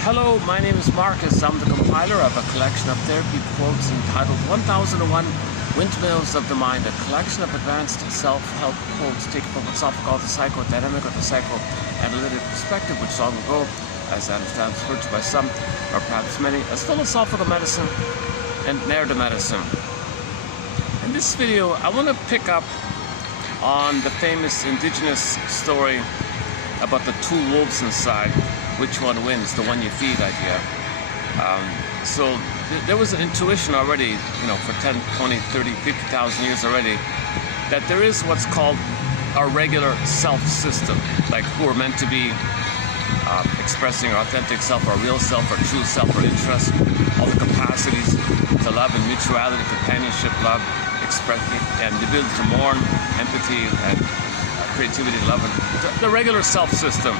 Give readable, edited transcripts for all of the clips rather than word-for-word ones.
Hello, my name is Marcus. I'm the compiler of a collection of therapy quotes entitled 1001 Windmills of the Mind, a collection of advanced self-help quotes taken from what's often called the psychodynamic or the psychoanalytic perspective, which long ago, as I understand, was referred to by some, or perhaps many, as philosophical medicine and narrative medicine. In this video, I want to pick up on the famous indigenous story about the two wolves inside. Which one wins, the one you feed idea. So there was an intuition already, for 10, 20, 30, 50,000 years already, that there is what's called our regular self-system, like who are meant to be expressing our authentic self, our real self, our true self, our interest, all the capacities to love and mutuality, companionship, love, expression, and the ability to mourn, empathy, and creativity, love, and the regular self-system,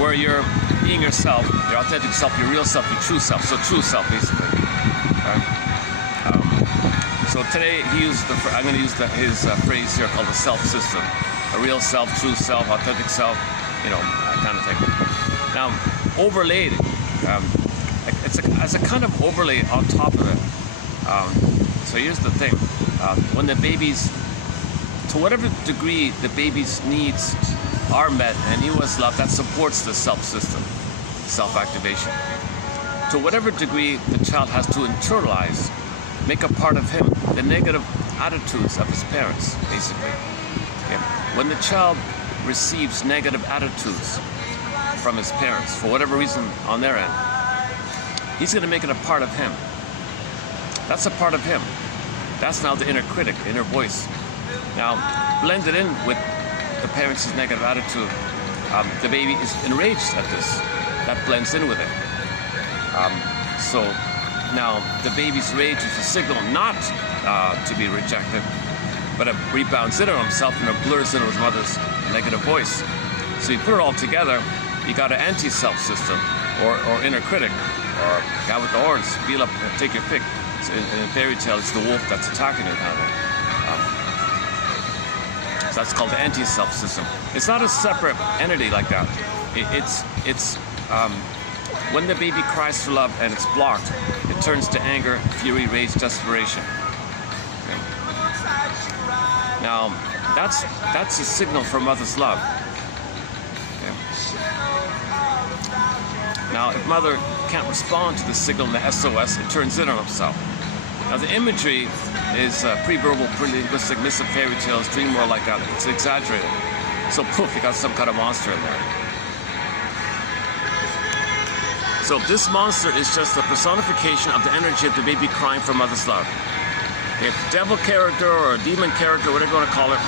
where you're being yourself, your authentic self, your real self, your true self. So true self, basically. So today I'm going to use his phrase here called the self system. A real self, true self, authentic self, that kind of thing. Now, overlaid, as a kind of overlay on top of it. So here's the thing. When the babies, to whatever degree the baby's needs are met and you as love, that supports the self-system, self-activation. To whatever degree the child has to internalize, make a part of him, the negative attitudes of his parents, basically. Okay? When the child receives negative attitudes from his parents, for whatever reason on their end, he's going to make it a part of him. That's a part of him. That's now the inner critic, the inner voice. Now, blended in with the parents' negative attitude, the baby is enraged at this. That blends in with it. So now the baby's rage is a signal not to be rejected, but it rebounds in on himself and it blurs in with mother's negative voice. So you put it all together, you got an anti-self system, or inner critic, or guy with the horns. Feel up, take your pick. So in a fairy tale, it's the wolf that's attacking you, kind of. So that's called the anti-self system. It's not a separate entity like that. It's when the baby cries for love and it's blocked, it turns to anger, fury, rage, desperation. Okay. Now, that's a signal for mother's love. Okay. Now, if mother can't respond to the signal in the SOS, it turns in on himself. Now, the imagery is pre-verbal, pre-linguistic, myths of fairy tales, dream world like that. It's exaggerated. So poof, you got some kind of monster in there. So this monster is just a personification of the energy of the baby crying for mother's love. Okay, devil character or a demon character, whatever you want to call it,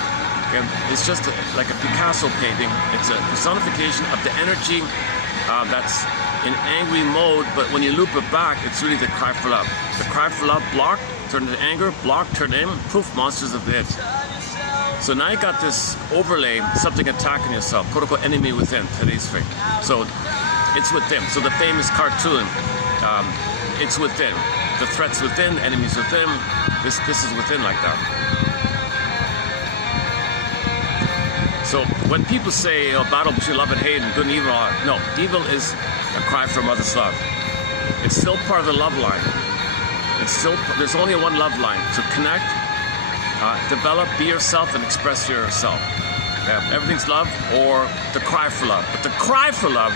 okay, it's just like a Picasso painting. It's a personification of the energy that's in angry mode, but when you loop it back, it's really the cry for love. The cry for love, block, turn into anger, block, turn in, poof, monsters of the it. So now you got this overlay, something attacking yourself, quote unquote enemy within, today's thing. So it's within. So the famous cartoon, it's within. The threat's within, enemies within, this is within like that. So when people say, battle between love and hate and good and evil, no, evil is a cry for mother's love. It's still part of the love line. There's only one love line. So connect, develop, be yourself, and express yourself. Everything's love or the cry for love. But the cry for love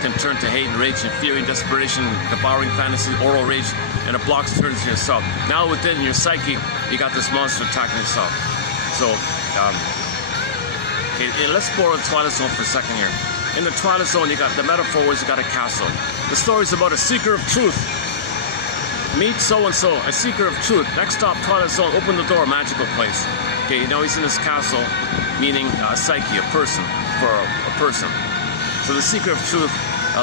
can turn to hate and rage and fury and desperation, devouring fantasy, oral rage, and it blocks, turns to yourself. Now within your psyche, you got this monster attacking yourself. So, let's explore the Twilight Zone for a second here. In the Twilight Zone, you got the metaphor is you got a castle. The story's about a seeker of truth. Meet so-and-so, a seeker of truth. Next stop, Twilight Zone, open the door, magical place. Okay, now he's in this castle, meaning a psyche, a person, for a person. So the seeker of truth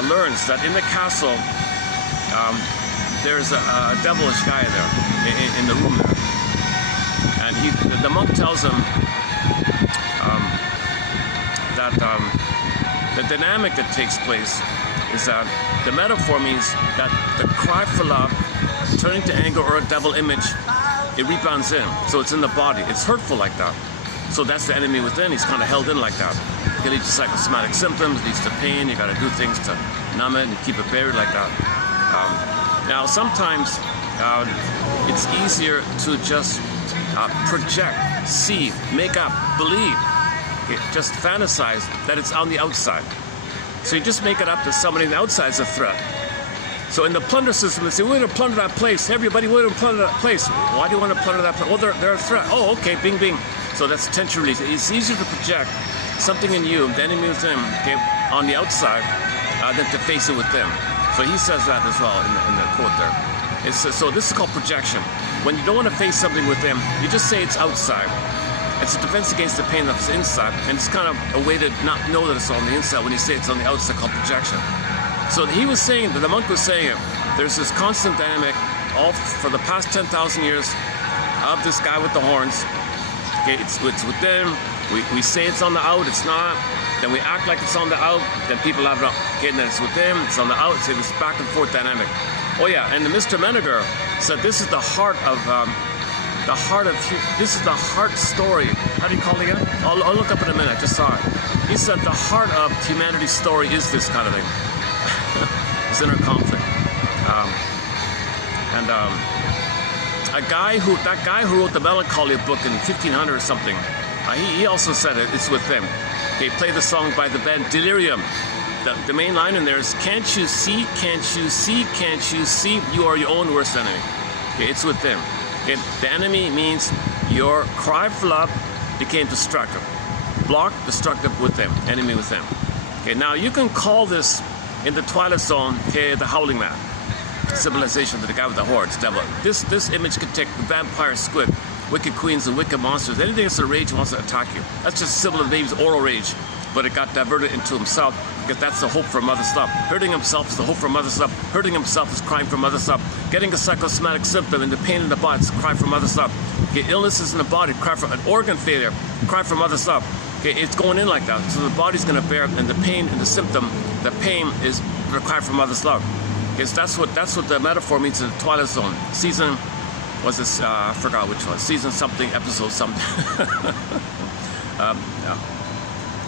learns that in the castle, there's a devilish guy there, in the room there. And the monk tells him that the dynamic that takes place is that the metaphor means that the cry for love, turning to anger or a devil image, it rebounds in. So it's in the body. It's hurtful like that. So that's the enemy within. He's kind of held in like that. It can lead to psychosomatic symptoms, leads to pain. You got to do things to numb it and keep it buried like that. Now, sometimes it's easier to just project, see, make up, believe, just fantasize that it's on the outside. So you just make it up that somebody on the outside is a threat. So in the plunder system, they say, we're going to plunder that place. Everybody, we're going to plunder that place. Why do you want to plunder that place? Well, they're a threat. Oh, okay, bing, bing. So that's tension release. It's easier to project something in you, the enemy within, okay, on the outside, than to face it with them. So he says that as well in the quote there. So this is called projection. When you don't want to face something with them, you just say it's outside. It's a defense against the pain that's inside, and it's kind of a way to not know that it's on the inside when you say it's on the outside, called projection. So he was saying, the monk was saying it, there's this constant dynamic all for the past 10,000 years of this guy with the horns. Okay, it's with them. We say it's on the out, it's not. Then we act like it's on the out, then people have it up. Okay, and then it's with them, it's on the out. So it's back and forth dynamic. Oh yeah, and the Mr. Menninger said this is the heart of this is the heart story. How do you call it again? I'll look up in a minute. I just saw it. He said the heart of humanity's story is this kind of thing. It's inner conflict. That guy who wrote the Melancholy book in 1500 or something, he also said it's with them. They play the song by the band Delirium. The main line in there is, can't you see, can't you see, can't you see, you are your own worst enemy. Okay, it's with them. Okay, the enemy means your cry for love became destructive. Block, destructive with them, enemy with them. Okay, now you can call this in the Twilight Zone, okay, the howling man. Civilization to the guy with the hordes, devil. This image could take the vampire, squid, wicked queens and wicked monsters, anything that's a rage wants to attack you. That's just symbol of the baby's oral rage, but it got diverted into himself, because that's the hope for mother's love. Hurting himself is the hope for mother's love. Hurting himself is crying for mother's love. Getting a psychosomatic symptom and the pain in the body is cry for mother's love. Okay, illnesses in the body, cry for an organ failure, cry for mother's love. Okay, it's going in like that. So the body's going to bear, and the pain and the symptom, the pain is the cry for mother's love. Okay, so that's what the metaphor means in the Twilight Zone. Season, was this, I forgot which one. Season something, episode something.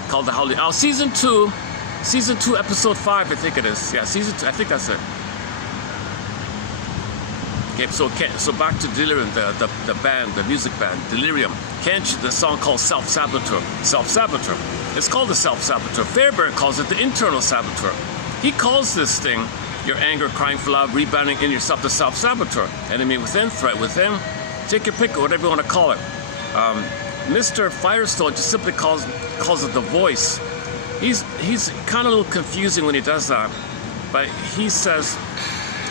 Called the Howling. Oh, season 2, episode 5, I think it is. Yeah, season 2, I think that's it. Okay, so back to Delirium, the band, the music band, Delirium. The song called Self-Saboteur. Self-Saboteur. It's called the Self-Saboteur. Fairbairn calls it the internal saboteur. He calls this thing, your anger, crying for love, rebounding in yourself, the self-saboteur. Enemy within, threat within. Take your pick, or whatever you want to call it. Mr. Firestone just simply calls it the voice. He's kind of a little confusing when he does that, but he says,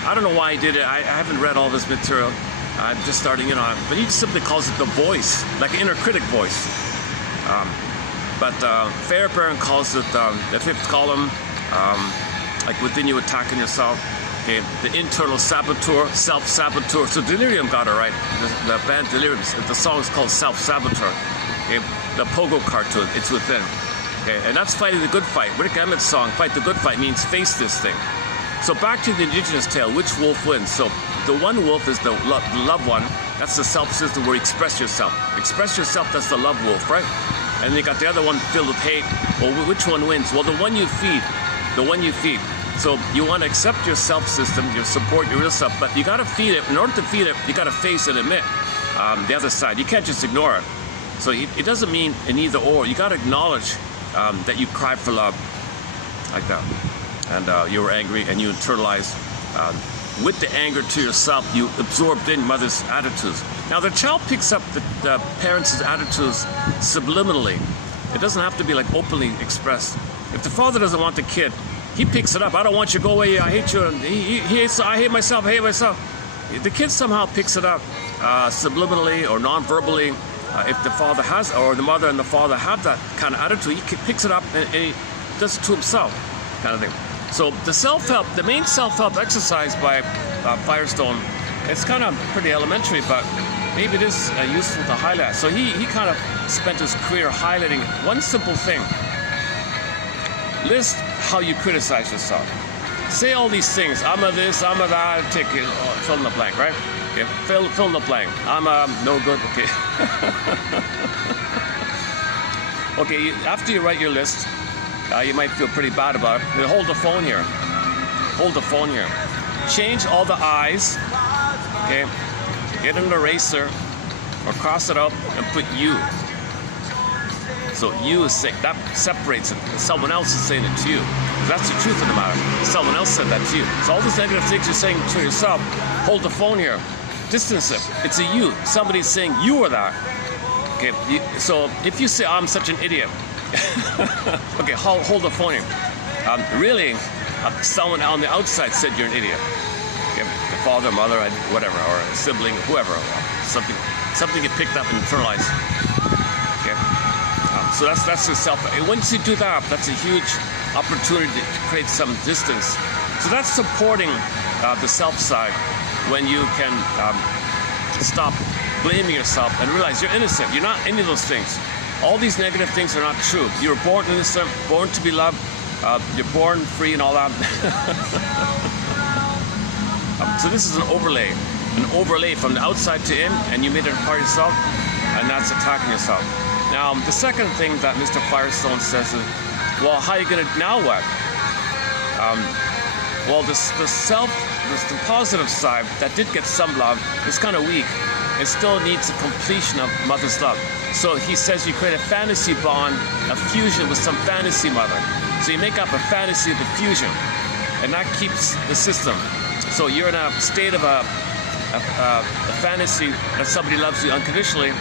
I don't know why he did it. I haven't read all this material. I'm just starting in on it, but he just simply calls it the voice, like an inner critic voice. But Fairbairn calls it the fifth column, like within you attacking yourself. Okay, the internal saboteur, self-saboteur. So Delirium got it right. The band Delirium, the song is called Self-Saboteur. Okay, the Pogo cartoon, it's within. Okay, and that's fighting the good fight. Rick Emmett's song, Fight the Good Fight, means face this thing. So back to the indigenous tale, which wolf wins? So the one wolf is the love one. That's the self-system where you express yourself. Express yourself, that's the love wolf, right? And you got the other one filled with hate. Well, which one wins? Well, the one you feed. The one you feed. So you want to accept your self-system, your support, your real self, but you got to feed it. In order to feed it, you got to face and admit the other side. You can't just ignore it. So it doesn't mean an either or. You got to acknowledge that you cried for love, like that, and you were angry and you internalized. With the anger to yourself, you absorbed in mother's attitudes. Now the child picks up the parents' attitudes subliminally. It doesn't have to be like openly expressed. If the father doesn't want the kid, he picks it up. I don't want you to go away. I hate you. He hates, I hate myself. I hate myself. The kid somehow picks it up subliminally or non-verbally. If the father has, or the mother and the father have that kind of attitude, he picks it up and he does it to himself, kind of thing. So the self-help, the main self-help exercise by Firestone, it's kind of pretty elementary, but maybe it is useful to highlight. So he kind of spent his career highlighting one simple thing. List how you criticize yourself. Say all these things. I'm a this, I'm a that, take it, fill in the blank, right? Okay, fill in the blank. I'm no good, okay. Okay, after you write your list, you might feel pretty bad about it. Hold the phone here. Hold the phone here. Change all the I's. Okay. Get an eraser or cross it out and put you. So you is sick. That separates it. Someone else is saying it to you. That's the truth of the matter. Someone else said that to you. So all those negative things you're saying to yourself, hold the phone here. Distance it. It's a you. Somebody's saying you are that. Okay. So if you say, I'm such an idiot. Okay, hold the phone here. Really, someone on the outside said you're an idiot. Okay, the father, mother, whatever, or a sibling, whoever, something you picked up and internalized. Okay, so that's the self. Once you do that, that's a huge opportunity to create some distance. So that's supporting the self side when you can stop blaming yourself and realize you're innocent. You're not any of those things. All these negative things are not true. You were born innocent, born to be loved, you're born free and all that. So this is an overlay from the outside to in, and you made it a part of yourself, and that's attacking yourself. Now, the second thing that Mr. Firestone says is, well, how are you gonna, now what? Well, the positive side that did get some love is kind of weak. It still needs a completion of mother's love. So he says you create a fantasy bond, a fusion with some fantasy mother. So you make up a fantasy of the fusion, and that keeps the system. So you're in a state of a fantasy that somebody loves you unconditionally,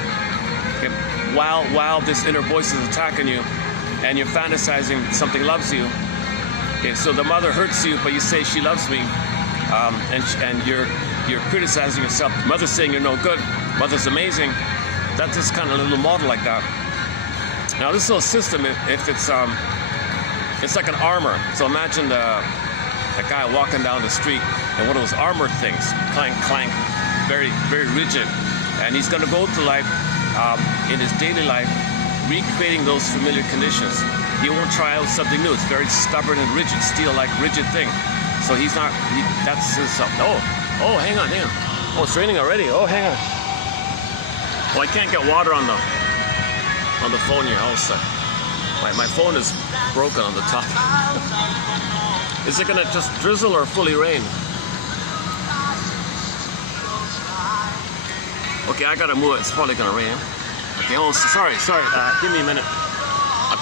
okay, while this inner voice is attacking you, and you're fantasizing something loves you. Okay, so the mother hurts you, but you say she loves me, and you're criticizing yourself. Mother's saying you're no good. Mother's amazing. That's just kind of a little model like that. Now this little system, if it's like an armor. So imagine a guy walking down the street in one of those armored things, clank, clank, very, very rigid. And he's going to go through life, in his daily life, recreating those familiar conditions. He won't try out something new. It's very stubborn and rigid, steel-like rigid thing. So that's his self. Oh, hang on. Oh, it's raining already. Oh, hang on. Well, I can't get water on the phone here also. My phone is broken on the top. Is it gonna just drizzle or fully rain? Okay, I gotta move it. It's probably gonna rain. Okay, oh, sorry. Give me a minute.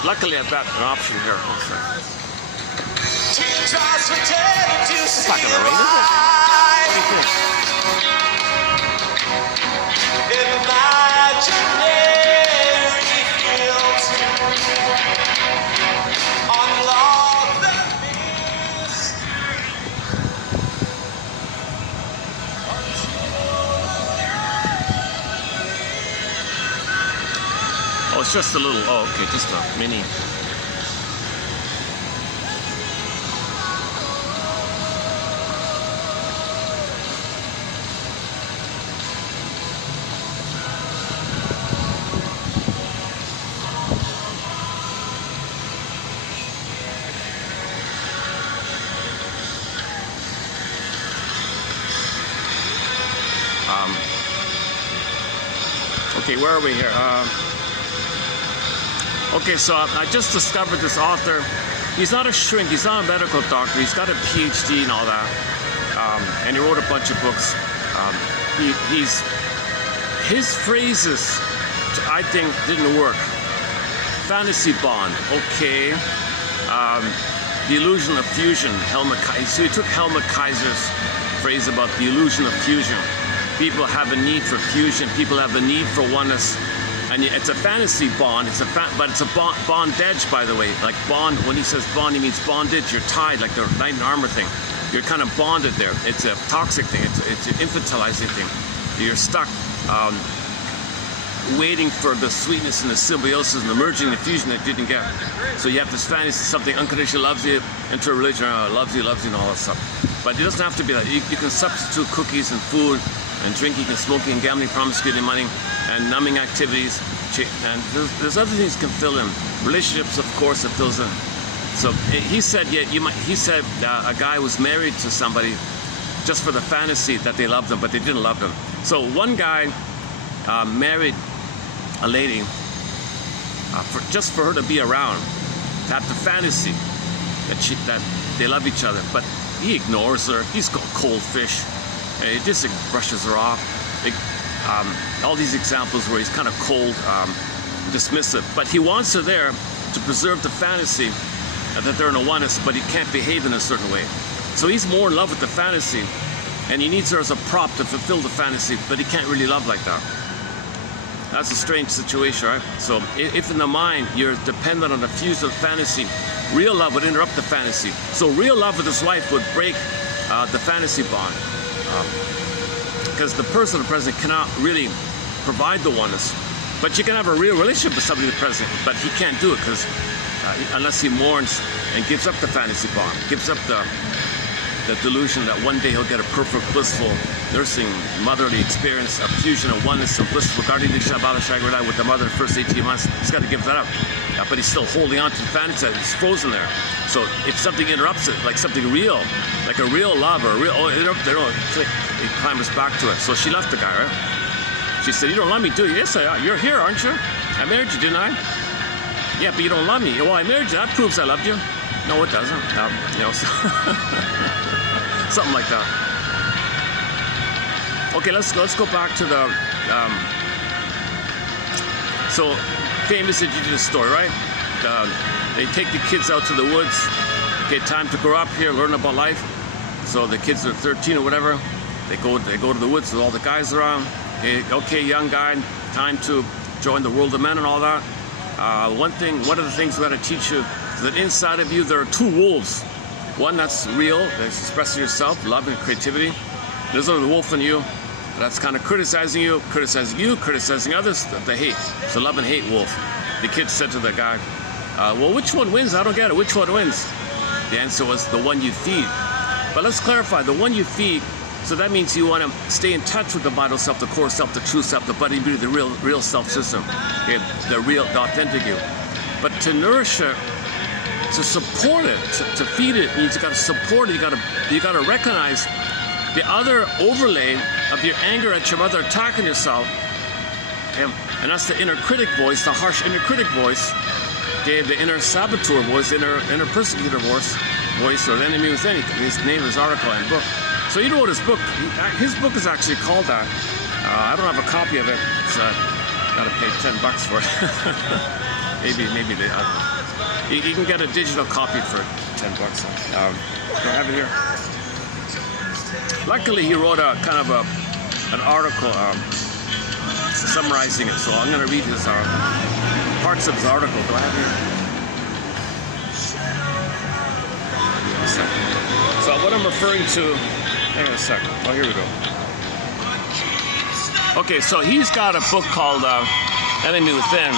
Luckily, I've got an option here. Oh, sorry. It's not gonna rain, is it? What do you think? Oh, it's just a little, okay, just a mini. Okay, where are we here? Okay, so I just discovered this author. He's not a shrink, he's not a medical doctor, he's got a PhD and all that. And he wrote a bunch of books. His phrases, I think, didn't work. Fantasy bond, okay. The illusion of fusion, so he took Helmut Kaiser's phrase about the illusion of fusion. People have a need for fusion, people have a need for oneness. And it's a fantasy bond, but it's a bondage, by the way. Like bond, when he says bond, he means bondage. You're tied, like the knight in armor thing. You're kind of bonded there. It's a toxic thing. It's an infantilizing thing. You're stuck waiting for the sweetness and the symbiosis and the merging, the fusion that you didn't get. So you have this fantasy, something unconditional loves you, into a religion, loves you, and all that stuff. But it doesn't have to be that. You can substitute cookies and food and drinking and smoking and gambling, promiscuity, money, and numbing activities, and there's other things can fill in. Relationships, of course, it fills in. So he said, a guy was married to somebody just for the fantasy that they loved them, but they didn't love them. So one guy married a lady, just for her to be around, to have the fantasy that they love each other. But he ignores her. He's got cold fish. And he just brushes her off. All these examples where he's kind of cold, dismissive. But he wants her there to preserve the fantasy that they're in a oneness, but he can't behave in a certain way. So he's more in love with the fantasy, and he needs her as a prop to fulfill the fantasy, but he can't really love like that. That's a strange situation, right? So if in the mind you're dependent on the fusion of fantasy, real love would interrupt the fantasy. So real love with his wife would break the fantasy bond. Because the person of the present cannot really provide the oneness. But you can have a real relationship with somebody in the present, but he can't do it because unless he mourns and gives up the fantasy bond, gives up the delusion that one day he'll get a perfect, blissful, nursing, motherly experience, a fusion of oneness and blissful guardian with the mother the first 18 months. He's got to give that up. But he's still holding on to the fantasy. It's frozen there. So if something interrupts it, like something real, like a real love or a real, click, it clambers back to it. So she left the guy, right? She said, "You don't love me, do you?" "Yes, you're here, aren't you? I married you, didn't I?" "Yeah, but you don't love me." "Well, I married you. That proves I loved you." "No, it doesn't." Something like that. Okay, let's go back to the so famous indigenous story, right? They take the kids out to the woods. Okay, time to grow up here, learn about life. So the kids are 13 or whatever. They go to the woods with all the guys around. Okay, young guy, time to join the world of men and all that. One of the things we got to teach you is that inside of you there are two wolves. One that's real, that's expressing yourself, love and creativity. There's another wolf in you that's kind of criticizing you, criticizing others, the hate. So love and hate wolf. The kid said to the guy, "Well, which one wins? I don't get it. Which one wins?" The answer was the one you feed. But let's clarify, the one you feed, so that means you want to stay in touch with the vital self, the core self, the true self, the budding beauty, the real self system, okay? The authentic you. But to nourish it, to support it, to feed it, means you got to support it. You got to recognize the other overlay of your anger at your mother attacking yourself, okay? And that's the inner critic voice, the harsh inner critic voice, okay? The inner saboteur voice, the inner persecutor voice, or the enemy within. His name is article and book. So he wrote his book. His book is actually called that. I don't have a copy of it. So got to pay $10 for it. maybe they. You can get a digital copy for $10. Do I have it here? Luckily, he wrote a kind of an article summarizing it. So I'm going to read his parts of his article. Do I have it here? So what I'm referring to. Hang on a second. Oh, here we go. Okay, so he's got a book called Enemy Within,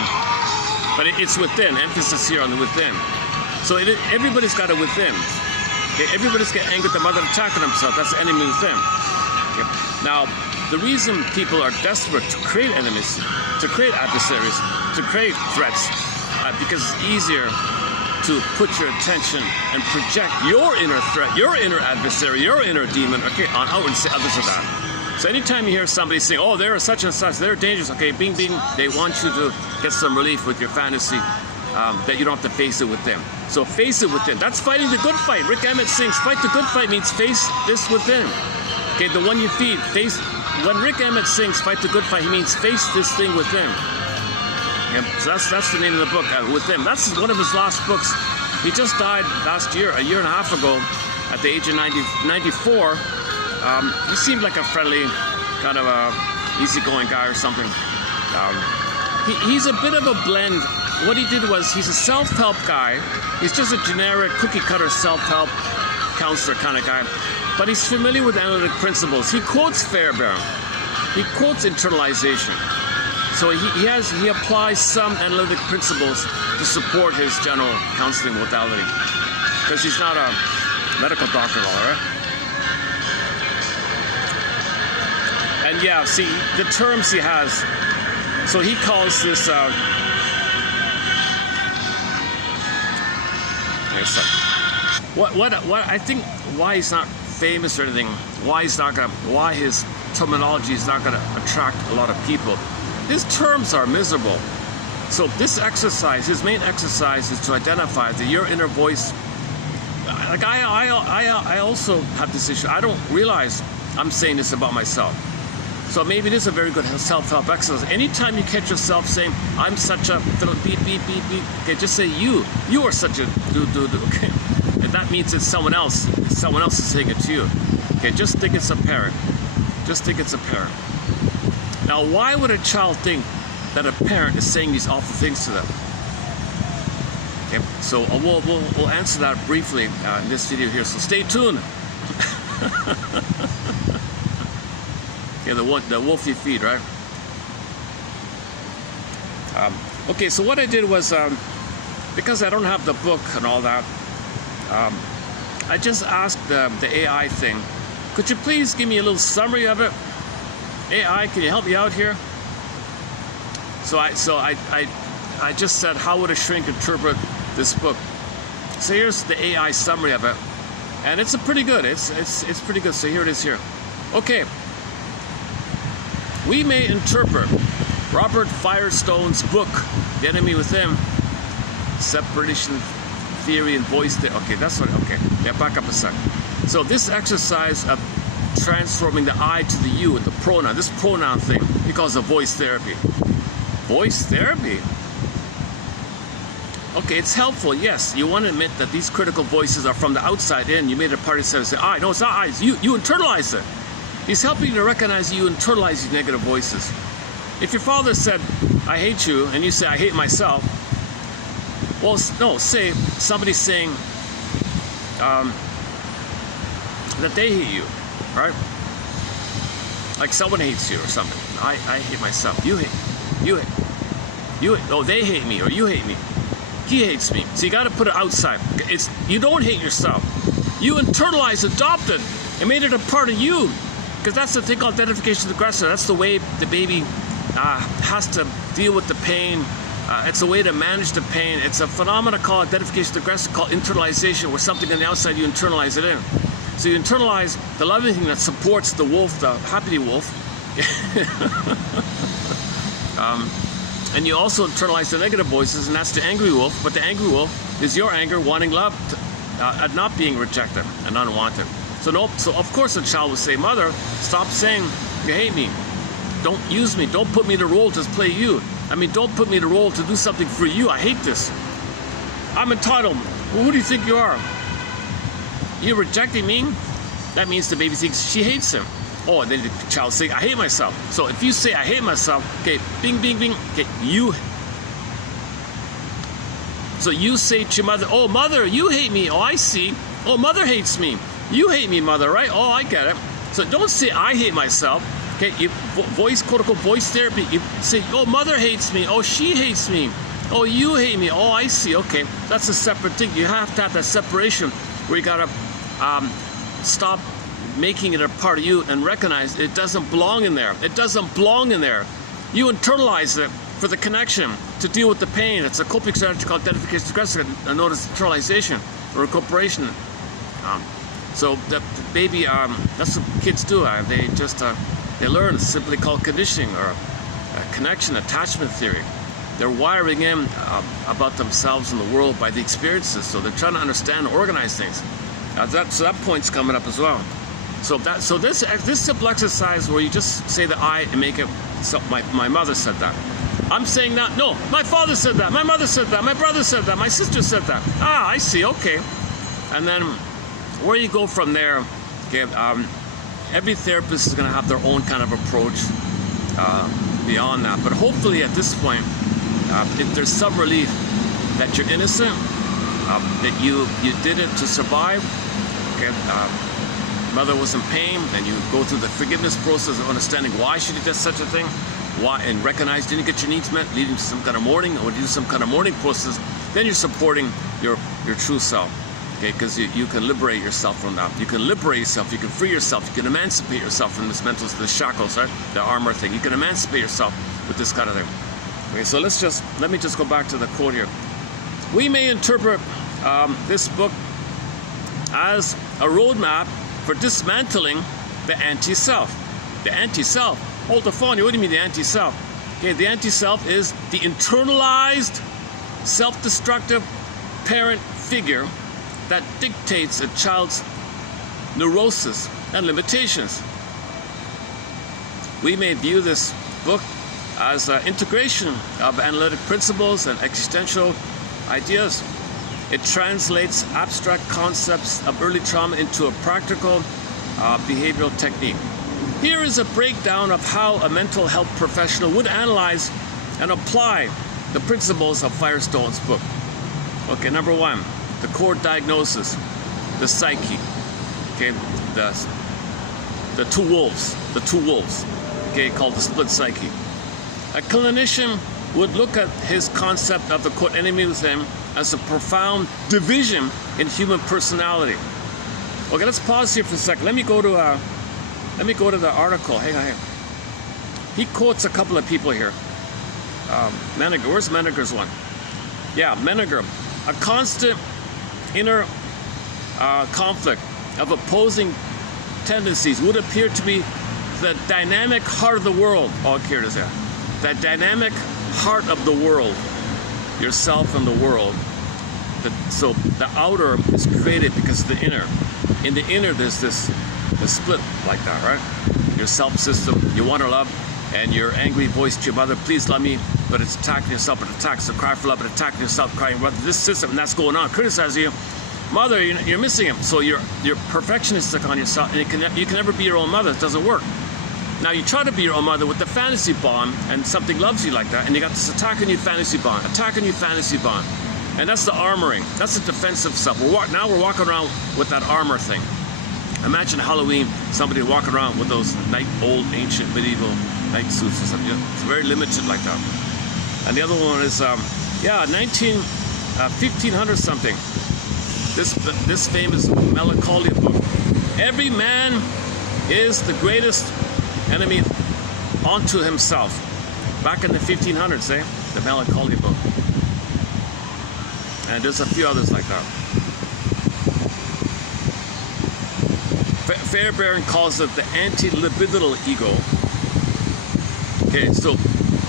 but it's within. Emphasis here on the within. So everybody's got a within. Okay, everybody's got anger at the mother attacking themselves. That's the enemy within. Okay. Now, the reason people are desperate to create enemies, to create adversaries, to create threats, because it's easier to put your attention and project your inner threat, your inner adversary, your inner demon, okay, on outward and say others are that. So anytime you hear somebody saying, "Oh, they're such and such, they're dangerous," okay, bing, bing, they want you to get some relief with your fantasy that you don't have to face it with them. So face it within. That's fighting the good fight. Rick Emmett sings, "Fight the good fight" means face this within. Okay, the one you feed, face. When Rick Emmett sings, "Fight the good fight," he means face this thing within. Yeah, so that's the name of the book, With Him. That's one of his last books. He just died last year, a year and a half ago, at the age of 94. He seemed like a friendly, kind of a easygoing guy or something. He's a bit of a blend. What he did was, he's a self-help guy. He's just a generic cookie-cutter self-help counselor kind of guy. But he's familiar with analytic principles. He quotes Fairbairn. He quotes internalization. So he applies some analytic principles to support his general counseling modality, because he's not a medical doctor, all right? And yeah, see the terms he has. So he calls this. What I think why he's not famous or anything, why his terminology is not gonna attract a lot of people. His terms are miserable. So this exercise, his main exercise, is to identify that your inner voice. Like I also have this issue. I don't realize I'm saying this about myself. So maybe it is a very good self-help exercise. Anytime you catch yourself saying, I'm such a beep, beep, beep, beep, okay, just say you are such a do, okay? And that means it's someone else. Someone else is saying it to you. Okay, just think it's a parent. Just think it's a parent. Now, why would a child think that a parent is saying these awful things to them? Okay, so we'll answer that briefly in this video here. So stay tuned. Okay, the wolfy feed, right? Okay, so what I did was, because I don't have the book and all that, I just asked the AI thing, could you please give me a little summary of it? AI, can you help me out here? So I just said, how would a shrink interpret this book? So here's the AI summary of it, and it's pretty good. It's pretty good. So here it is here. Okay. We may interpret Robert Firestone's book, The Enemy Within, Separation Theory and Voice. Okay, that's what. Okay, yeah, back up a second. So this exercise of transforming the I to the you and the pronoun, this pronoun thing, he calls it voice therapy. Voice therapy. Okay, it's helpful. Yes, you want to admit that these critical voices are from the outside in. You made a part of it say, I. No, it's not I. It's you. You internalize it. He's helping you to recognize you internalize these negative voices. If your father said, I hate you, and you say, I hate myself, well, no, say somebody's saying that they hate you, right? Like someone hates you or something. I hate myself. You hate. Oh, they hate me or you hate me. He hates me. So you got to put it outside. You don't hate yourself. You internalize, adopt it, and made it a part of you. Because that's the thing called identification with the aggressor. That's the way the baby has to deal with the pain. It's a way to manage the pain. It's a phenomenon called identification with the aggressor, called internalization, where something on the outside, you internalize it in. So you internalize the loving thing that supports the wolf, the happy wolf. And you also internalize the negative voices, and that's the angry wolf. But the angry wolf is your anger, wanting love, at not being rejected and unwanted. So of course a child will say, Mother, stop saying you hate me. Don't use me. Don't put me in the role to play you. I mean, don't put me in the role to do something for you. I hate this. I'm entitled. Well, who do you think you are? You're rejecting me? That means the baby thinks she hates him. Oh, and then the child say, I hate myself. So if you say, I hate myself, okay, bing, bing, bing, okay, you. So you say to your mother, oh, Mother, you hate me. Oh, I see. Oh, Mother hates me. You hate me, Mother, right? Oh, I get it. So don't say, I hate myself. Okay, you voice, quote unquote, voice therapy. You say, oh, Mother hates me. Oh, she hates me. Oh, you hate me. Oh, I see. Okay, that's a separate thing. You have to have that separation where you gotta stop making it a part of you and recognize it doesn't belong in there. It doesn't belong in there. You internalize it for the connection to deal with the pain. It's a coping strategy called identification with aggressor, and known as internalization or recuperation. So the baby, that's what kids do. They just they learn. It's simply called conditioning or connection attachment theory. They're wiring in about themselves and the world by the experiences. So they're trying to understand and organize things. So that point's coming up as well. So this simple exercise where you just say the I and make it. So my mother said that. I'm saying that. No, my father said that. My mother said that. My brother said that. My sister said that. Ah, I see. Okay. And then where you go from there, okay, every therapist is going to have their own kind of approach beyond that. But hopefully at this point, if there's some relief that you're innocent, that you did it to survive, okay, mother was in pain, and you go through the forgiveness process of understanding why she did such a thing, why, and recognize didn't get your needs met, leading to some kind of mourning, or do some kind of mourning process, then you're supporting your true self. Okay, because you can liberate yourself from that. You can liberate yourself. You can free yourself. You can emancipate yourself from this mental, the shackles, right? The armor thing. You can emancipate yourself with this kind of thing. Okay, so let me just go back to the quote here. We may interpret this book as a roadmap for dismantling the anti-self. The anti-self. Hold the phone. What do you mean the anti-self? Okay, the anti-self is the internalized, self-destructive parent figure that dictates a child's neurosis and limitations. We may view this book as an integration of analytic principles and existential ideas. It translates abstract concepts of early trauma into a practical behavioral technique. Here is a breakdown of how a mental health professional would analyze and apply the principles of Firestone's book. Okay, number one, the core diagnosis, the psyche. Okay, the two wolves, okay, called the split psyche. A clinician would look at his concept of the quote enemy within as a profound division in human personality. Okay, let's pause here for a second. Let me go to the article. Hang on. He quotes a couple of people here. Menninger, where's Menninger's one? Yeah, Menninger. A constant inner conflict of opposing tendencies would appear to be the dynamic heart of the world. Oh, here it is there. That dynamic heart of the world, yourself and the world. So the outer is created because of the inner. In the inner, there's the split like that, right? Your self system, you want to love, and your angry voice to your mother, please love me, but it's attacking yourself, it attacks the cry for love, it attacking yourself, crying, brother, this system, and that's going on, criticizing you. Mother, you're missing him. So you're perfectionistic on yourself, and you can never be your own mother. It doesn't work. Now you try to be your own mother with the fantasy bond, and something loves you like that, and you got this attacking you fantasy bond, and that's the armoring. That's the defensive stuff. Now we're walking around with that armor thing. Imagine Halloween, somebody walking around with those old, ancient, medieval night suits or something. It's very limited like that. And the other one is, 1500 something. This famous Melancholia book. Every man is the greatest enemy unto himself. Back in the 1500s, the Melancholia book. And there's a few others like that. Fairbairn calls it the anti-libidinal ego. Okay, so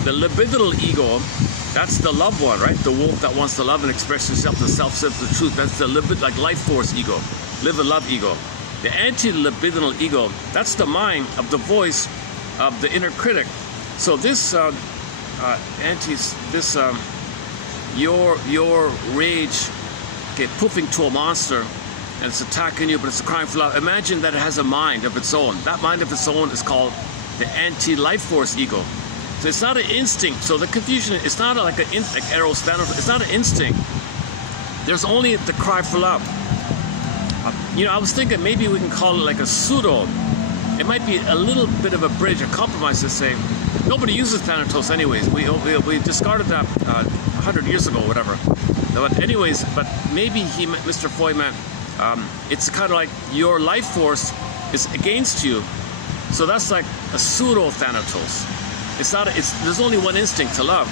the libidinal ego, that's the love one, right? The wolf that wants to love and express himself, the self-self, the truth. That's the like life force ego, live and love ego. The anti-libidinal ego, that's the mind of the voice of the inner critic. So this your rage, okay, poofing to a monster, and it's attacking you, but it's crying for love. Imagine that it has a mind of its own. That mind of its own is called the anti-life force ego. So it's not an instinct. So the confusion, it's not like Arrow standard. It's not an instinct. There's only the cry for love. I was thinking maybe we can call it like a pseudo. It might be a little bit of a bridge, a compromise to say, nobody uses Thanatos anyways. We discarded that 100 years ago, whatever. But anyways, but maybe Mr. Foy meant, it's kind of like your life force is against you. So that's like a pseudo Thanatos. There's only one instinct to love.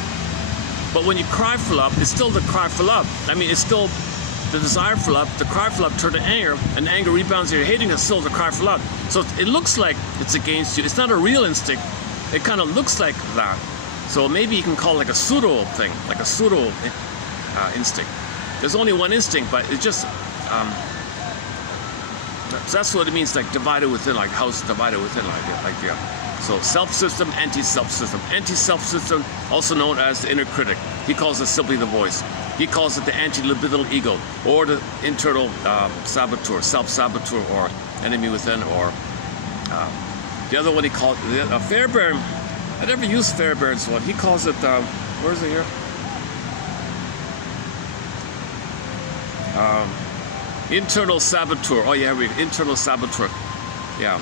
But when you cry for love, it's still the cry for love. I mean, it's still the desire for love, the cry for love turned to anger, and anger rebounds you're hating, it's still the cry for love. So it looks like it's against you. It's not a real instinct. It kind of looks like that. So maybe you can call it like a pseudo thing, like a pseudo instinct. There's only one instinct, but it's just, so that's what it means, like divided within, like house divided within, So self-system, anti-self-system. Anti-self-system, also known as the inner critic. He calls it simply the voice. He calls it the anti-libidinal ego, or the internal saboteur, self-saboteur, or enemy within, or the other one he called Fairbairn. I never used Fairbairn's one. He calls it, where is it here? Internal saboteur. Oh yeah, internal saboteur. Yeah.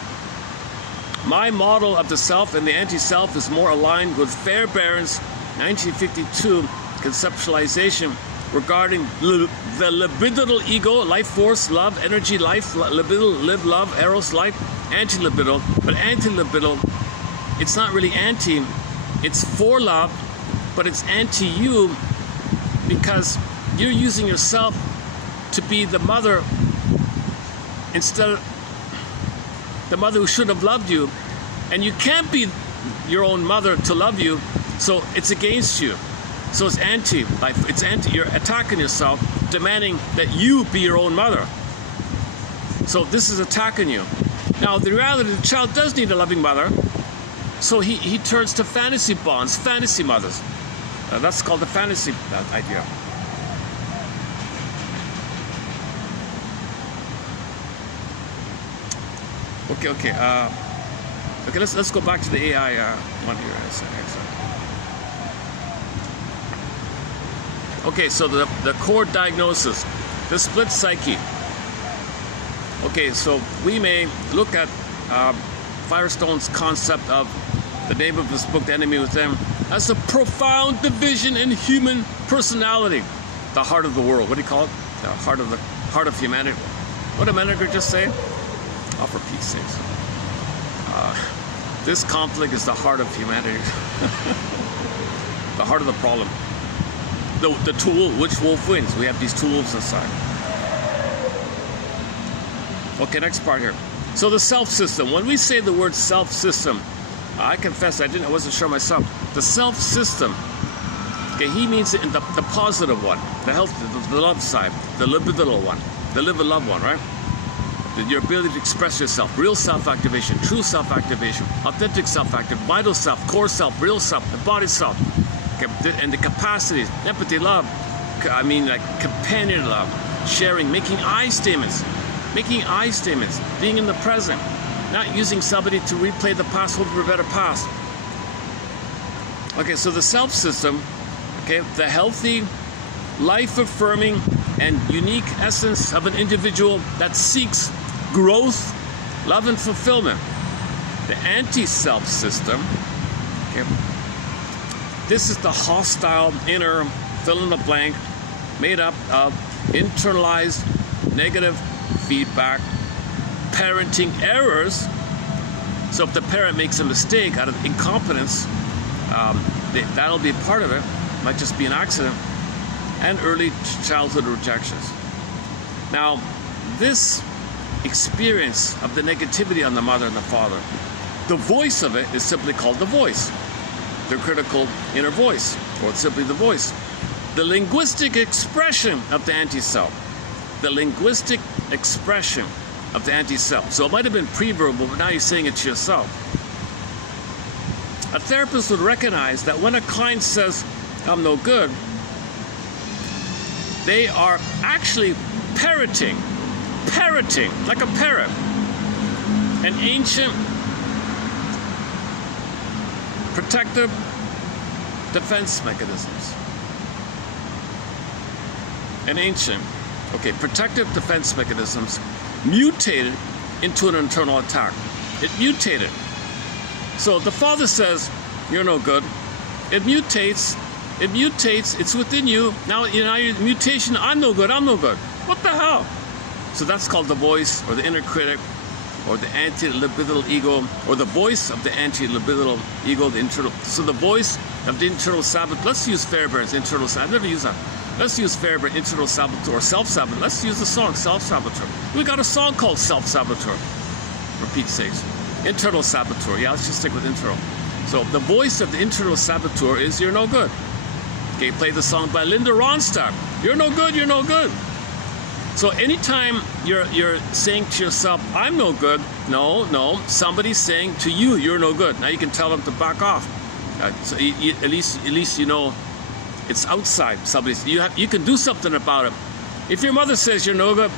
My model of the self and the anti-self is more aligned with Fairbairn's 1952 conceptualization regarding the libidinal ego, life force, love, energy, life, libidinal, live, love, eros, life, anti-libidinal. But anti-libidinal, it's not really anti, it's for love, but it's anti-you because you're using yourself to be the mother instead of the mother who should have loved you, and you can't be your own mother to love you So it's against you. So it's anti-life. It's anti. You're attacking yourself, demanding that you be your own mother. So this is attacking you. Now the reality, the child does need a loving mother. So he turns to fantasy bonds, fantasy mothers. That's called the fantasy idea. Okay. Okay. Let's go back to the AI one here. Okay, so the core diagnosis, the split psyche. Okay, so we may look at Firestone's concept of the name of his book, The Enemy Within, as a profound division in human personality, the heart of the world. What do you call it? The heart of humanity. What did Menninger just say? Oh, for Pete's sakes. This conflict is the heart of humanity. The heart of the problem. The tool, which wolf wins? We have these two wolves inside. Okay, next part here. So the self system. When we say the word self system, I confess I wasn't sure myself. The self system. Okay, he means it in the positive one, the health, the love side, the libidinal one, the live and love one, right? Your ability to express yourself, real self-activation, true self-activation, authentic self-activation, vital self, core self, real self, the body self, okay, and the capacities, empathy, love, like companion love, sharing, making I statements, being in the present, not using somebody to replay the past, hope for a better past. Okay, so the self system, okay, the healthy, life-affirming, and unique essence of an individual that seeks growth, love, and fulfillment. The anti-self system, okay, this is the hostile inner fill in the blank made up of internalized negative feedback, parenting errors. So if the parent makes a mistake out of incompetence, that'll be part of it. Might just be an accident. And early childhood rejections. Now, this experience of the negativity on the mother and the father, the voice of it is simply called the voice, the critical inner voice, or it's simply the voice. The linguistic expression of the anti-self. The linguistic expression of the anti-self. So it might have been pre-verbal, but now you're saying it to yourself. A therapist would recognize that when a client says, "I'm no good," they are actually parroting like a parrot, an ancient protective defense mechanisms. Protective defense mechanisms mutated into an internal attack. It mutated. So the father says, "You're no good." It mutates, it's within you. Now your mutation, "I'm no good. What the hell?" So that's called the voice, or the inner critic, or the anti-libidinal ego, or the voice of the anti-libidinal ego, the internal. So the voice of the internal saboteur. Let's use Fairbairn's internal saboteur. I've never used that. Let's use Fairbairn internal saboteur, or self-saboteur. Let's use the song self-saboteur. We got a song called self-saboteur, for Pete's sakes. Internal saboteur. Yeah, let's just stick with internal. So the voice of the internal saboteur is, "You're no good." Okay, play the song by Linda Ronstadt. "You're no good, you're no good." So anytime you're saying to yourself, "I'm no good," no, somebody's saying to you, "You're no good." Now you can tell them to back off. So at least you know it's outside. You can do something about it. If your mother says you're no good,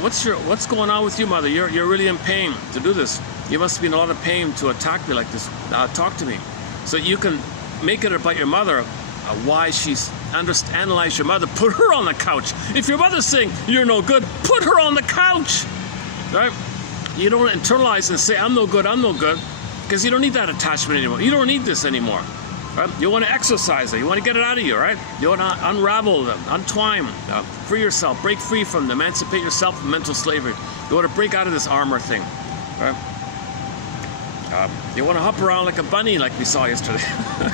what's going on with you, mother? You're really in pain to do this. You must be in a lot of pain to attack me like this. Talk to me. So you can make it about your mother. Why she's analyze your mother, put her on the couch. If your mother's saying you're no good, put her on the couch, right? You don't internalize and say, "I'm no good," because you don't need that attachment anymore. You don't need this anymore, right? You want to exercise it. You want to get it out of you, right? You want to unravel, untwine, free yourself, break free from, emancipate yourself from mental slavery. You want to break out of this armor thing, right? You want to hop around like a bunny, like we saw yesterday.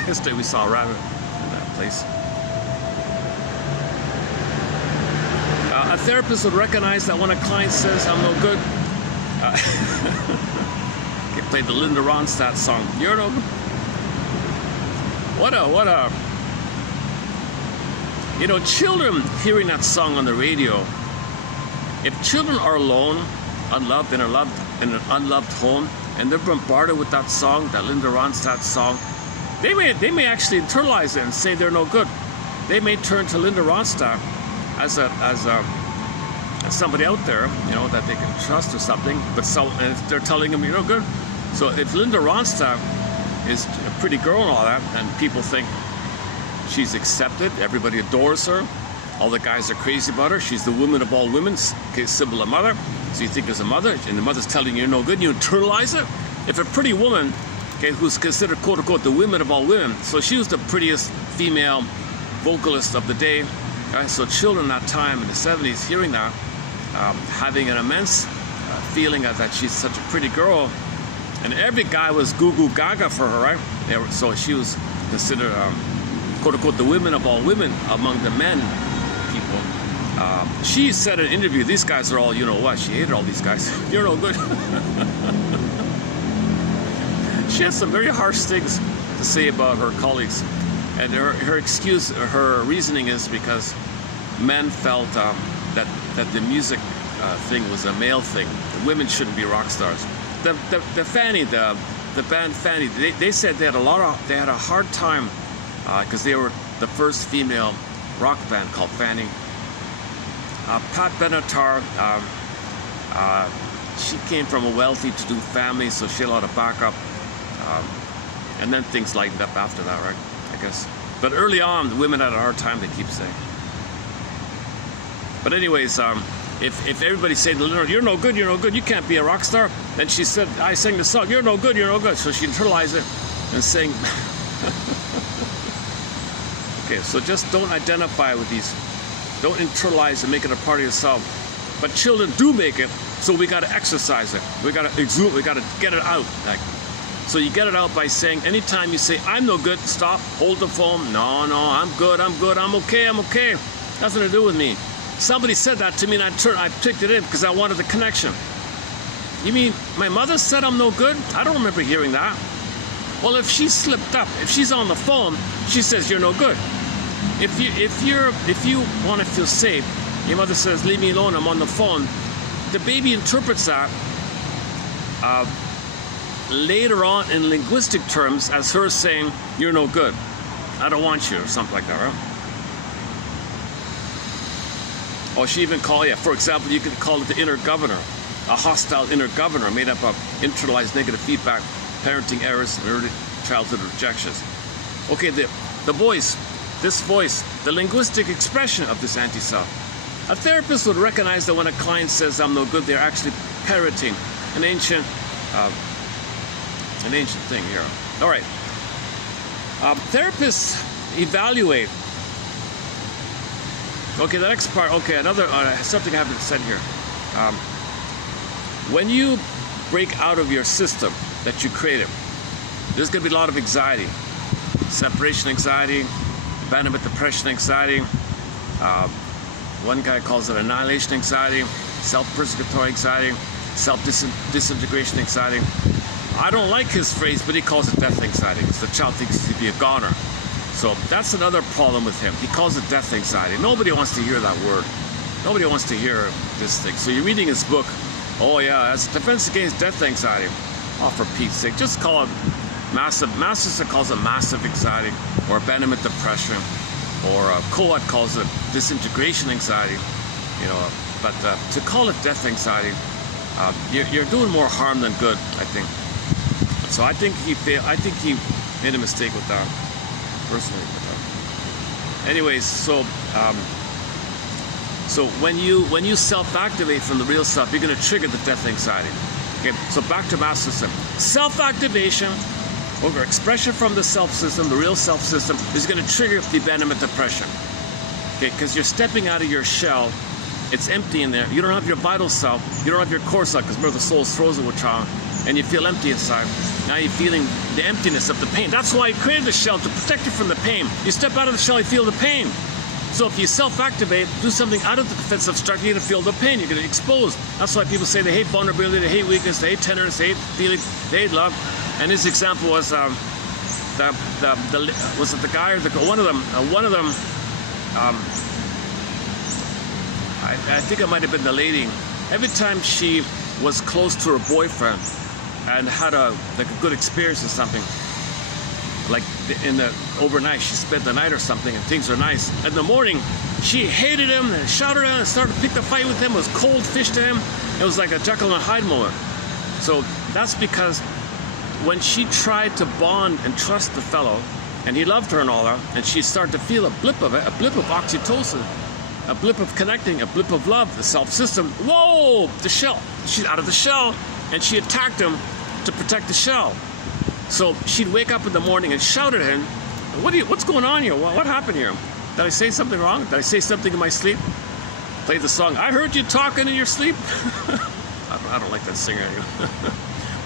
Yesterday we saw a rabbit in that place. A therapist would recognize that when a client says, "I'm no good," they play the Linda Ronstadt song, "You're no good." what a, you know, children hearing that song on the radio. If children are alone, unloved, in an unloved home, and they're bombarded with that song, that Linda Ronstadt song, they may actually internalize it and say they're no good. They may turn to Linda Ronstadt as somebody out there, you know, that they can trust or something. But and if they're telling them you're no good, so if Linda Ronstadt is a pretty girl and all that, and people think she's accepted, everybody adores her, all the guys are crazy about her, she's the woman of all women, okay, symbol of mother, so you think there's a mother, and the mother's telling you you're no good, and you internalize it. If a pretty woman, okay, who's considered quote unquote the women of all women, so she was the prettiest female vocalist of the day, okay? So children that time in the 70s hearing that, having an immense feeling that she's such a pretty girl, and every guy was goo goo gaga for her, right? So she was considered quote unquote the women of all women among the men people. She said in an interview, these guys are all, you know what, she hated all these guys. You're no good. She had some very harsh things to say about her colleagues, and her excuse, her reasoning is because men felt that the music thing was a male thing. The women shouldn't be rock stars. The band Fanny, they said they had a hard time because they were the first female rock band called Fanny. Pat Benatar, she came from a wealthy-to-do family, so she had a lot of backup. And then things lightened up after that, right? I guess. But early on, the women had a hard time, they keep saying. But anyways, if everybody said to Leonard, you're no good, you can't be a rock star, then she said, I sang the song, you're no good. So she internalized it and sang. Okay, so just don't identify with these. Don't internalize and make it a part of yourself. But children do make it, so we got to exercise it. We got to exude, we got to get it out. Like, so you get it out by saying, anytime you say, I'm no good, stop, hold the phone. No, I'm good, I'm okay. Nothing to do with me. Somebody said that to me and I picked it in because I wanted the connection. You mean my mother said I'm no good? I don't remember hearing that. Well, if she slipped up, if she's on the phone, she says you're no good. If you want to feel safe, your mother says, leave me alone, I'm on the phone. The baby interprets that later on in linguistic terms as her saying, you're no good. I don't want you, or something like that, right? Or she even called, for example, you could call it the inner governor, a hostile inner governor made up of internalized negative feedback, parenting errors, and early childhood rejections. Okay, the voice, this voice, the linguistic expression of this anti-self. A therapist would recognize that when a client says, I'm no good, they're actually parroting an ancient thing here. All right. Therapists evaluate. Okay, the next part. Okay, another something I haven't said here. When you break out of your system that you created, there's going to be a lot of anxiety, separation anxiety, abandonment depression anxiety. One guy calls it annihilation anxiety, self-persecutory anxiety, self-disintegration anxiety. I don't like his phrase, but he calls it death anxiety because the child thinks he'd be a goner. So that's another problem with him. He calls it death anxiety. Nobody wants to hear that word. Nobody wants to hear this thing. So you're reading his book. Oh yeah, that's defense against death anxiety. Oh, for Pete's sake, just call it massive. Masterson calls it massive anxiety, or abandonment depression, or Coat calls it disintegration anxiety. You know, but to call it death anxiety, you're doing more harm than good, I think. So I think he made a mistake with that, personally. Anyways, so when you self-activate from the real self, you're going to trigger the death anxiety. Okay, so back to master system. Self-activation over expression from the self system, the real self system, is going to trigger the abandonment depression. Okay, because you're stepping out of your shell. It's empty in there. You don't have your vital self. You don't have your core self, because remember the soul is frozen with trauma, and you feel empty inside. Now you're feeling the emptiness of the pain. That's why you created the shell, to protect you from the pain. You step out of the shell, you feel the pain. So if you self-activate, do something out of the defensive structure, you're going to feel the pain. You're going to expose. That's why people say they hate vulnerability, they hate weakness, they hate tenderness, they hate feeling, they hate love. And his example was was it the guy or one of them? I think it might have been the lady. Every time she was close to her boyfriend and had a good experience or something, like overnight, she spent the night or something and things are nice. In the morning, she hated him and shouted at him and started to pick the fight with him. It was cold fish to him. It was like a Jekyll and Hyde moment. So that's because when she tried to bond and trust the fellow, and he loved her and all that, and she started to feel a blip of it, a blip of oxytocin, a blip of connecting, a blip of love, the self-system. Whoa, the shell. She's out of the shell, and she attacked him to protect the shell. So she'd wake up in the morning and shout at him, what's going on here? What happened here? Did I say something wrong? Did I say something in my sleep? Play the song, I heard you talking in your sleep. I don't like that singer anymore.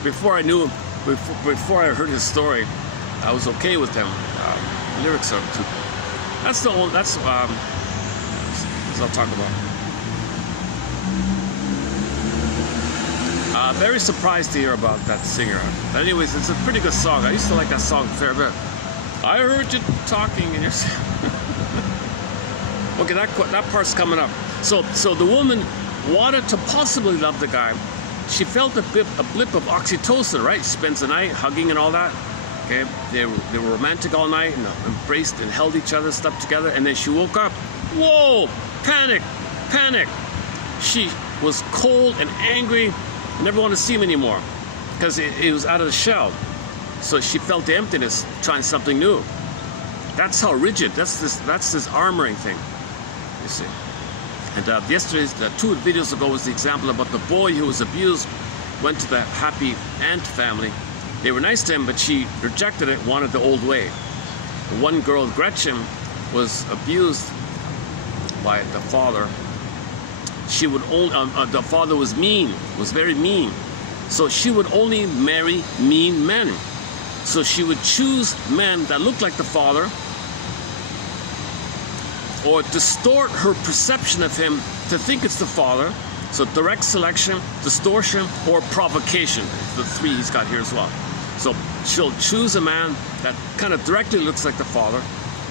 Before I heard his story, I was okay with him. Lyrics are too. That's what I'll talk about. Very surprised to hear about that singer. But anyways, it's a pretty good song. I used to like that song a fair bit. I heard you talking in your. Okay, that part's coming up. So the woman wanted to possibly love the guy. She felt a blip of oxytocin, right? She spends the night hugging and all that. Okay, they were romantic all night and embraced and held each other, slept together, and then she woke up. Whoa! Panic! She was cold and angry. Never wanted to see him anymore because it was out of the shell. So she felt the emptiness, trying something new. That's how rigid. That's this armoring thing. You see. And yesterday's 2 videos ago was the example about the boy who was abused, went to the happy aunt family. They were nice to him, but she rejected it, wanted the old way. One girl, Gretchen, was abused by the father. She would only, the father was mean, was very mean. So she would only marry mean men. So she would choose men that looked like the father, or distort her perception of him to think it's the father. So direct selection, distortion, or provocation. The 3 he's got here as well. So she'll choose a man that kind of directly looks like the father,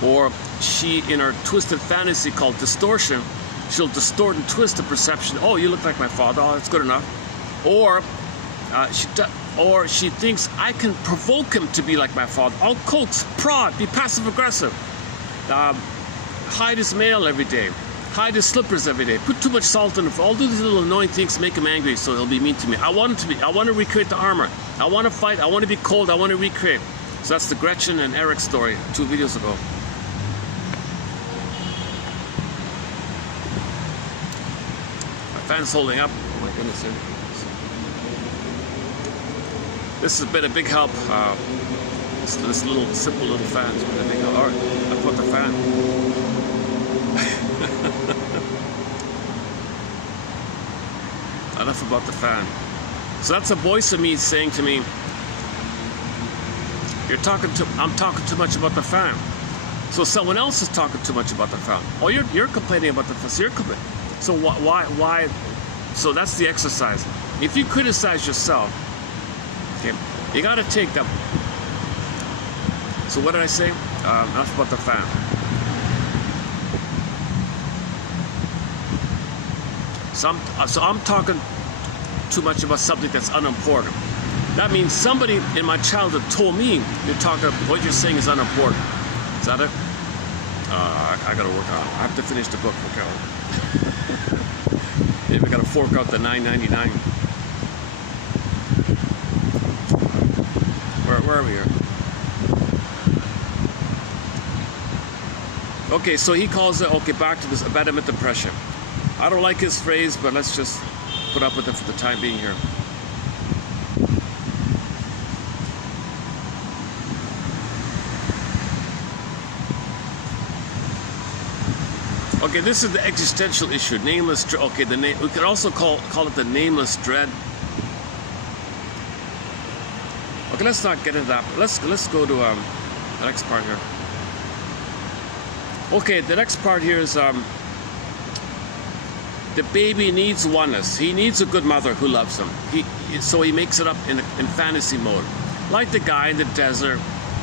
or she, in her twisted fantasy called distortion, she'll distort and twist the perception. Oh, you look like my father. Oh, that's good enough. Or she thinks I can provoke him to be like my father. I'll coax, prod, be passive aggressive. Hide his mail every day. Hide his slippers every day. Put too much salt in it. I'll do these little annoying things to make him angry, so he'll be mean to me. I want to recreate the armor. I want to fight. I want to be cold. I want to recreate. So that's the Gretchen and Eric story 2 videos ago. My fan's holding up. Oh my goodness. This has been a big help. This little simple little fan has been a big help. All right, I put the fan. Enough about the fan. So that's a voice of me saying to me, I'm talking too much about the fan. So someone else is talking too much about the fan. Oh, you're complaining about the fan. So you're complaining. So why? So that's the exercise. If you criticize yourself, okay, you got to take them. So what did I say? Enough about the fan. So I'm talking too much about something that's unimportant. That means somebody in my childhood told me what you're saying is unimportant. Is that it? I gotta work on it. I have to finish the book. Okay. Maybe I gotta fork out the $9.99. Where are we here? Okay, so he calls it, back to this abandonment depression. I don't like his phrase, but let's just put up with it for the time being here. Okay, this is the existential issue, nameless. Okay, we could also call it the nameless dread. Okay, let's not get into that. Let's go to the next part here. Okay, the next part here is the baby needs oneness. He needs a good mother who loves him. So he makes it up in fantasy mode. Like the guy in the desert,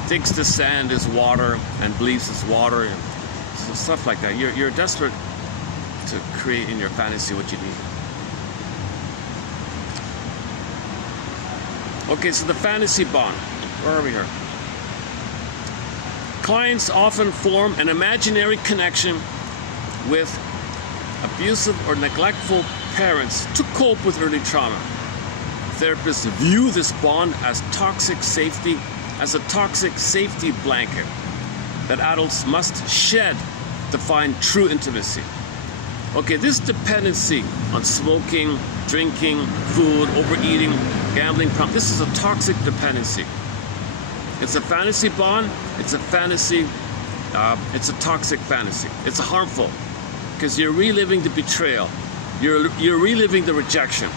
thinks the sand is water and believes it's water, and so stuff like that. You're desperate to create in your fantasy what you need. Okay, so the fantasy bond. Where are we here? Clients often form an imaginary connection with abusive or neglectful parents to cope with early trauma. Therapists view this bond as a toxic safety blanket that adults must shed to find true intimacy. Okay, this dependency on smoking, drinking, food, overeating, gambling, this is a toxic dependency. It's a fantasy bond, it's a fantasy, it's a toxic fantasy. It's harmful because you're reliving the betrayal, you're reliving the rejection,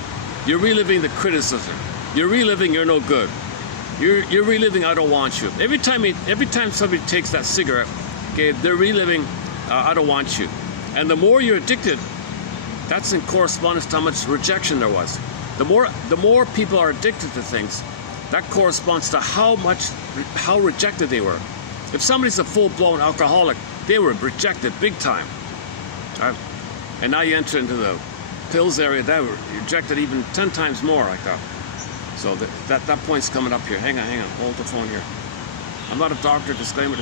you're reliving the criticism, you're reliving you're no good, you're reliving I don't want you. Every time somebody takes that cigarette, okay, they're reliving I don't want you. And the more you're addicted, that's in correspondence to how much rejection there was. The more people are addicted to things, that corresponds to how rejected they were. If somebody's a full-blown alcoholic, they were rejected big time. Right? And now you enter into the pills area, that were rejected even 10 times more like that. So that point's coming up here. Hang on, hold the phone here. I'm not a doctor, disclaimer.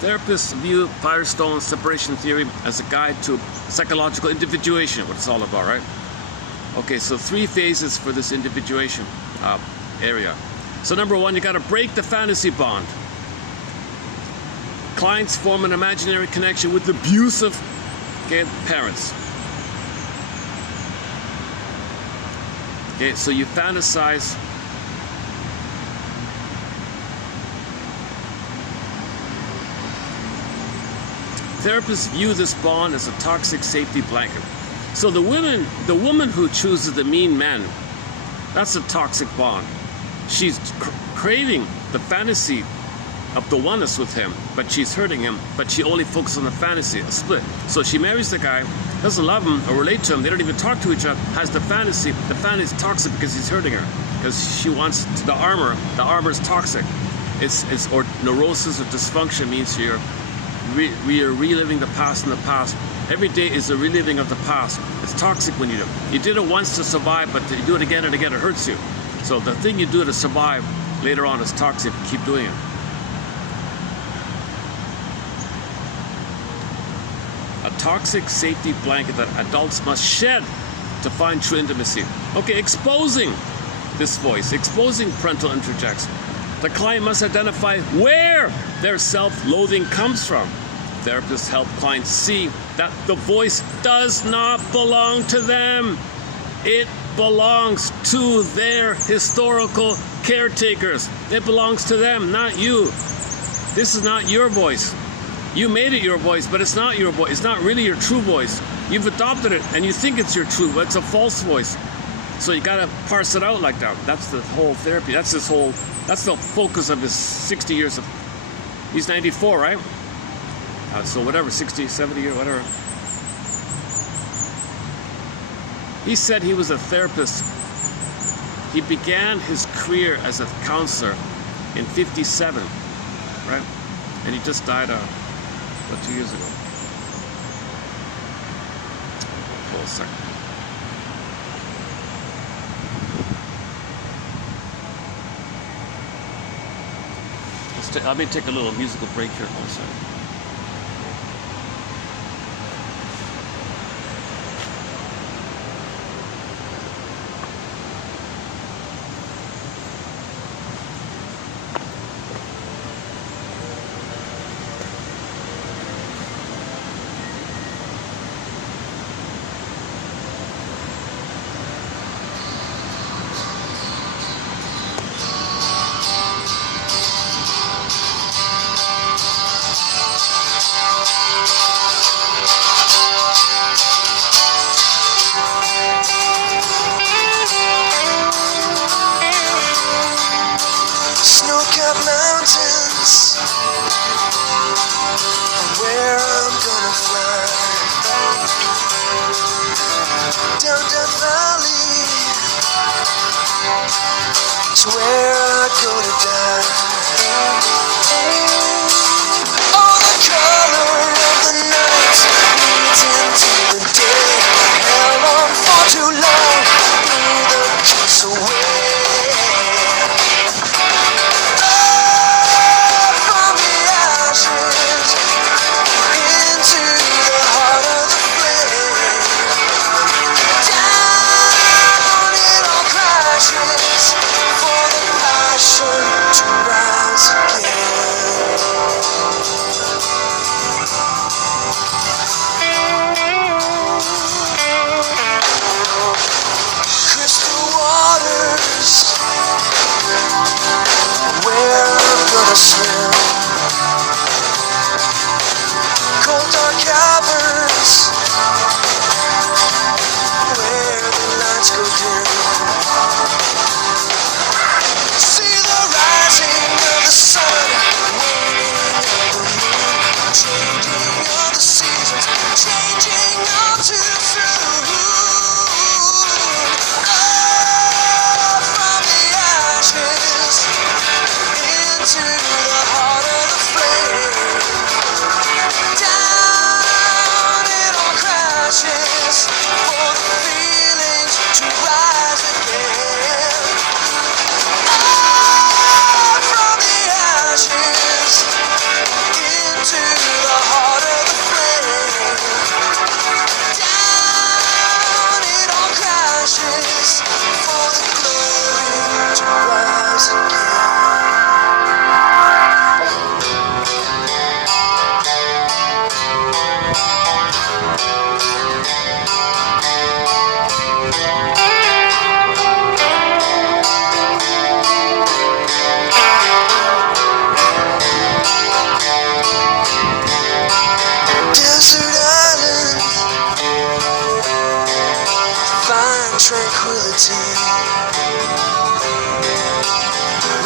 Therapists view Firestone's separation theory as a guide to psychological individuation, what it's all about, right? Okay, so 3 phases for this individuation area. So number 1, you got to break the fantasy bond. Clients form an imaginary connection with abusive parents. Okay, so you fantasize. Therapists view this bond as a toxic safety blanket. So the woman who chooses the mean man, that's a toxic bond. She's craving the fantasy of the oneness with him, but she's hurting him, but she only focuses on the fantasy, a split. So she marries the guy, doesn't love him or relate to him, they don't even talk to each other, has the fantasy is toxic because he's hurting her, because she wants the armor is toxic. It's or neurosis or dysfunction means we are reliving the past in the past. Every day is a reliving of the past. It's toxic when you do. You did it once to survive, but you do it again and again, it hurts you. So the thing you do to survive later on is toxic. Keep doing it. A toxic safety blanket that adults must shed to find true intimacy. Okay, exposing this voice, exposing parental interjection. The client must identify where their self-loathing comes from. Therapists help clients see that the voice does not belong to them. It belongs to their historical caretakers. It belongs to them, not you. This is not your voice. You made it your voice, but it's not your voice. It's not really your true voice. You've adopted it, and you think it's your true, but it's a false voice. So you gotta parse it out like that. That's the whole therapy. That's the focus of his 60 years of, he's 94, right? So whatever, 60, 70 years, whatever. He said he was a therapist. He began his career as a counselor in '57, right? And he just died, 2 years ago. Hold a second. Let me take a little musical break here. Hold a second. is where I go to die. Oh, the color of the night bleeds into the day. Held on for too long, blew the kiss away. From the ashes into the heart of the flame. Down it all crashes for the passion to rise again. Crystal waters, where I'm gonna swim. Cold dark caverns, where the lights go dim. See the rising of the sun, waning of the moon, changing of the seasons, changing all too soon. From the ashes into the heart of the flame. Down it all crashes for the feelings to rise again. From the ashes into the heart of the flame. Down it all crashes for the glory to rise again. Desert island, find tranquility.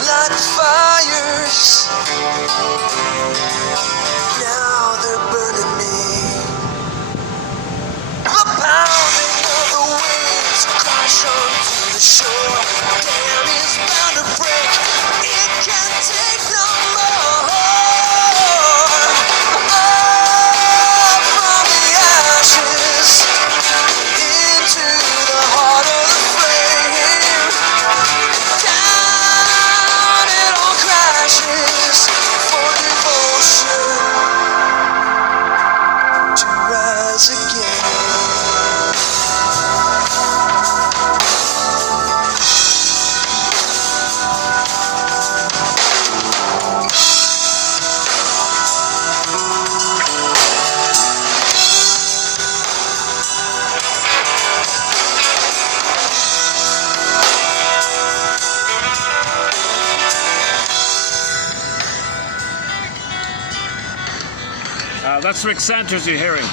Light the fires, now they're burning me. The pounding of the waves crash onto the shore. Dam is bound to break, it can't take no more. From the ashes into the heart of the flame. Down it all crashes for devotion to rise again. That's Rick Santers you're hearing.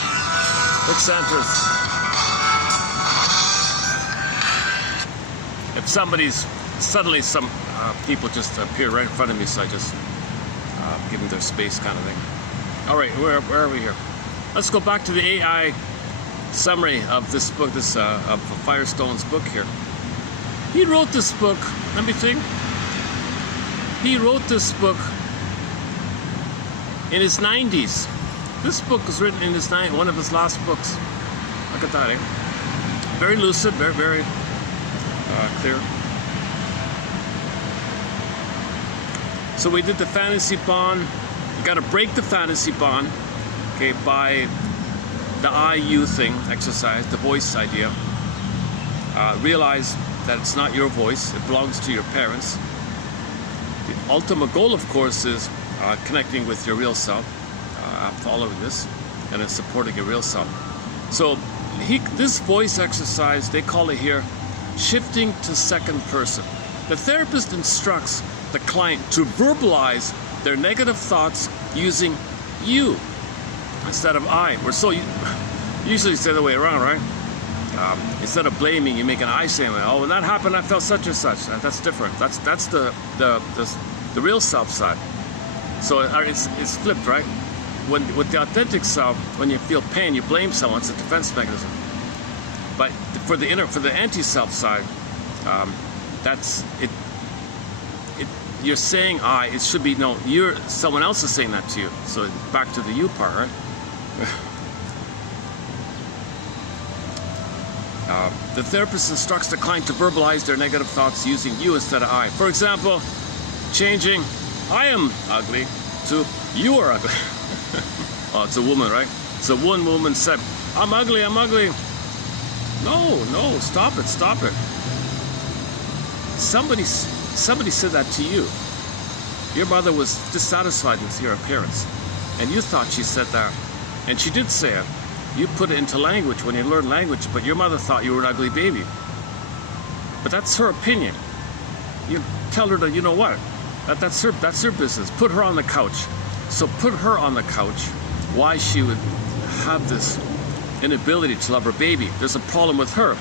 Rick Santers. If somebody's, suddenly some people just appear right in front of me, so I just give them their space kind of thing. All right, where are we here? Let's go back to the AI summary of this book, of Firestone's book here. He wrote this book, let me think. He wrote this book in his 90s. This book was written in his one of his last books. Look at that, eh? Very lucid, very, very clear. So we did the fantasy bond. You got to break the fantasy bond, okay, by the I-you thing, exercise, the voice idea. Realize that it's not your voice, it belongs to your parents. The ultimate goal, of course, is connecting with your real self. Following this and then supporting your real self. So this voice exercise, they call it here shifting to second person. The therapist instructs the client to verbalize their negative thoughts using you instead of I. We're so usually it's the other way around, right? Instead of blaming, you make an I saying, "Oh, when that happened, I felt such and such." That's different. That's the real self side. So it's flipped, right? With the authentic self, when you feel pain, you blame someone. It's a defense mechanism. But for the anti-self side, that's it. you're saying I, it should be no, someone else is saying that to you. So back to the you part, right? The therapist instructs the client to verbalize their negative thoughts using you instead of I. For example, changing I am ugly to you are ugly. Oh, it's a woman, right? So one woman said, I'm ugly, I'm ugly. No, stop it. Somebody said that to you. Your mother was dissatisfied with your appearance, and you thought she said that. And she did say it. You put it into language when you learn language, but your mother thought you were an ugly baby. But that's her opinion. You tell her that, you know what? That's her business. Put her on the couch. So put her on the couch. Why she would have this inability to love her baby. There's a problem with her.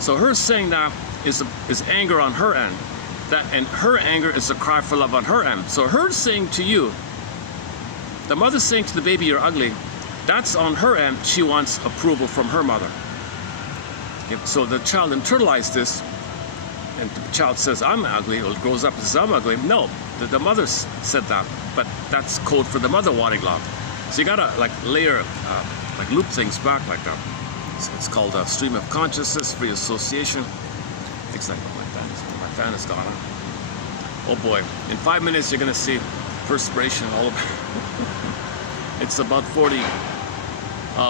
So her saying that is anger on her end. And her anger is a cry for love on her end. So her saying to you, the mother saying to the baby, you're ugly, that's on her end. She wants approval from her mother. So the child internalized this, and the child says, I'm ugly, or grows up and says, I'm ugly. No, the mother said that, but that's code for the mother wanting love. So you gotta like layer, like loop things back like that. It's called a stream of consciousness, free association. Looks like my fan is gone. Oh boy, in 5 minutes you're gonna see perspiration all over. It's about 40,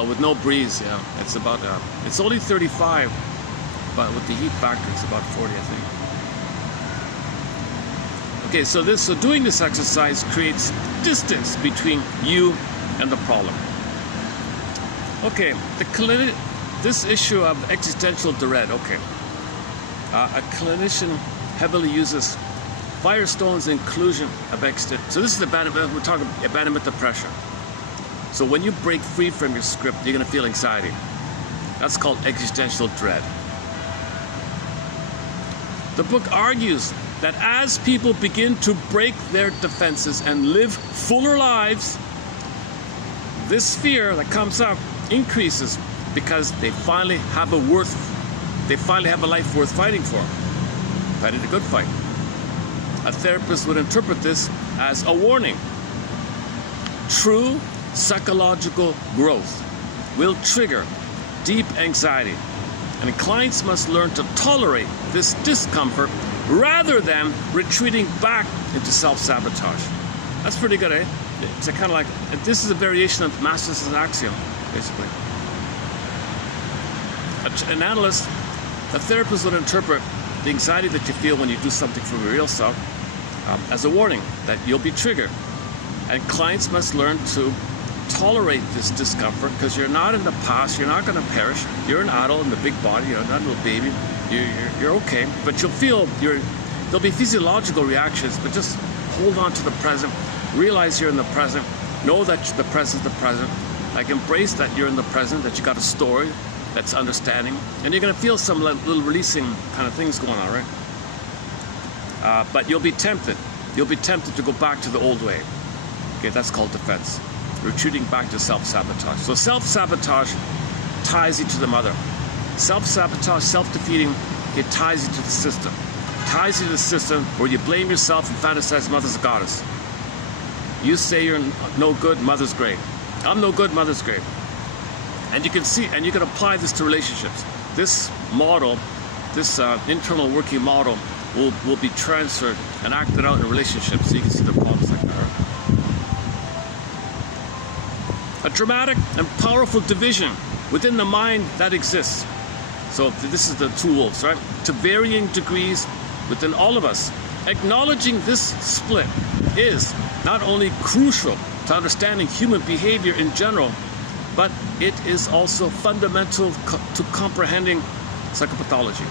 with no breeze, yeah. It's about, it's only 35, but with the heat factor it's about 40, I think. Okay, so doing this exercise creates distance between you and the problem. Okay, this issue of existential dread. Okay, a clinician heavily uses Firestone's inclusion of existential. So this is abandonment. We're talking abandonment depression. So when you break free from your script, you're going to feel anxiety. That's called existential dread. The book argues that as people begin to break their defenses and live fuller lives, this fear that comes up increases because they finally have a life worth fighting for. Fighting a good fight. A therapist would interpret this as a warning. True psychological growth will trigger deep anxiety, and clients must learn to tolerate this discomfort rather than retreating back into self-sabotage. That's pretty good, eh? It's kind of like, this is a variation of Master's axiom, basically. An analyst, a therapist would interpret the anxiety that you feel when you do something for your real self as a warning that you'll be triggered. And clients must learn to tolerate this discomfort because you're not in the past, you're not going to perish. You're an adult in the big body, you're not a little baby. You're okay, but you'll feel, there'll be physiological reactions, but just hold on to the present. Realize you're in the present. Know that the present is the present. Like embrace that you're in the present, that you got a story that's understanding, and you're going to feel some little releasing kind of things going on, right? But you'll be tempted. You'll be tempted to go back to the old way. Okay, that's called defense. Retreating back to self-sabotage. So self-sabotage ties you to the mother. Self-sabotage, self-defeating, it ties you to the system. Ties you to the system where you blame yourself and fantasize mother's a goddess. You say you're no good, mother's great. I'm no good, mother's great. And you can see, and you can apply this to relationships. This model, this internal working model will be transferred and acted out in relationships, so you can see the problems like that. A dramatic and powerful division within the mind that exists. So this is the two wolves, right? To varying degrees within all of us. Acknowledging this split is not only crucial to understanding human behavior in general, but it is also fundamental to comprehending psychopathology.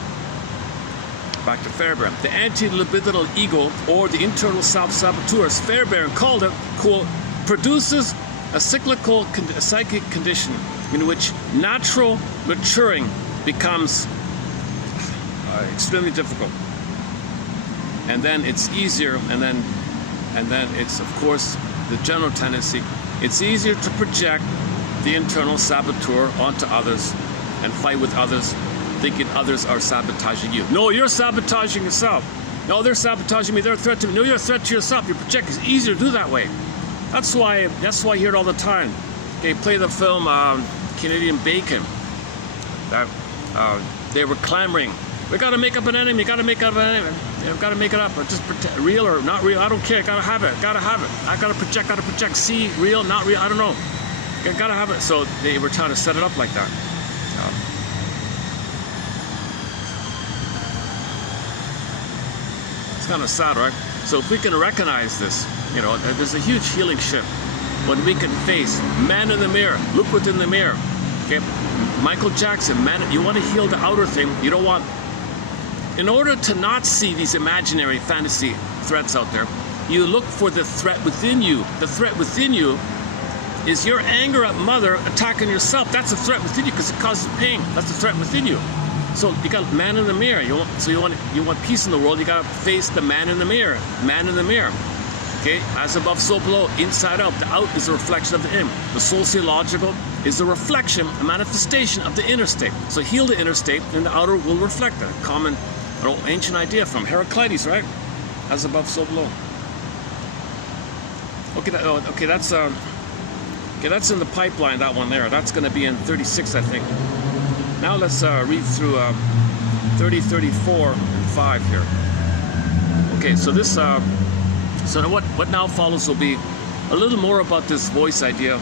Back to Fairbairn. The anti-libidinal ego, or the internal self-saboteur, as Fairbairn called it, quote, produces a cyclical psychic condition in which natural maturing becomes extremely difficult. And then it's easier, and then it's, of course, the general tendency. It's easier to project the internal saboteur onto others and fight with others, thinking others are sabotaging you. No, you're sabotaging yourself. No, they're sabotaging me. They're a threat to me. No, you're a threat to yourself. You project. It's easier to do that way. That's why you hear it all the time. Okay, play the film Canadian Bacon. That they were clamoring. We got to make up an enemy. Got to make up an enemy. Got to make it up, or just pretend, real or not real. I don't care. Got to have it. Got to have it. I got to project. Got to project. See, real, not real. I don't know. Got to have it. So they were trying to set it up like that. It's kind of sad, right? So if we can recognize this, you know, there's a huge healing shift when we can face man in the mirror. Look within the mirror. Okay, Michael Jackson, man, you want to heal the outer thing. You don't want. In order to not see these imaginary fantasy threats out there, you look for the threat within you. The threat within you is your anger at mother attacking yourself. That's a threat within you because it causes pain. That's a threat within you. So you got man in the mirror. You want peace in the world. You got to face the man in the mirror. Man in the mirror. Okay, as above, so below, inside out. The out is a reflection of the in. The sociological is a reflection, a manifestation of the inner state. So heal the inner state, and the outer will reflect that. Common, ancient idea from Heraclitus, right? As above, so below. Okay, that's in the pipeline. That one there. That's going to be in 36, I think. Now let's read through 30, 34, and 5 here. Okay, so this. So what now follows will be a little more about this voice idea.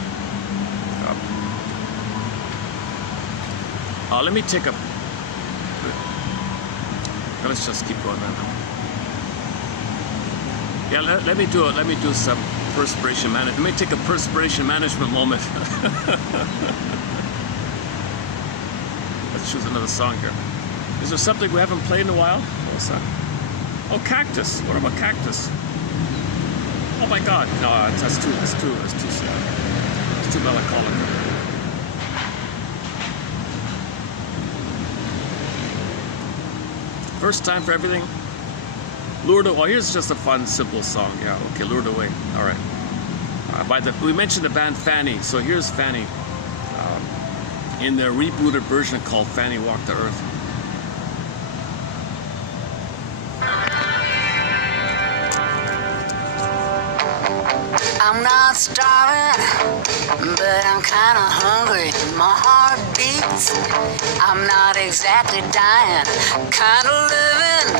Let me take a. Let's just keep going now. Yeah, let me do some perspiration management. Let me take a perspiration management moment. Let's choose another song here. Is there something we haven't played in a while? What's that? Oh, Cactus. What about Cactus? Oh my God! No, that's too sad. It's too melancholic. First time for everything. Lured Away. Well, here's just a fun, simple song. Yeah. Okay. Lured Away. All right. We mentioned the band Fanny. So here's Fanny in their rebooted version called Fanny Walk to Earth. I'm not starving, but I'm kinda hungry. My heart beats. I'm not exactly dying, kinda living.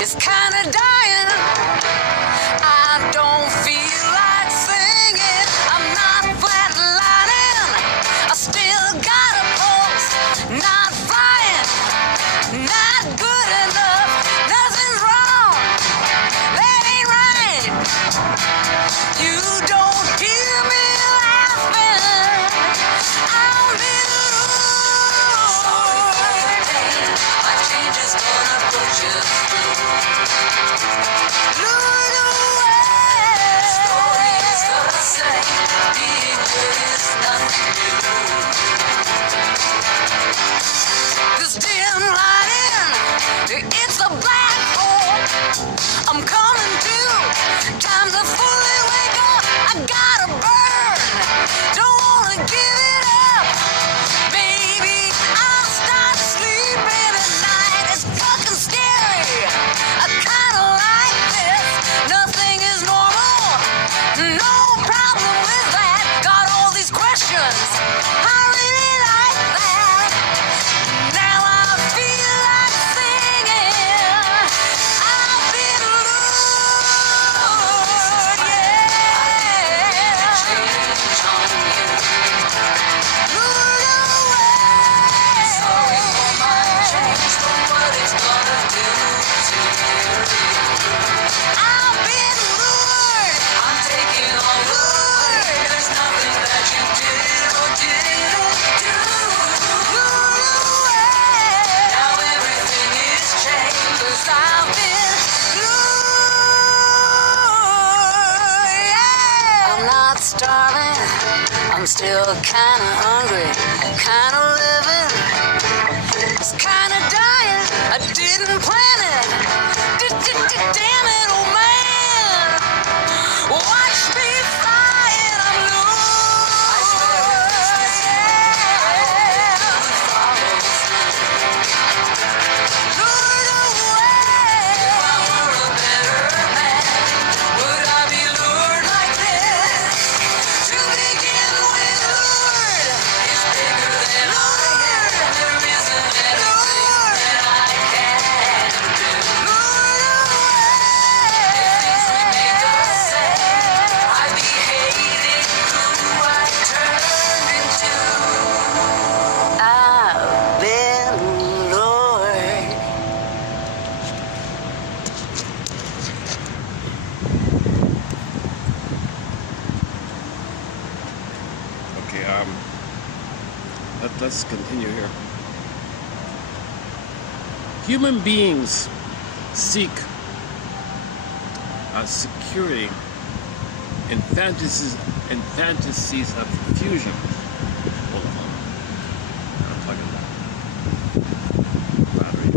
It's kinda dying. I don't feel like singing. I'm not flatlining. I still got a pulse. Not flying, not good enough. Nothing's wrong. That ain't right. You don't hear me laughing. I'm lured. My change is gonna put you through. Lured away. Story is the same. Being good is nothing new. This dim lighting, it's a black hole. I'm coming to. Time to fully wake up. I gotta burn. Don't wanna give it up. Baby, I'll start sleeping at night. It's fucking scary. I kinda like this. Nothing is normal. No problem with that. Got all these questions. I really like that. Now I feel like singing. I've been lured, yeah. Change on you. Lured away. Sorry for my change, but what it's gonna do to you. I've been lured. I'm taking all lured. There's nothing that you did or didn't do. Lured away. Now everything is changed 'cause I've been lured. Yeah. I'm not starving. I'm still kinda hungry, kinda living. It's kinda dying. I didn't plan it. Damn it, oh man. Watch me flying. I'm loose. Lured away. If I were a let's continue here. Human beings seek security in fantasies of fusion. Hold on. I'm plugging that. Battery.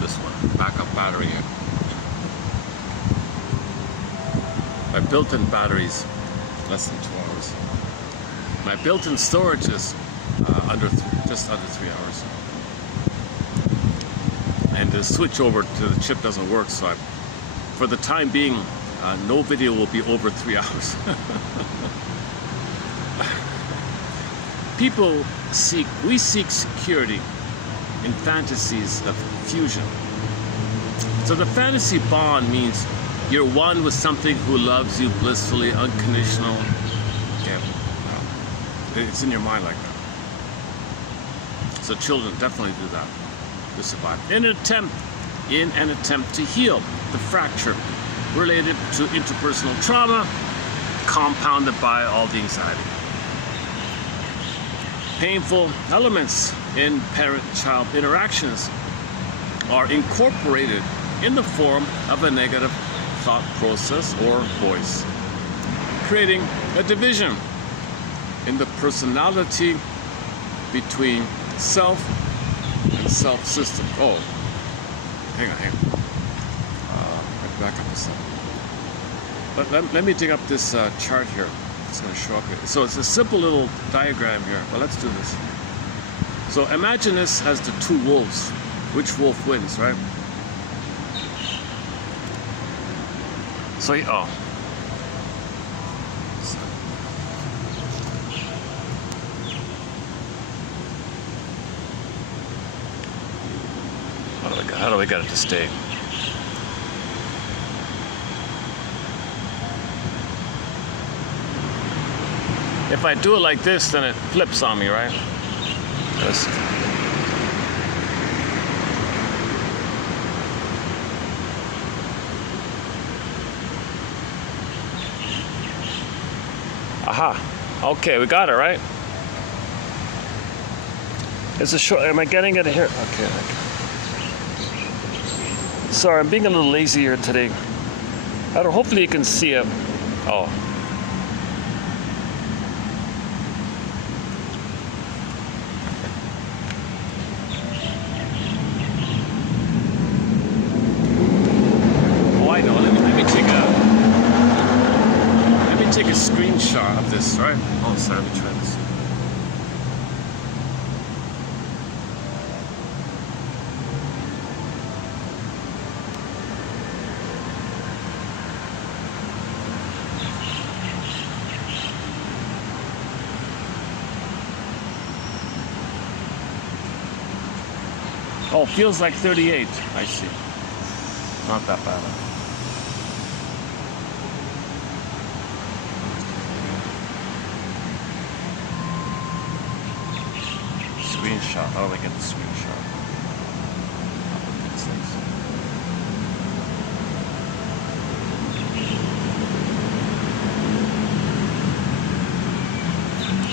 This one. Backup battery here. My built-in batteries, less than 2 hours. My built-in storage is just under 3 hours. And the switch over to the chip doesn't work, so for the time being, no video will be over 3 hours. We seek security in fantasies of fusion. So the fantasy bond means you're one with something who loves you blissfully, unconditional. Yeah, it's in your mind like that. So children definitely do that to survive. In an attempt to heal the fracture related to interpersonal trauma, compounded by all the anxiety. Painful elements in parent-child interactions are incorporated in the form of a negative thought process or voice, creating a division in the personality between self and self-system. Oh, hang on. Back up a second. Let me dig up this chart here. It's going to show up here. So it's a simple little diagram here, but let's do this. So imagine this as the two wolves. Which wolf wins, right? So, oh. How do we get it to stay? If I do it like this, then it flips on me, right? Because aha. Okay, we got it, right? It's a short. Am I getting it here? Okay. Sorry, I'm being a little lazy here today. Hopefully you can see it. Oh. Take a screenshot of this, right? Oh, sorry, let me try this. Oh, feels like 38. I see. Not that bad. Screenshot. How do I get the screenshot?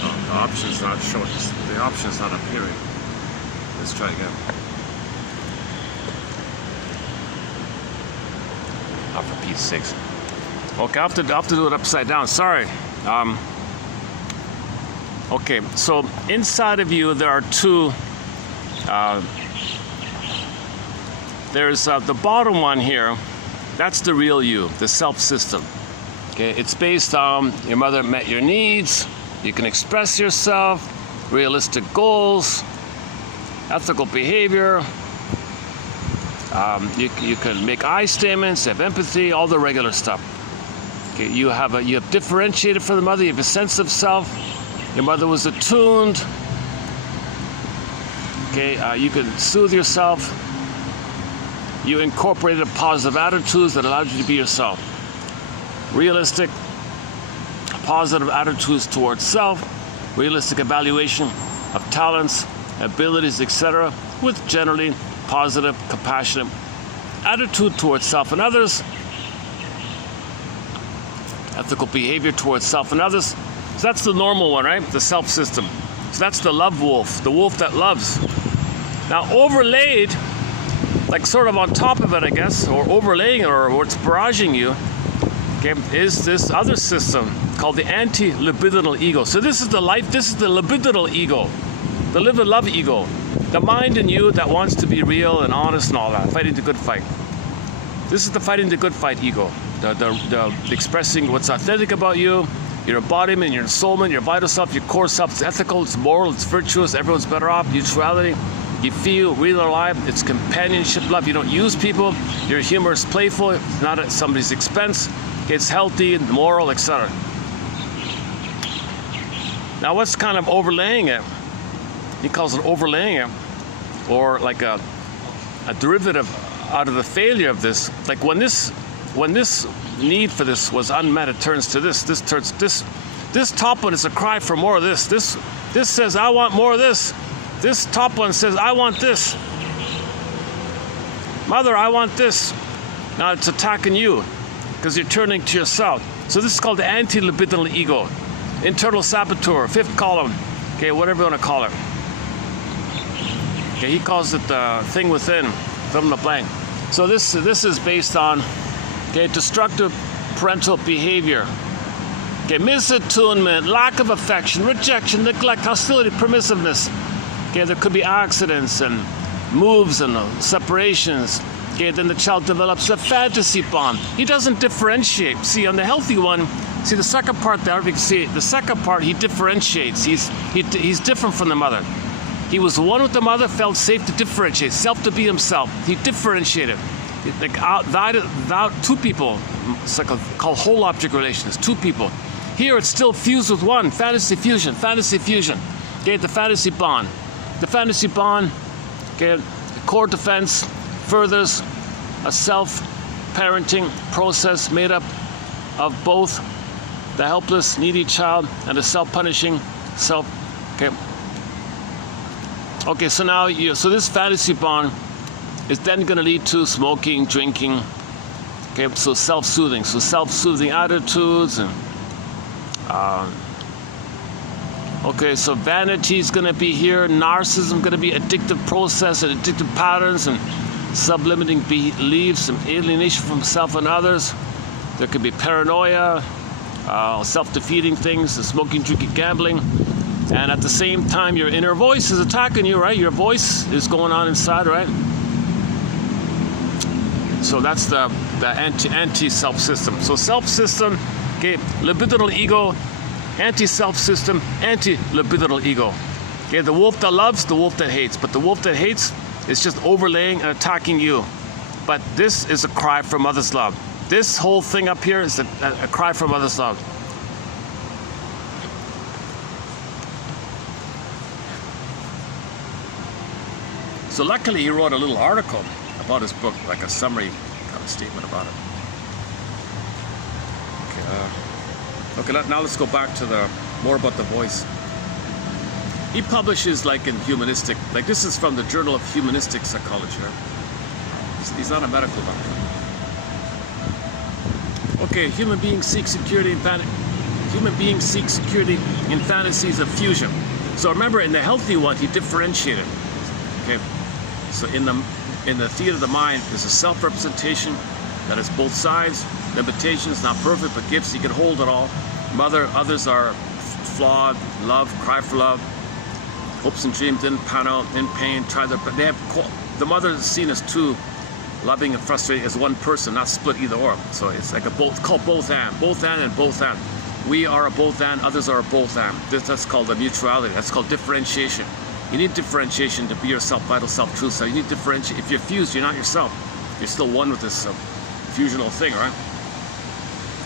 Oh, the option's not showing. The option's not appearing. Let's try again. Oh, for Pete's sakes. Okay, I have to do it upside down. Sorry. Okay, so inside of you there are two, there's the bottom one here, that's the real you, the self-system. Okay, it's based on your mother met your needs, you can express yourself, realistic goals, ethical behavior, you can make I statements, have empathy, all the regular stuff. Okay, you have differentiated from the mother, you have a sense of self. Your mother was attuned. Okay, you can soothe yourself. You incorporated positive attitudes that allowed you to be yourself. Realistic, positive attitudes towards self. realistic evaluation of talents, abilities, etc., with generally positive, compassionate attitude towards self and others, ethical behavior towards self and others. So that's the normal one, right? The self system. So that's the love wolf, the wolf that loves. Now overlaid, like sort of on top of it, I guess, or overlaying it, or what's barraging you, okay, is this other system called the anti-libidinal ego. So this is the libidinal ego, the live and love ego, the mind in you that wants to be real and honest and all that, fighting the good fight. This is the fighting the good fight ego, the expressing what's authentic about you, your embodiment, your soulment, your vital self, your core self. It's ethical, it's moral, it's virtuous, everyone's better off, neutrality. You feel real and alive. It's companionship love. You don't use people. Your humor is playful, not at somebody's expense. It's healthy, moral, etc. Now what's kind of overlaying it? He calls it overlaying it, or like a derivative out of the failure of this. Like when this need for this was unmet, it turns to this. This top one is a cry for more of this. This says, I want more of this. This top one says, I want this. Mother, I want this. Now it's attacking you because you're turning to yourself. So this is called the anti-libidinal ego. Internal saboteur, fifth column. Okay, whatever you want to call it. Okay, he calls it the thing within, fill in the blank. So this is based on, okay, destructive parental behavior. Okay, misattunement, lack of affection, rejection, neglect, hostility, permissiveness. Okay, there could be accidents and moves and separations. Okay, then the child develops a fantasy bond. He doesn't differentiate. See, on the healthy one, see the second part there, you can see the second part, he differentiates. He's different from the mother. He was one with the mother, felt safe to differentiate, self to be himself. He differentiated. Like without two people, it's like called whole object relations, two people. Here it's still fused with one, fantasy fusion. Okay, the fantasy bond. The fantasy bond, okay, core defense furthers a self-parenting process made up of both the helpless, needy child and the self-punishing self. Okay, so now so this fantasy bond is then going to lead to smoking, drinking. Okay, so self-soothing attitudes and. Okay, so vanity is going to be here, narcissism going to be addictive process and addictive patterns and sublimating beliefs and alienation from self and others. There could be paranoia, self-defeating things, the smoking, drinking, gambling. And at the same time, your inner voice is attacking you, right? Your voice is going on inside, right? So that's the anti-self system. So self system, okay, libidinal ego, anti-self system, anti-libidinal ego. Okay, the wolf that loves, the wolf that hates. But the wolf that hates is just overlaying and attacking you. But this is a cry for mother's love. This whole thing up here is a cry for mother's love. So luckily he wrote a little article about his book, like a summary kind of statement about it. Okay, now let's go back to more about the voice. He publishes like in humanistic, like this is from the Journal of Humanistic Psychology. Right? He's not a medical doctor. Okay, human beings seek security in fantasies of fusion. So remember, in the healthy one, he differentiated. Okay, so in the theater of the mind, there's a self-representation that has both sides, limitations, not perfect, but gifts. You can hold it all. Others are flawed, love, cry for love, hopes and dreams didn't pan out, in pain, the mother is seen as two, loving and frustrated as one person, not split either or. So it's like called both and and both and. We are a both and, others are a both and. That's called a mutuality. That's called differentiation. You need differentiation to be yourself, vital self, true self. You need differentiation. If you're fused, you're not yourself. You're still one with this fusional thing, right?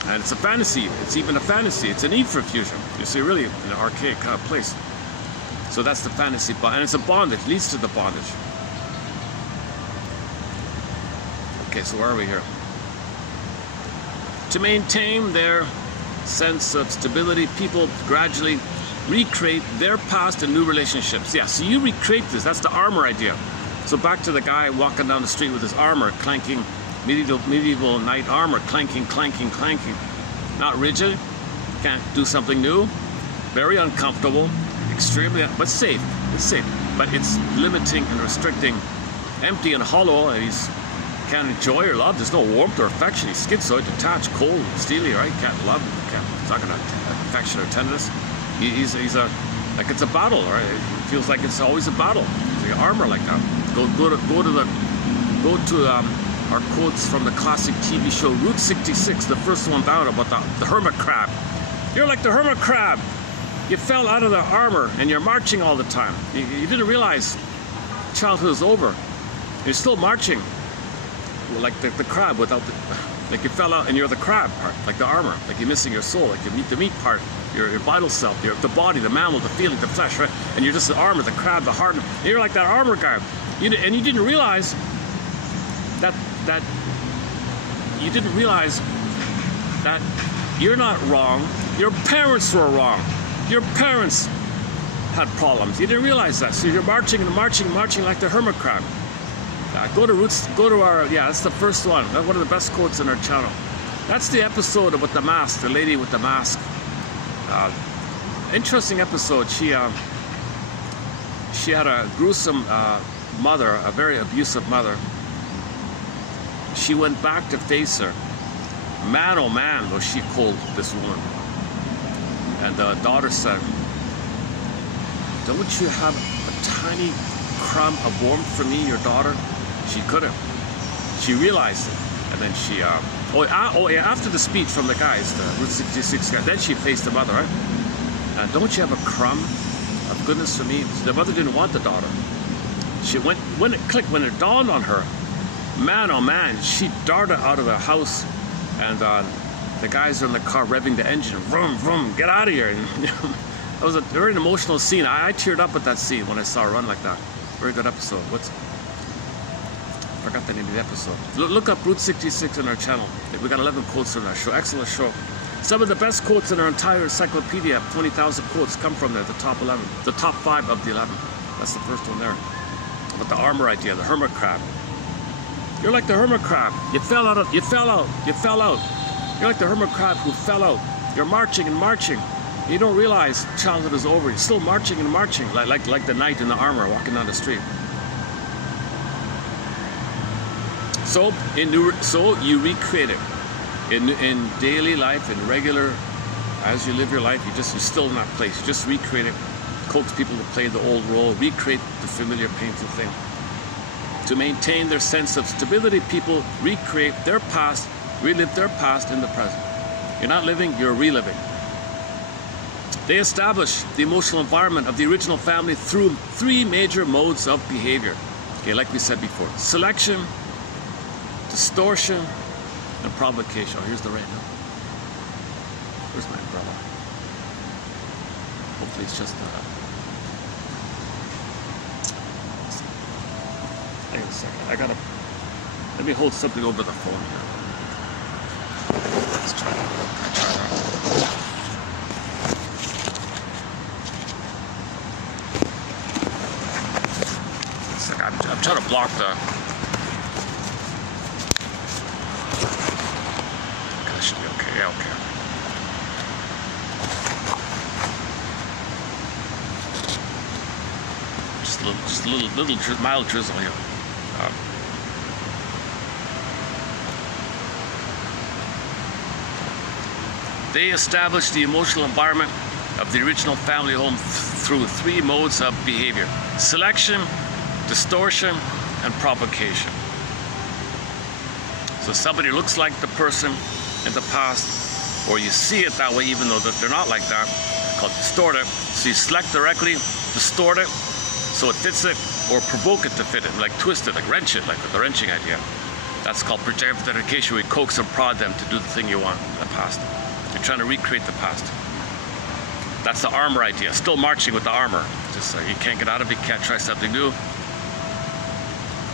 And it's a fantasy. It's even a fantasy. It's a need for fusion. You see, really in an archaic kind of place. So that's the fantasy bond. And it's a bondage, leads to the bondage. Okay, so where are we here? To maintain their sense of stability, people gradually recreate their past and new relationships. Yeah, so you recreate this. That's the armor idea. So back to the guy walking down the street with his armor, clanking, medieval knight armor, clanking, clanking, clanking. Not rigid, can't do something new, very uncomfortable, extremely, but safe. It's safe, but it's limiting and restricting, empty and hollow, and he's can't enjoy or love. There's no warmth or affection. He's schizoid, detached, cold, steely, right? Can't love, he's not gonna affection or tenderness. He's a, like it's a battle, right? It feels like it's always a battle. It's like armor like that. Go to our quotes from the classic TV show Route 66, the first one down, about the hermit crab. You're like the hermit crab. You fell out of the armor and you're marching all the time. You didn't realize childhood is over. You're still marching, like the crab without the, like you fell out and you're the crab part, like the armor, like you're missing your soul, like you meet the meat part, your vital self, the body, the mammal, the feeling, the flesh, right? And you're just the armor, the crab, the heart. And you're like that armor guy. And you didn't realize that you didn't realize that you're not wrong. Your parents were wrong. Your parents had problems. You didn't realize that. So you're marching and marching, marching like the hermit crab. Go to our, yeah, that's the first one. That's one of the best quotes on our channel. That's the episode about the mask, the lady with the mask. Interesting episode. She had a gruesome mother, a very abusive mother. She went back to face her. Man, oh man, was she cold, this woman. And the daughter said, "Don't you have a tiny crumb of warmth for me, your daughter?" She couldn't. She realized it. And then she, after the speech from the guys, the Route 66 guy, then she faced the mother, right? "Don't you have a crumb of goodness for me?" The mother didn't want the daughter. She went, when it clicked, when it dawned on her, man, oh man, she darted out of the house, and the guys are in the car revving the engine, vroom, vroom, get out of here. And, that was a very emotional scene. I teared up at that scene when I saw her run like that. Very good episode. I forgot the name of the episode. Look up Route 66 on our channel. We got 11 quotes on our show. Excellent show. Some of the best quotes in our entire encyclopedia, 20,000 quotes, come from there, the top 11. The top 5 of the 11. That's the first one there. But the armor idea, the hermit crab. You're like the hermit crab. You fell out. You fell out. You're like the hermit crab who fell out. You're marching and marching. You don't realize childhood is over. You're still marching and marching, like the knight in the armor walking down the street. So you recreate it in daily life, in regular, as you live your life. You're still in that place. You just recreate it. Coax people to play the old role. Recreate the familiar, painful thing. To maintain their sense of stability, people recreate their past, relive their past in the present. You're not living, you're reliving. They establish the emotional environment of the original family through 3 major modes of behavior. Okay, like we said before. Selection, distortion, and provocation. Oh, here's the rain. Where's my umbrella? Hopefully it's just hang on a second. Let me hold something over the phone here. Let's try that. I'm trying to block the. That should be okay. Yeah, okay. Just a little mild drizzle here. They established the emotional environment of the original family home through 3 modes of behavior: selection, distortion, and provocation. So somebody looks like the person in the past, or you see it that way even though that they're not like that, called distorted. So you select directly, distort it so it fits it, or provoke it to fit it, like twist it, like wrench it, like the wrenching idea. That's called projective dedication, where you coax and prod them to do the thing you want in the past. You're trying to recreate the past. That's the armor idea, still marching with the armor. Just you can't get out of it, you can't try something new.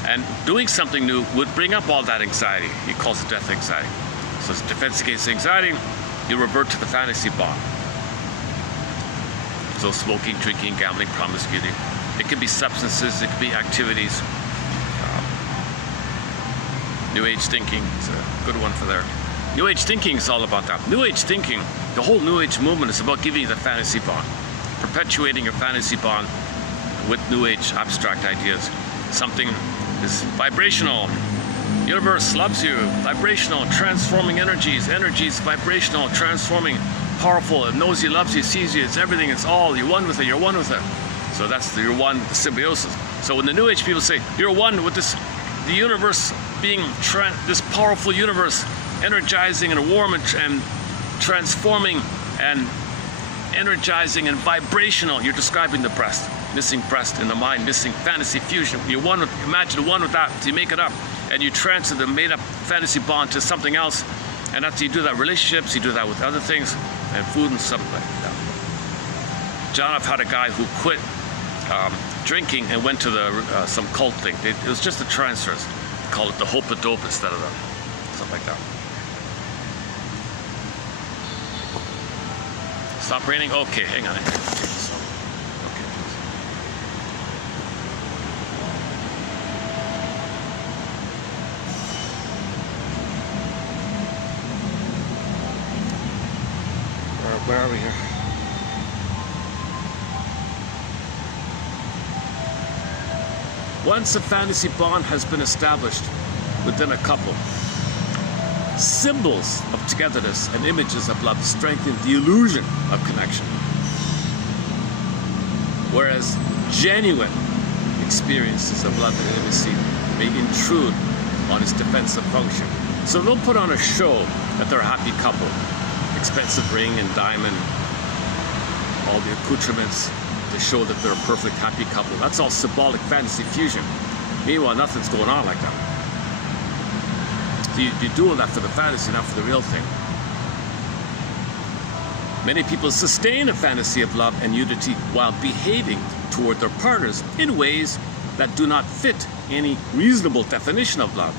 And doing something new would bring up all that anxiety. He calls it death anxiety. So it's defense against anxiety, you revert to the fantasy bond. So smoking, drinking, gambling, promiscuity. It could be substances, it could be activities. New Age thinking is a good one for there. New Age thinking is all about that. New Age thinking, the whole New Age movement is about giving you the fantasy bond, perpetuating your fantasy bond with New Age abstract ideas. Something is vibrational. Universe loves you. Vibrational, transforming energies. Energies, vibrational, transforming, powerful. It knows you, loves you, sees you. It's everything. It's all. You're one with it. You're one with it. So that's you're one with the symbiosis. So when the New Age people say you're one with this, the universe being this powerful universe, energizing and warm and transforming and energizing and vibrational. You're describing the breast, missing breast in the mind, missing fantasy fusion. You're one with, imagine one with that. So you make it up and you transfer the made up fantasy bond to something else. And after you do that, relationships, you do that with other things and food and stuff like that. John F. had a guy who quit drinking and went to the some cult thing. It was just a transfers. Call it the hope of dope instead of the stuff like that. Stop raining? Okay, hang on. Okay. Where are we here? Once a fantasy bond has been established within a couple, symbols of togetherness and images of love strengthen the illusion of connection, whereas genuine experiences of love and intimacy may intrude on its defensive function. So they'll put on a show that they're a happy couple, expensive ring and diamond, all the accoutrements to show that they're a perfect happy couple. That's all symbolic fantasy fusion. Meanwhile, nothing's going on like that. So you're doing that for the fantasy, not for the real thing. Many people sustain a fantasy of love and unity while behaving toward their partners in ways that do not fit any reasonable definition of love.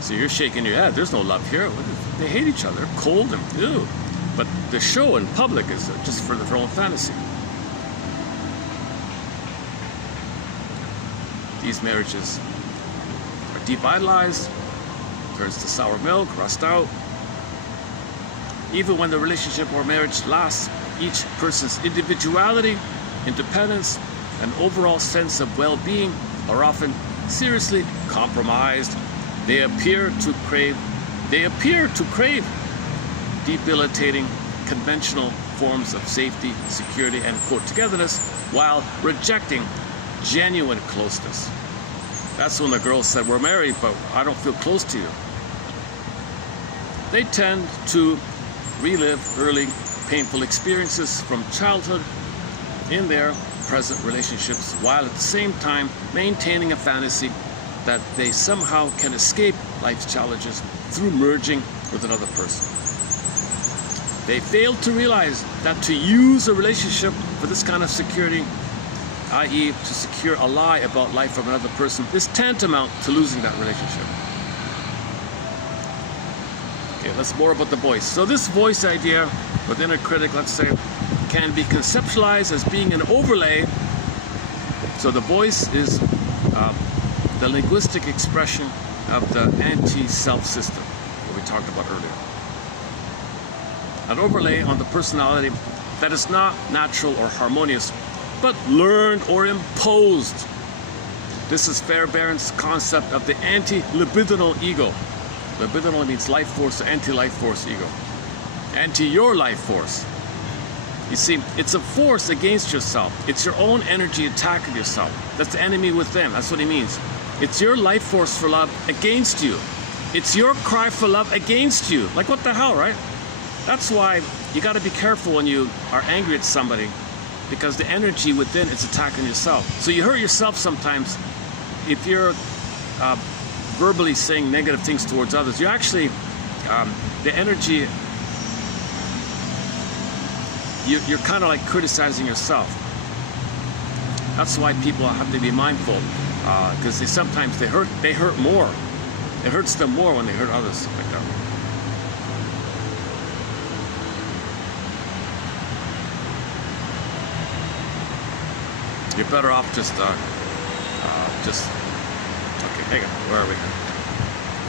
So you're shaking your head. There's no love here. They hate each other, cold and ew. But the show in public is just for their own fantasy. These marriages are devitalized, turns to sour milk, rust out. Even when the relationship or marriage lasts, each person's individuality, independence, and overall sense of well-being are often seriously compromised. They appear to crave debilitating conventional forms of safety, security, and quote togetherness while rejecting genuine closeness. That's when the girl said, we're married, but I don't feel close to you. They tend to relive early painful experiences from childhood in their present relationships, while at the same time maintaining a fantasy that they somehow can escape life's challenges through merging with another person. They fail to realize that to use a relationship for this kind of security, i.e. to secure a lie about life from another person, is tantamount to losing that relationship. Okay, let's more about the voice. So this voice idea, with inner critic, let's say, can be conceptualized as being an overlay. So the voice is the linguistic expression of the anti-self system that we talked about earlier. An overlay on the personality that is not natural or harmonious, but learned or imposed. This is Fairbairn's concept of the anti-libidinal ego. Libidinal means life force, anti-life force ego. Anti your life force. You see, it's a force against yourself. It's your own energy attacking yourself. That's the enemy within. That's what he means. It's your life force for love against you. It's your cry for love against you. Like, what the hell, right? That's why you got to be careful when you are angry at somebody, because the energy within is attacking yourself. So you hurt yourself sometimes if you're verbally saying negative things towards others. You actually, the energy, you're kind of like criticizing yourself. That's why people have to be mindful, because sometimes they hurt more. It hurts them more when they hurt others like that. you're better off just okay, hang on, where are we?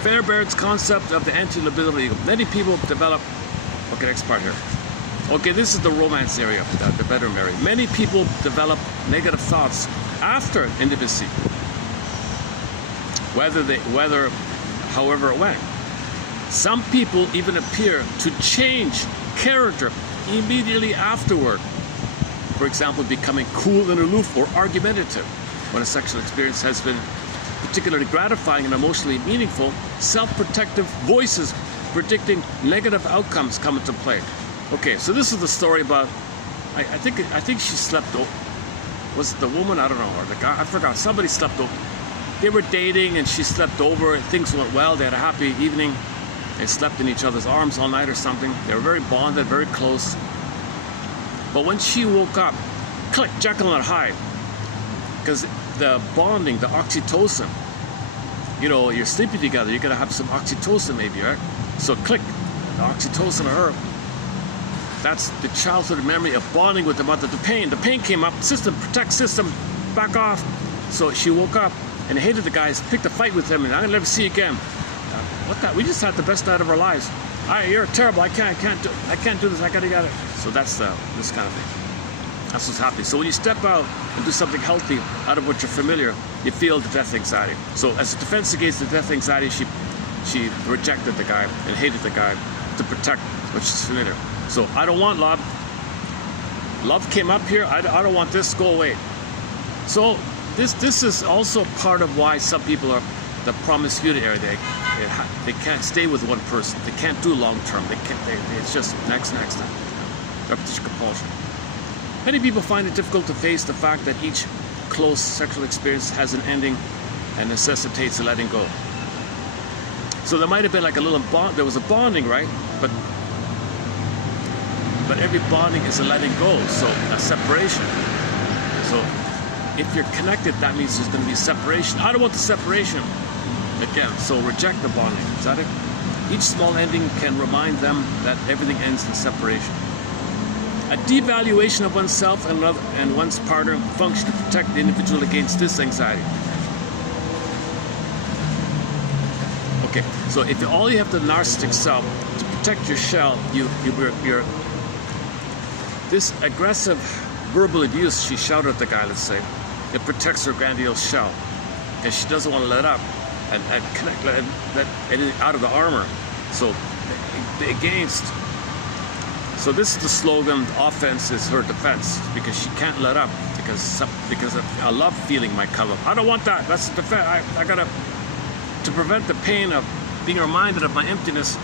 Fairbairn's concept of the anti-libido ego. Many people develop, okay, next part here. Okay, this is the romance area, the bedroom area. Many people develop negative thoughts after intimacy, however it went. Some people even appear to change character immediately afterward. For example, becoming cool and aloof or argumentative. When a sexual experience has been particularly gratifying and emotionally meaningful, self-protective voices predicting negative outcomes come into play. Okay, so this is the story about, I think she slept over. Was it the woman? I don't know, or the guy? I forgot. Somebody slept over. They were dating and she slept over. Things went well. They had a happy evening. They slept in each other's arms all night or something. They were very bonded, very close. But when she woke up, click, Jekyll and Hyde. Because the bonding, the oxytocin, you know, you're sleeping together, you're going to have some oxytocin maybe, right? So click, the oxytocin of her. That's the childhood memory of bonding with the mother. The pain came up, system, protect system, back off. So she woke up and hated the guys, picked a fight with him, and I'm going to never see you again. What that? We just had the best night of our lives. You're terrible, I can't do this, I gotta get it. So that's this kind of thing. That's what's happening. So when you step out and do something healthy out of what you're familiar, you feel the death anxiety. So as a defense against the death anxiety, she rejected the guy and hated the guy to protect what she's familiar. So I don't want love. Love came up here. I don't want this. Go away. So this is also part of why some people are the promiscuity area. They can't stay with one person. They can't do long term. It's just next. Repetition compulsion. Many people find it difficult to face the fact that each close sexual experience has an ending and necessitates a letting go. So there might have been like a little bond. There was a bonding, right? But every bonding is a letting go. So a separation. So if you're connected, that means there's going to be separation. I don't want the separation. Again, so reject the bonding. Is that it? Each small ending can remind them that everything ends in separation. A devaluation of oneself and one's partner function to protect the individual against this anxiety. Okay, so if all you have the narcissistic self to protect your shell, you're this aggressive verbal abuse she shouted at the guy, let's say, it protects her grandiose shell, and she doesn't want to let up. And connect, let it out of the armor. So against. So this is the slogan: offense is her defense, because she can't let up because a love feeling might come up. I don't want that. That's the defense. I gotta, to prevent the pain of being reminded of my emptiness,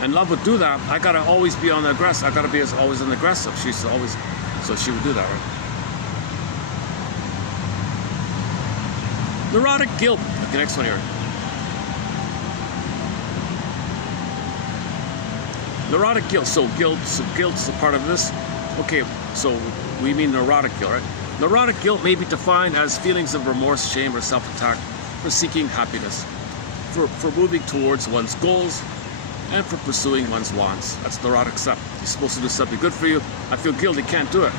and love would do that. I gotta always be on the aggressive. I gotta be always an aggressive. She's always, so she would do that, right? Neurotic guilt. Okay, next one here. Neurotic guilt. So guilt's a part of this. Okay, so we mean neurotic guilt, right? Neurotic guilt may be defined as feelings of remorse, shame, or self-attack for seeking happiness, for moving towards one's goals, and for pursuing one's wants. That's neurotic stuff. You're supposed to do something good for you. I feel guilty, can't do it.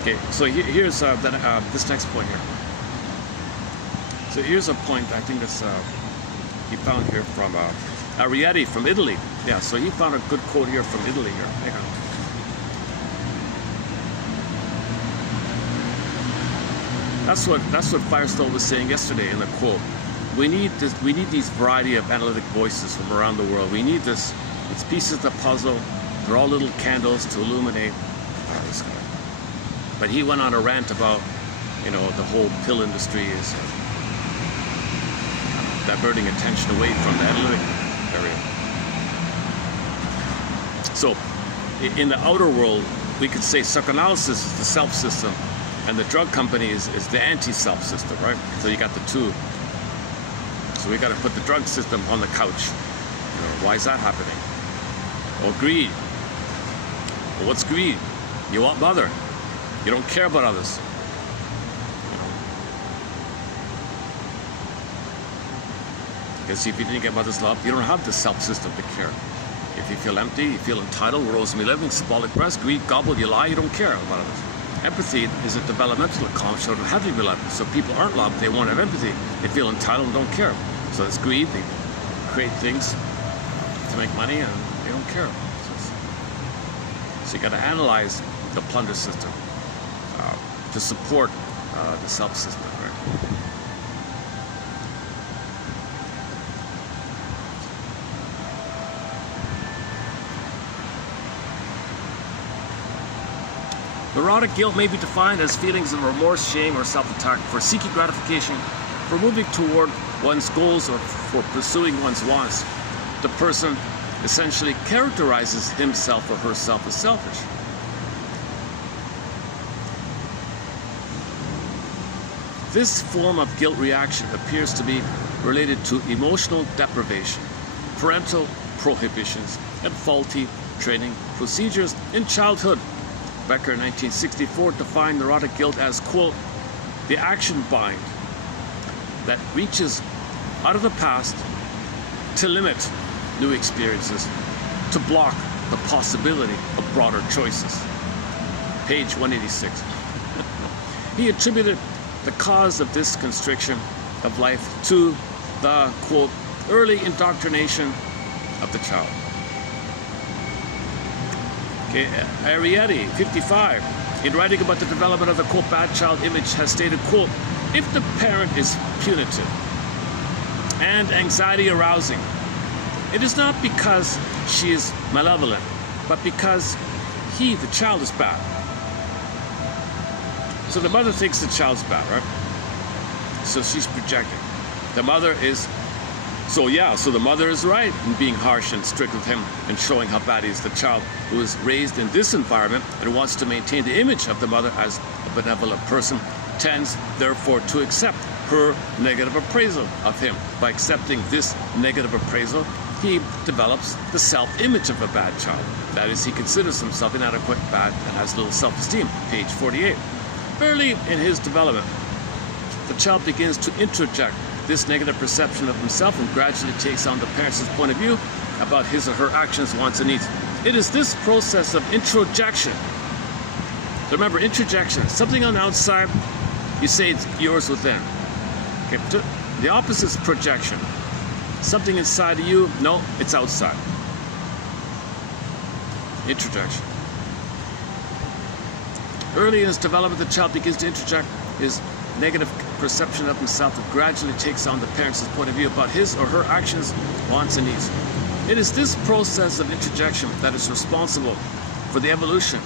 Okay, so here's this next point here. So here's a point I think that's he found here from Arietti from Italy. Yeah, so he found a good quote here from Italy here. Hang on. That's what Firestone was saying yesterday in the quote. We need these variety of analytic voices from around the world. We need this. It's pieces of the puzzle. They're all little candles to illuminate. But he went on a rant about, you know, the whole pill industry is diverting attention away from the analytic area. So, in the outer world, we could say psychoanalysis is the self system, and the drug company is the anti-self system, right? So you got the two. So we got to put the drug system on the couch. You know, why is that happening? Well, greed. Well, what's greed? You want mother. You don't care about others. Because if you didn't get mother's love, you don't have the self-system to care. If you feel empty, you feel entitled, rosy living, symbolic breast, greed, gobble, you lie, you don't care about others. Empathy is a developmental accomplishment. Children have to be loved. So people aren't loved, they won't have empathy. They feel entitled and don't care. So it's greed, they create things to make money and they don't care. So you got to analyze the plunder system to support the self system. Right? Neurotic guilt may be defined as feelings of remorse, shame, or self-attack for seeking gratification, for moving toward one's goals, or for pursuing one's wants. The person essentially characterizes himself or herself as selfish. This form of guilt reaction appears to be related to emotional deprivation, parental prohibitions, and faulty training procedures in childhood. Becker in 1964 defined neurotic guilt as, quote, the action bind that reaches out of the past to limit new experiences, to block the possibility of broader choices. Page 186. He attributed the cause of this constriction of life to the, quote, early indoctrination of the child. Okay, Arietti, 55, in writing about the development of the, quote, bad child image, has stated, quote, if the parent is punitive and anxiety arousing, it is not because she is malevolent, but because he, the child, is bad. So the mother thinks the child's bad, right? So she's projecting. The mother is, so the mother is right in being harsh and strict with him and showing how bad he is. The child who is raised in this environment and wants to maintain the image of the mother as a benevolent person tends, therefore, to accept her negative appraisal of him. By accepting this negative appraisal, he develops the self-image of a bad child. That is, he considers himself inadequate, bad, and has little self-esteem. Page 48. Early in his development, the child begins to introject this negative perception of himself and gradually takes on the parent's point of view about his or her actions, wants, and needs. It is this process of introjection. So remember, introjection, something on the outside, you say it's yours within. Okay, the opposite is projection. Something inside of you, no, it's outside. Introjection. Early in his development, the child begins to introject his negative perception of himself that gradually takes on the parent's point of view about his or her actions, wants, and needs. It is this process of introjection that is responsible for the evolution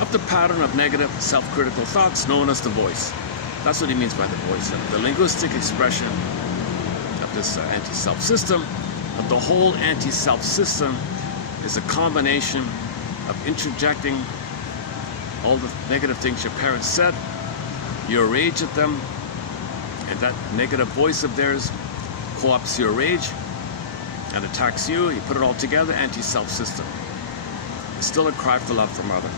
of the pattern of negative self-critical thoughts known as the voice. That's what he means by the voice. The linguistic expression of this anti-self system, of the whole anti-self system, is a combination of introjecting all the negative things your parents said, your rage at them, and that negative voice of theirs co-opts your rage and attacks you. You put it all together, anti-self system. It's still a cry for love from mother.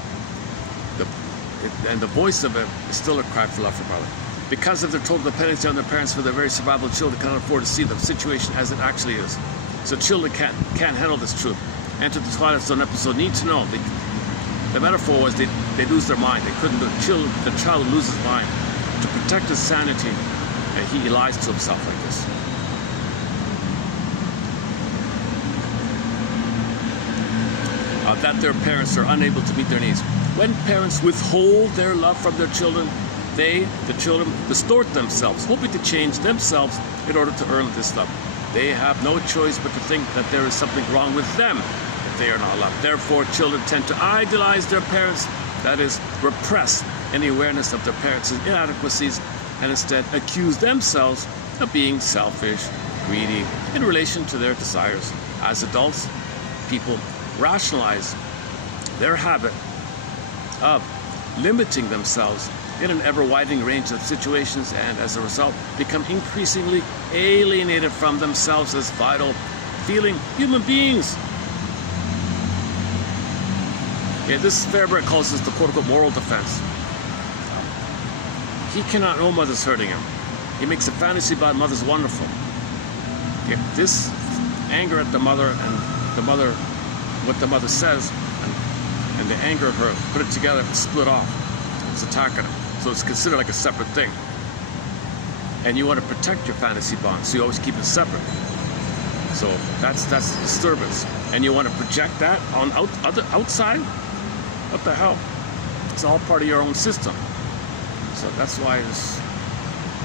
And the voice of it is still a cry for love from mother. Because of their total dependency on their parents for their very survival, children cannot afford to see the situation as it actually is. So children can't handle this truth. Enter the Twilight Zone episode, need to know. The metaphor was they lose their mind. They couldn't do it. The child would lose his mind. To protect his sanity, and he lies to himself like this. That their parents are unable to meet their needs. When parents withhold their love from their children, the children, distort themselves, hoping to change themselves in order to earn this love. They have no choice but to think that there is something wrong with them if they are not loved. Therefore, children tend to idolize their parents, that is, repress any awareness of their parents' inadequacies, and instead accuse themselves of being selfish, greedy, in relation to their desires. As adults, people rationalize their habit of limiting themselves in an ever-widening range of situations, and as a result become increasingly alienated from themselves as vital, feeling human beings. Okay, this Fairbrett calls this the quote-unquote moral defense. He cannot know mother's hurting him. He makes a fantasy about mother's wonderful. Okay, this anger at the mother and the mother, what the mother says, and the anger of her, put it together and split off. It's attacking it. So it's considered like a separate thing. And you want to protect your fantasy bond, so you always keep it separate. So that's disturbance. And you want to project that on outside? What the hell? It's all part of your own system. So that's why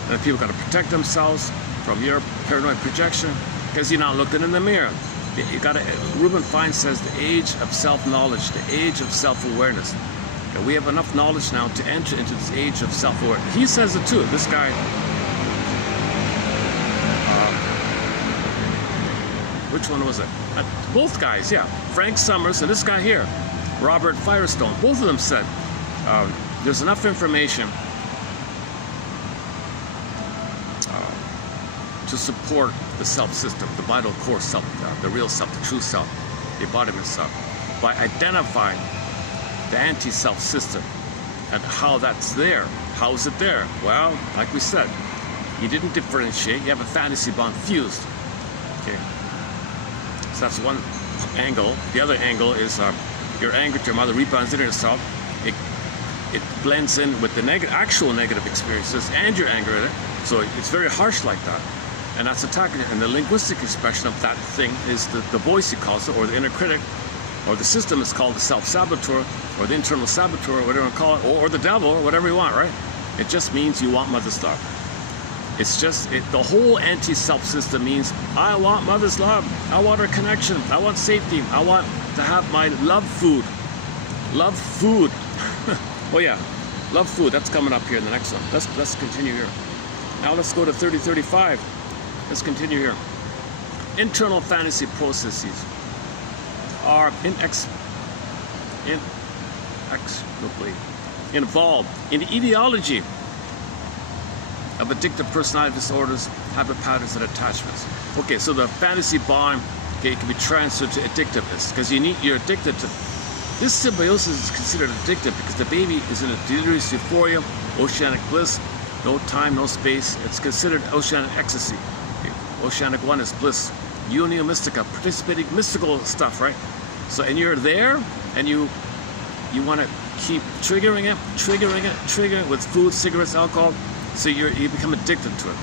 and people got to protect themselves from your paranoid projection, because you're not looking in the mirror. You got to. Reuben Fine says the age of self-knowledge, the age of self-awareness. And we have enough knowledge now to enter into this age of self-awareness. He says it too. This guy. Which one was it? Both guys, yeah. Frank Summers and this guy here, Robert Firestone. Both of them said there's enough information to support the self system, the vital core self, the real self, the true self, the embodiment self, by identifying the anti-self system and how that's there. How is it there? Well, like we said, you didn't differentiate. You have a fantasy bond fused. Okay. So that's one angle. The other angle is your anger to your mother rebounds into yourself. It blends in with the actual negative experiences and your anger at it. So it's very harsh like that. And that's attacking it. And the linguistic expression of that thing is the voice, he calls it, or the inner critic, or the system is called the self-saboteur, or the internal saboteur, or whatever you call it, or the devil, or whatever you want, right? It just means you want mother's love. It's just, the whole anti-self system means, I want mother's love. I want her connection. I want safety. I want to have my love food. Love food. Oh yeah, love food. That's coming up here in the next one. Let's continue here. Now let's go to 3035. Let's continue here. Internal fantasy processes are inextricably involved in the etiology of addictive personality disorders, habit patterns, and attachments. Okay, so the fantasy bond, okay, can be transferred to addictiveness because you're addicted to. This symbiosis is considered addictive because the baby is in a delirious euphoria, oceanic bliss, no time, no space. It's considered oceanic ecstasy. Okay. Oceanic one is bliss, unio mystica, participating mystical stuff, right? So, and you're there, and you want to keep triggering it with food, cigarettes, alcohol. So you become addicted to it.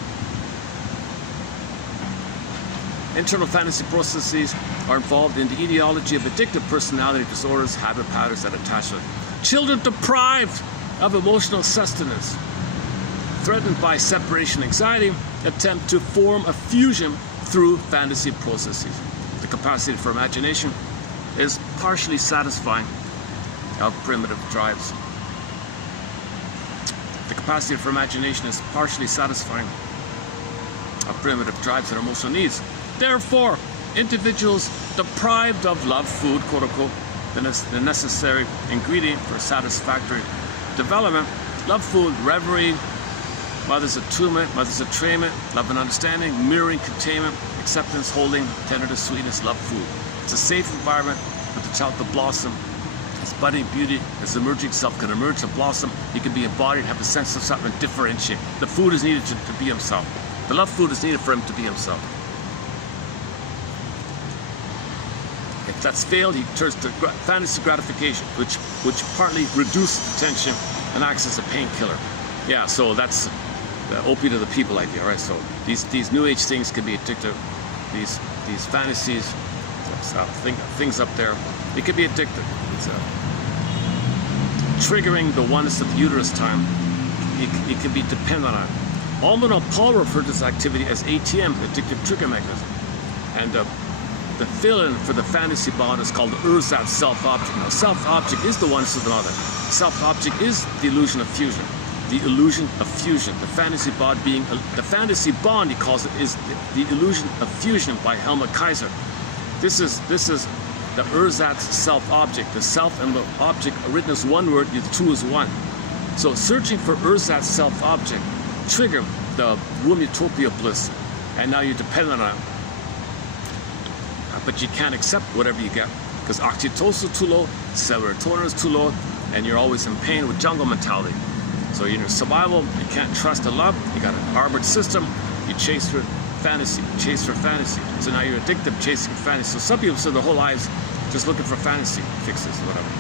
Internal fantasy processes are involved in the etiology of addictive personality disorders, habit patterns, and attachment. Children deprived of emotional sustenance, threatened by separation anxiety, attempt to form a fusion through fantasy processes. The capacity for imagination is partially satisfying of primitive drives. The capacity for imagination is partially satisfying of primitive drives and emotional needs. Therefore, individuals deprived of love food, quote unquote, the necessary ingredient for satisfactory development, love food, reverie, mother's attunement, mother's entrainment, love and understanding, mirroring, containment, acceptance, holding, tenderness, sweetness, love food. It's a safe environment for the child to blossom. Its budding beauty, its emerging self can emerge and blossom. He can be embodied, have a sense of self, and differentiate. The food is needed to be himself. The love food is needed for him to be himself. If that's failed, he turns to fantasy gratification, which partly reduces the tension and acts as a painkiller. Yeah, so that's the opiate of the people idea, right? So these new age things can be addictive. These fantasies, things up there, it could be addictive. It's triggering the oneness of the uterus time. It can be dependent on it. Alman Paul referred to this activity as ATM, addictive trigger mechanism. And the fill-in for the fantasy bond is called the ersatz self-object. Now, self-object is the oneness of another. Self-object is the illusion of fusion. The illusion of fusion. The fantasy bond being the fantasy bond, he calls it, is the illusion of fusion by Helmut Kaiser. This is the ersatz self-object. The self and the object are written as one word. The two is one. So searching for ersatz self-object trigger the womb utopia bliss, and now you're dependent on it. But you can't accept whatever you get because oxytocin is too low, serotonin is too low, and you're always in pain with jungle mentality. So you're in survival, you can't trust the love, you got an armored system, you chase for fantasy. So now you're addicted chasing fantasy. So some people spend their whole lives just looking for fantasy fixes or whatever.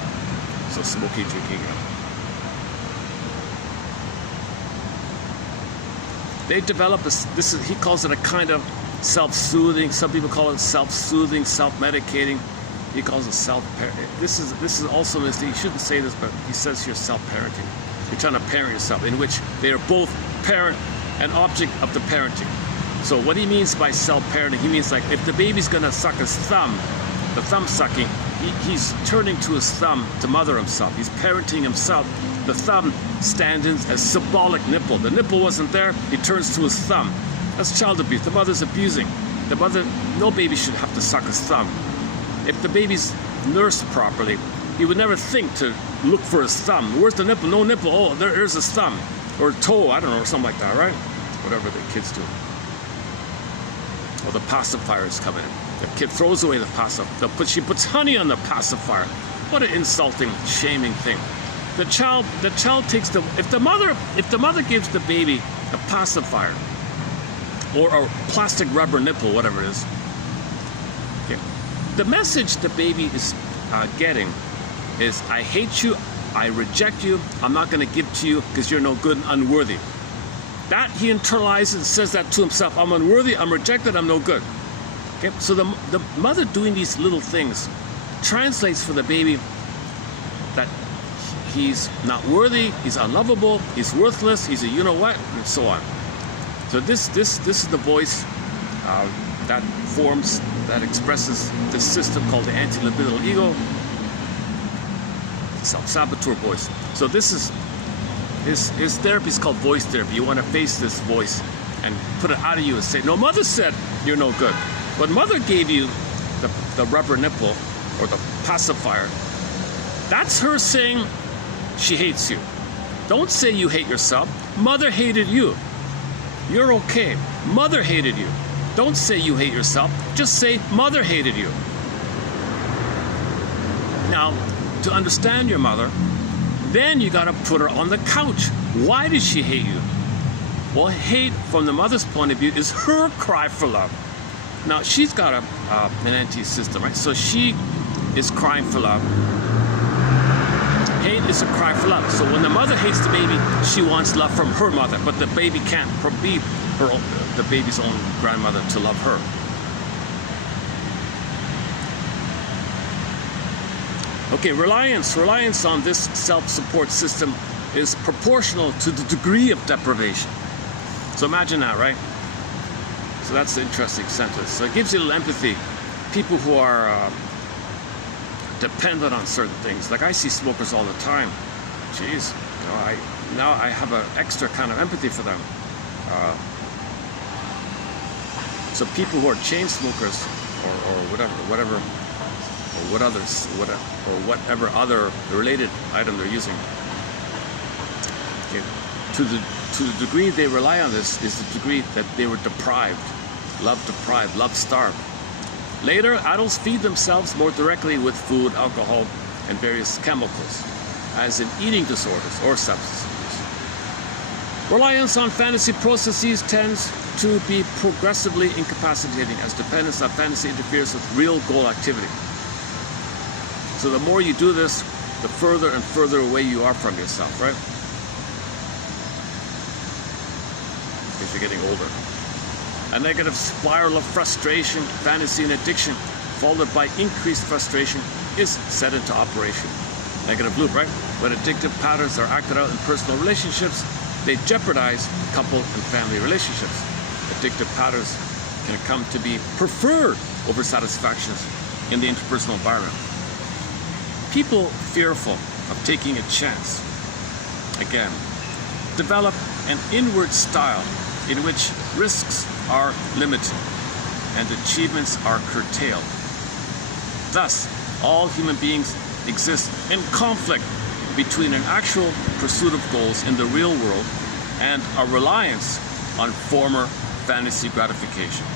So smoking, drinking, They develop this is, he calls it a kind of self-soothing. Some people call it self-soothing, self-medicating. He calls it self-parenting. This is also misleading. You shouldn't say this, but he says here self-parenting. You're trying to parent yourself, in which they are both parent and object of the parenting. So what he means by self-parenting, he means like if the baby's gonna suck his thumb, the thumb sucking, he's turning to his thumb to mother himself. He's parenting himself. The thumb stands in as symbolic nipple. The nipple wasn't there, he turns to his thumb. That's child abuse. The mother's abusing. The mother, no baby should have to suck his thumb. If the baby's nursed properly, he would never think to look for his thumb. Where's the nipple? No nipple. Oh, there's his thumb. Or toe, I don't know, or something like that, right? Whatever the kids do. Or the pacifier is coming in. The kid throws away the pacifier. She puts honey on the pacifier. What an insulting, shaming thing. The child takes if the mother gives the baby a pacifier or a plastic rubber nipple, whatever it is. Okay. The message the baby is getting is, I hate you, I reject you, I'm not going to give to you because you're no good and unworthy. That he internalizes and says that to himself. I'm unworthy, I'm rejected, I'm no good. Okay? So the mother doing these little things translates for the baby that he's not worthy, he's unlovable, he's worthless, he's a you know what, and so on. So this is the voice that forms, that expresses this system called the anti-libidinal ego, self-saboteur voice. So this is his therapy is called voice therapy. You want to face this voice and put it out of you and say, no, mother said you're no good. But mother gave you the rubber nipple or the pacifier. That's her saying she hates you. Don't say you hate yourself. Mother hated you. You're okay. Mother hated you. Don't say you hate yourself. Just say mother hated you. Now, to understand your mother, then you got to put her on the couch. Why did she hate you? Well, hate from the mother's point of view is her cry for love. Now, she's got an anti-system, right? So she is crying for love. Hate is a cry for love. So when the mother hates the baby, she wants love from her mother, but the baby can't be the baby's own grandmother to love her. Okay, reliance on this self-support system is proportional to the degree of deprivation. So imagine that, right? So that's the interesting sentence. So it gives you a little empathy. People who are dependent on certain things. Like I see smokers all the time. Jeez, now I have an extra kind of empathy for them. So people who are chain smokers or whatever other related item they're using. Okay. To the degree they rely on this is the degree that they were deprived, love starved. Later, adults feed themselves more directly with food, alcohol, and various chemicals, as in eating disorders or substance abuse. Reliance on fantasy processes tends to be progressively incapacitating, as dependence on fantasy interferes with real goal activity. So the more you do this, the further and further away you are from yourself, right? If you're getting older. A negative spiral of frustration, fantasy, and addiction, followed by increased frustration, is set into operation. Negative loop, right? When addictive patterns are acted out in personal relationships, they jeopardize couple and family relationships. Addictive patterns can come to be preferred over satisfactions in the interpersonal environment. People fearful of taking a chance, again, develop an inward style in which risks are limited and achievements are curtailed. Thus, all human beings exist in conflict between an actual pursuit of goals in the real world and a reliance on former fantasy gratification.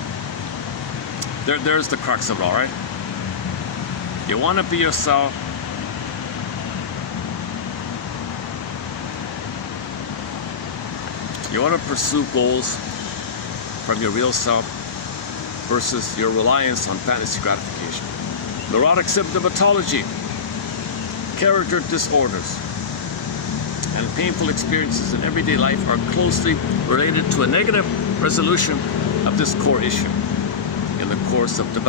There's the crux of it all, right? You want to be yourself. You want to pursue goals from your real self versus your reliance on fantasy gratification. Neurotic symptomatology, character disorders, and painful experiences in everyday life are closely related to a negative resolution of this core issue. In the course of the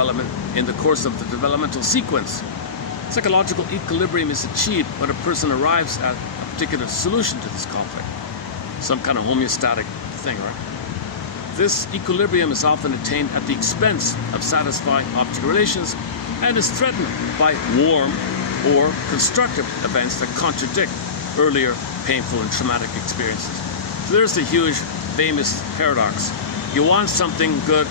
developmental sequence, psychological equilibrium is achieved when a person arrives at a particular solution to this conflict. Some kind of homeostatic thing, right? This equilibrium is often attained at the expense of satisfying object relations and is threatened by warm or constructive events that contradict earlier painful and traumatic experiences. So there's the huge, famous paradox. You want something good,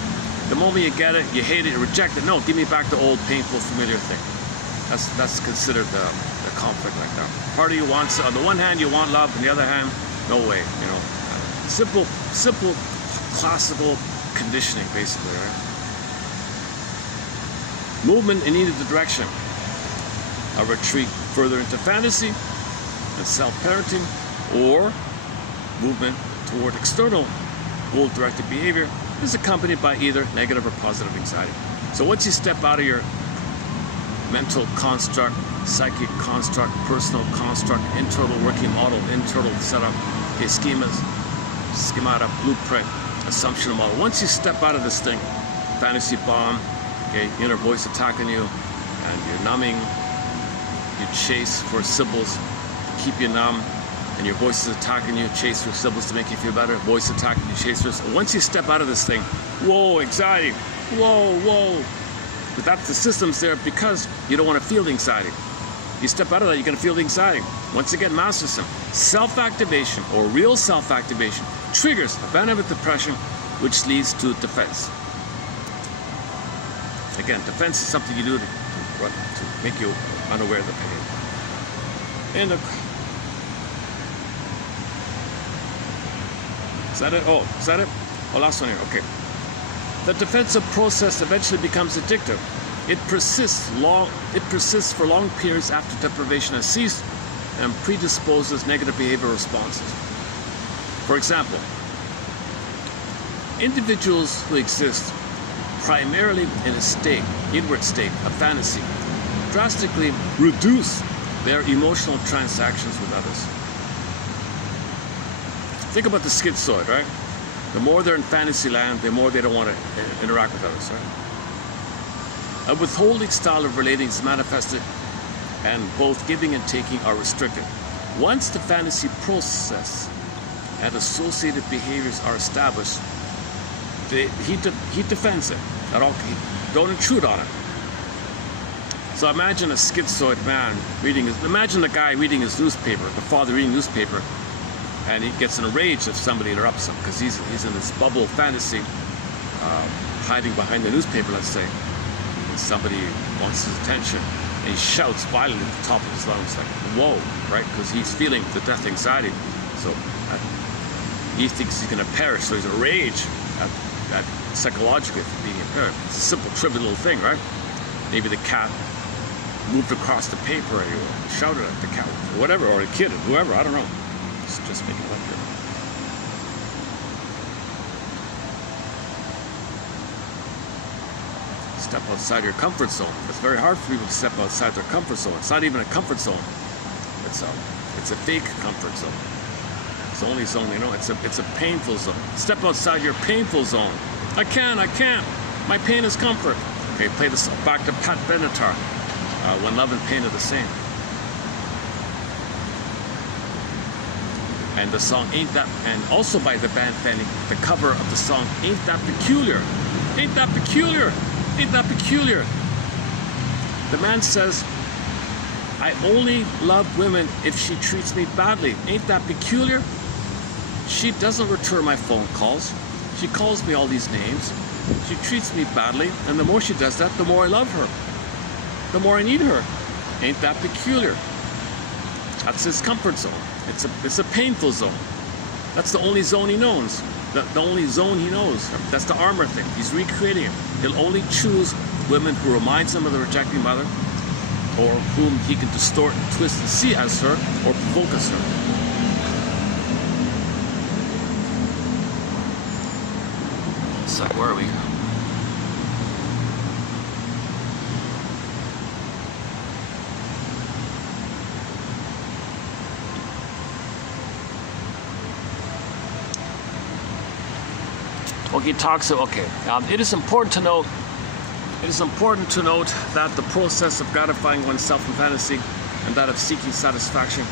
the moment you get it, you hate it, you reject it. No, give me back the old, painful, familiar thing. That's considered the conflict like that. Part of you wants, on the one hand, you want love, on the other hand, no way, you know. Simple classical conditioning, basically, right? Movement in either direction. A retreat further into fantasy and self-parenting, or movement toward external goal-directed behavior is accompanied by either negative or positive anxiety. So once you step out of your mental construct, psychic construct, personal construct, internal working model, internal setup, okay, schemata, blueprint, assumption model. Once you step out of this thing, fantasy bomb, okay, inner voice attacking you, and you're numbing, you chase for symbols to keep you numb, and your voice is attacking you, chase for symbols to make you feel better, voice attacking you, chase for. Once you step out of this thing, whoa, anxiety, whoa. But that's the system's there because you don't want to feel the anxiety. You step out of that, you're going to feel the anxiety. Once again, master system. Self-activation or real self-activation triggers abandonment depression, which leads to defense. Again, defense is something you do to make you unaware of the pain. And is that it? Oh, is that it? Oh, last one here. Okay. The defensive process eventually becomes addictive. It persists for long periods after deprivation has ceased and predisposes negative behavior responses. For example, individuals who exist primarily in a state, inward state, of fantasy, drastically reduce their emotional transactions with others. Think about the schizoid, right? The more they're in fantasy land, the more they don't want to interact with others, right? A withholding style of relating is manifested, and both giving and taking are restricted. Once the fantasy process and associated behaviors are established, he defends it at all. Don't intrude on it. So imagine a schizoid man imagine the guy reading his newspaper, the father reading newspaper, and he gets in a rage if somebody interrupts him because he's in this bubble fantasy, hiding behind the newspaper, let's say. And somebody wants his attention, and he shouts violently at the top of his lungs, like, whoa, right? Because he's feeling the death anxiety. So he thinks he's going to perish, so he's in a rage at psychologically being impaired. It's a simple, trivial little thing, right? Maybe the cat moved across the paper and he shouted at the cat, or whatever, or a kid, or whoever, I don't know. Just making it up here. Step outside your comfort zone. It's very hard for people to step outside their comfort zone. It's not even a comfort zone. It's a fake comfort zone. It's the only zone you know. It's a painful zone. Step outside your painful zone. I can't. My pain is comfort. Okay, play this back to Pat Benatar. When love and pain are the same. And the song Ain't That, and also by the band Fanning, the cover of the song Ain't That Peculiar. Ain't that peculiar? Ain't that peculiar? The man says, I only love women if she treats me badly. Ain't that peculiar? She doesn't return my phone calls. She calls me all these names. She treats me badly, and the more she does that, the more I love her. The more I need her. Ain't that peculiar? That's his comfort zone. It's a painful zone. That's the only zone he knows. The only zone he knows. That's the armor thing. He's recreating it. He'll only choose women who reminds him of the rejecting mother, or whom he can distort and twist and see as her, or provoke as her. So where are we? Okay, talks of, okay. It is important to note that the process of gratifying oneself in fantasy and that of seeking satisfaction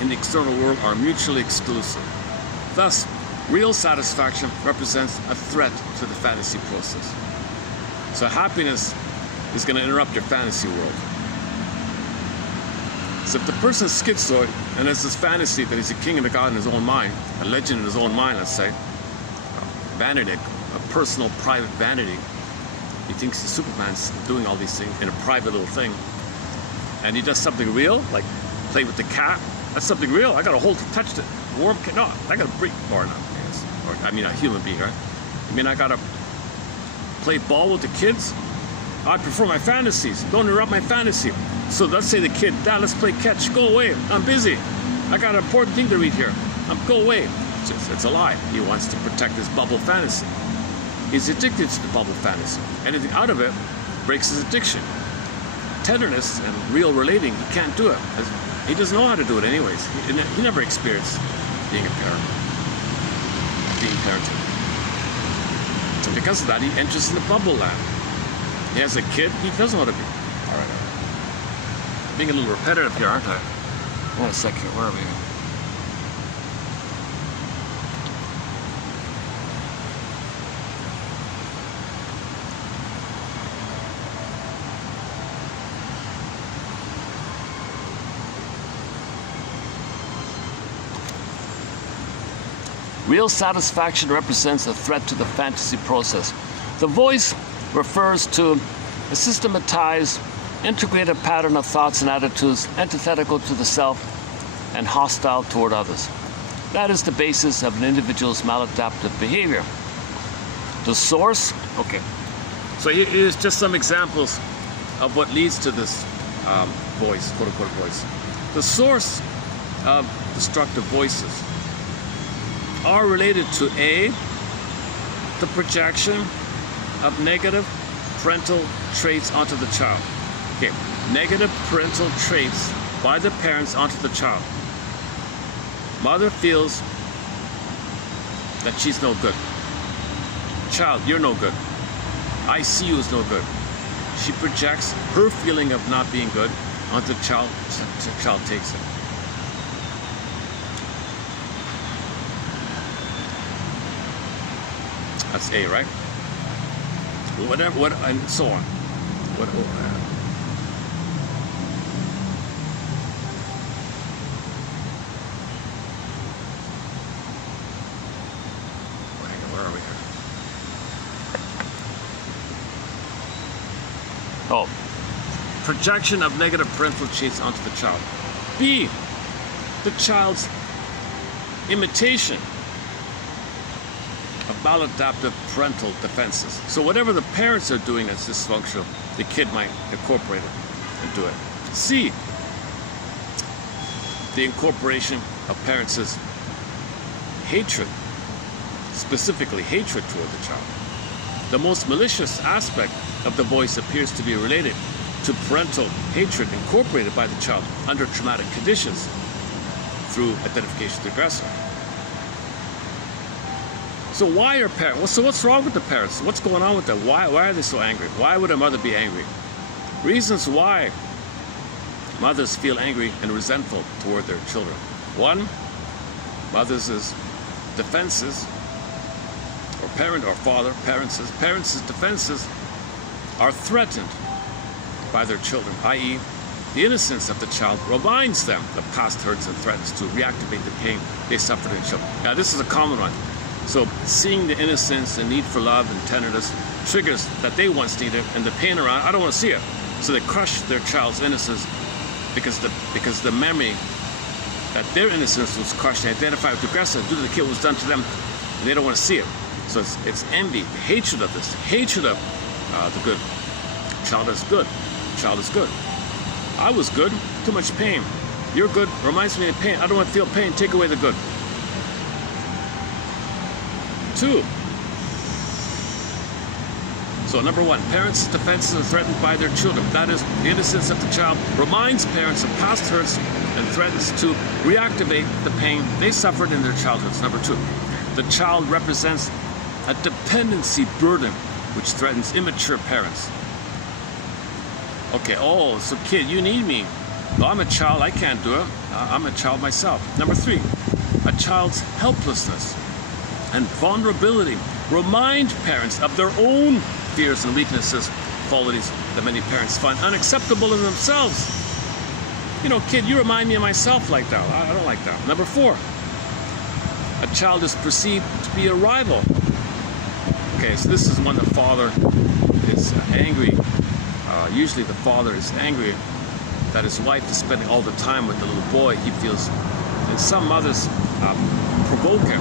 in the external world are mutually exclusive. Thus, real satisfaction represents a threat to the fantasy process. So happiness is going to interrupt your fantasy world. So if the person is schizoid and has this fantasy that he's a king and a god in his own mind, a legend in his own mind, let's say, vanity, a personal private vanity, he thinks the Superman's doing all these things in a private little thing, and he does something real, like play with the cat. That's something real. I got to hold it, touch it, warm cat. No, I got to breathe, or not, I guess. Or I mean, a human being, right? I mean, I got to play ball with the kids. I prefer my fantasies. Don't interrupt my fantasy. So let's say the kid, Dad, let's play catch. Go away. I'm busy. I got an important thing to read here. Go away. It's a lie. He wants to protect his bubble fantasy. He's addicted to the bubble fantasy. Anything out of it breaks his addiction. Tenderness and real relating, he can't do it. He doesn't know how to do it anyways. He never experienced being a parent, being parented. And because of that, he enters in the bubble land. He has a kid, he doesn't know how to be. All right. Being a little repetitive here, aren't I? Hold on a second, where are we? Real satisfaction represents a threat to the fantasy process. The voice refers to a systematized, integrated pattern of thoughts and attitudes antithetical to the self and hostile toward others. That is the basis of an individual's maladaptive behavior. The source, okay. So here's just some examples of what leads to this voice, quote-unquote voice. The source of destructive voices are related to A, the projection of negative parental traits onto the child. Okay, negative parental traits by the parents onto the child. Mother feels that she's no good. Child, you're no good. I see you as no good. She projects her feeling of not being good onto the child. The child takes it. That's A, right? Whatever, and so on. Where are we here? Oh, projection of negative parental traits onto the child. B, the child's imitation of maladaptive parental defenses. So whatever the parents are doing that's dysfunctional, the kid might incorporate it and do it. C, the incorporation of parents' hatred, specifically hatred toward the child. The most malicious aspect of the voice appears to be related to parental hatred incorporated by the child under traumatic conditions through identification with the aggressor. So why are parents? So what's wrong with the parents? What's going on with them? Why are they so angry? Why would a mother be angry? Reasons why mothers feel angry and resentful toward their children. One, mothers' defenses, or parent or father, parents' defenses are threatened by their children, i.e., the innocence of the child reminds them of past hurts and threatens to reactivate the pain they suffered in children. Now, this is a common one. So seeing the innocence and need for love and tenderness triggers that they once needed, and the pain around, I don't want to see it. So they crush their child's innocence because the memory that their innocence was crushed and identified with the aggressor due to the kid was done to them, and they don't want to see it. So it's envy, hatred of this, hatred of the good. Child is good. Child is good. I was good. Too much pain. You're good. Reminds me of pain. I don't want to feel pain. Take away the good. 2. So number 1, parents' defenses are threatened by their children. That is, the innocence of the child reminds parents of past hurts and threatens to reactivate the pain they suffered in their childhoods. Number 2, the child represents a dependency burden which threatens immature parents. Okay, oh, so kid, you need me. Well, I'm a child, I can't do it. I'm a child myself. Number 3, a child's helplessness and vulnerability remind parents of their own fears and weaknesses, qualities that many parents find unacceptable in themselves. You know, kid, you remind me of myself like that. I don't like that. Number 4, a child is perceived to be a rival. Okay, so this is when the father is angry. Usually the father is angry that his wife is spending all the time with the little boy. He feels, and some mothers provoke him.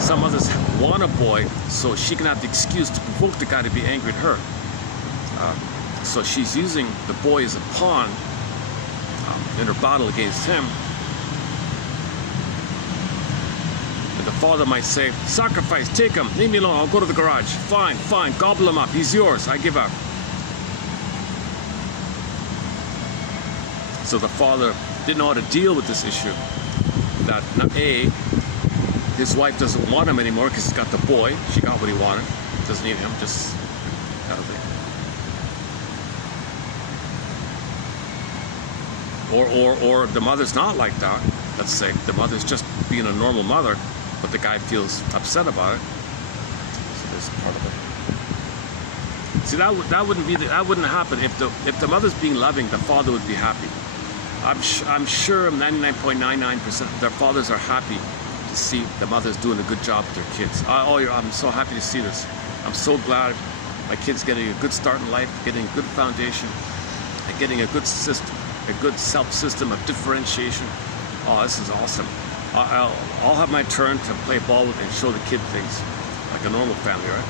Some mothers want a boy so she can have the excuse to provoke the guy to be angry at her. So she's using the boy as a pawn in her battle against him. And the father might say, sacrifice, take him, leave me alone, I'll go to the garage. Fine, fine, gobble him up, he's yours, I give up. So the father didn't know how to deal with this issue. That A, his wife doesn't want him anymore because he's got the boy. She got what he wanted. Doesn't need him, just kind of thing. Or the mother's not like that. Let's say the mother's just being a normal mother, but the guy feels upset about it. So there's part of it. See, that wouldn't happen if the mother's being loving. The father would be happy. I'm sure 99.99% of their fathers are happy to see the mother's doing a good job with their kids. I'm so happy to see this. I'm so glad my kid's getting a good start in life, getting a good foundation, and getting a good system, a good self-system of differentiation. Oh, this is awesome. I'll have my turn to play ball with and show the kid things like a normal family, right?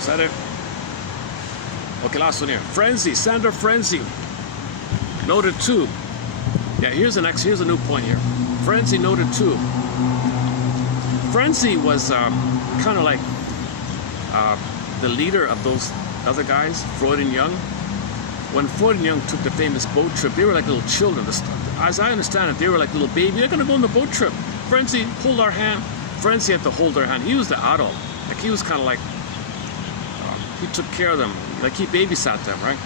Is that it? Okay, last one here. Frenzy, Sandra Frenzy. Noted 2. Yeah, here's a new point here. Frenzy noted 2. Frenzy was kind of like the leader of those other guys, Freud and Jung. When Freud and Jung took the famous boat trip, they were like little children. As I understand it, they were like little babies. They're gonna go on the boat trip. Frenzy, hold our hand. Frenzy had to hold their hand. He was the adult. Like he was kind of like, he took care of them. Like he babysat them, right?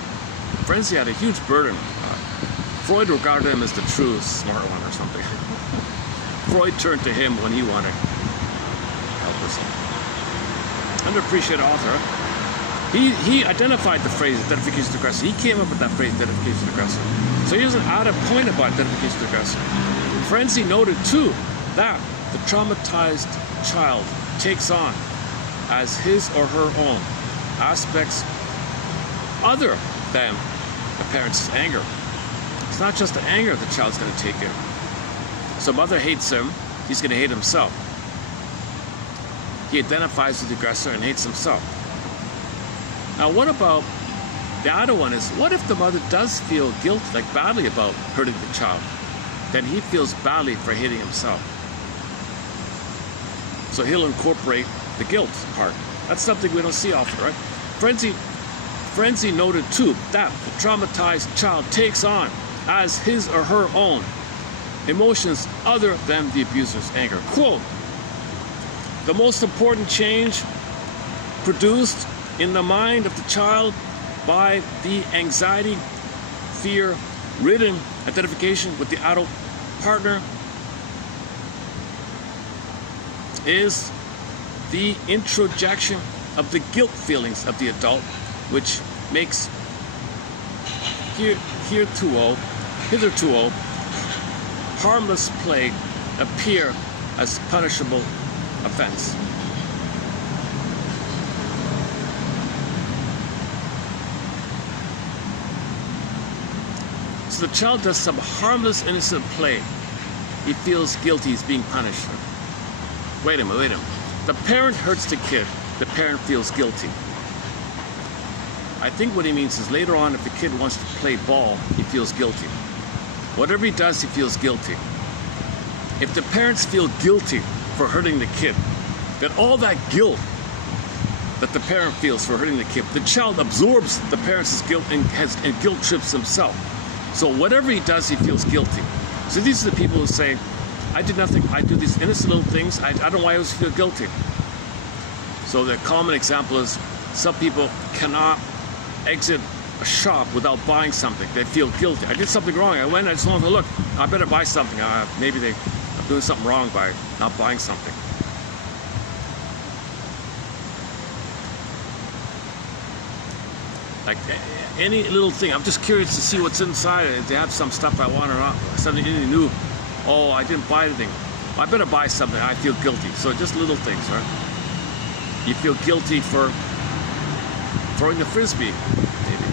Frenzy had a huge burden. Freud regarded him as the true smart one or something. Freud turned to him when he wanted help or something. Underappreciated author. He identified the phrase identification to aggressor. He came up with that phrase identification to aggressor. So here's an added point about identification to aggressor. Frenzy noted too that the traumatized child takes on as his or her own aspects other than the parent's anger. It's not just the anger the child's going to take in. So mother hates him, he's going to hate himself. He identifies with the aggressor and hates himself. Now what about the other one is, what if the mother does feel guilt, like badly about hurting the child? Then he feels badly for hating himself. So he'll incorporate the guilt part. That's something we don't see often, right? Frenzy noted too that the traumatized child takes on as his or her own emotions other than the abuser's anger. Quote, the most important change produced in the mind of the child by the anxiety, fear-ridden identification with the adult partner is the introjection of the guilt feelings of the adult, which makes hitherto harmless play appear as punishable offense. So the child does some harmless, innocent play. He feels guilty, he's being punished. Wait a minute. The parent hurts the kid, the parent feels guilty. I think what he means is later on, if the kid wants to play ball, he feels guilty. Whatever he does, he feels guilty. If the parents feel guilty for hurting the kid, then all that guilt that the parent feels for hurting the kid, the child absorbs the parents' guilt and guilt trips himself. So whatever he does, he feels guilty. So these are the people who say, I did nothing. I do these innocent little things. I don't know why I always feel guilty. So the common example is some people cannot exit a shop without buying something. They feel guilty. I did something wrong. I went, I just wanted to look. I better buy something. Maybe I'm doing something wrong by not buying something. Like any little thing. I'm just curious to see what's inside. If they have some stuff I want or not. Something new. Oh, I didn't buy anything. I better buy something. I feel guilty. So just little things, right? You feel guilty for throwing the frisbee, maybe.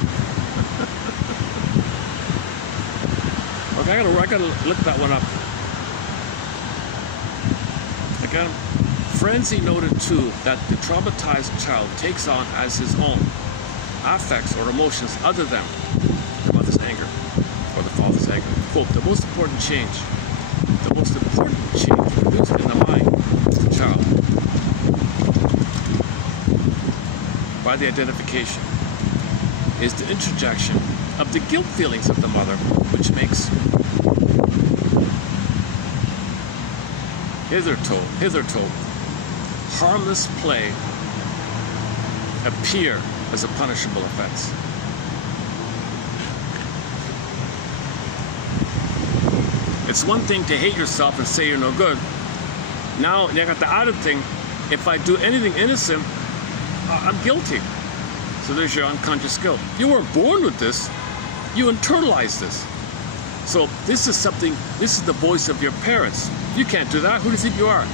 Okay, I gotta look that one up. Again, Frenzy noted too that the traumatized child takes on as his own affects or emotions other than the mother's anger or the father's anger. Quote, the most important change produced in the mind of the child by the identification is the interjection of the guilt feelings of the mother, which makes hitherto harmless play appear as a punishable offense. It's one thing to hate yourself and say you're no good. Now you got the added thing, if I do anything innocent, I'm guilty. So there's your unconscious guilt. You weren't born with this, you internalized this. So this is the voice of your parents. You can't do that, who do you think you are?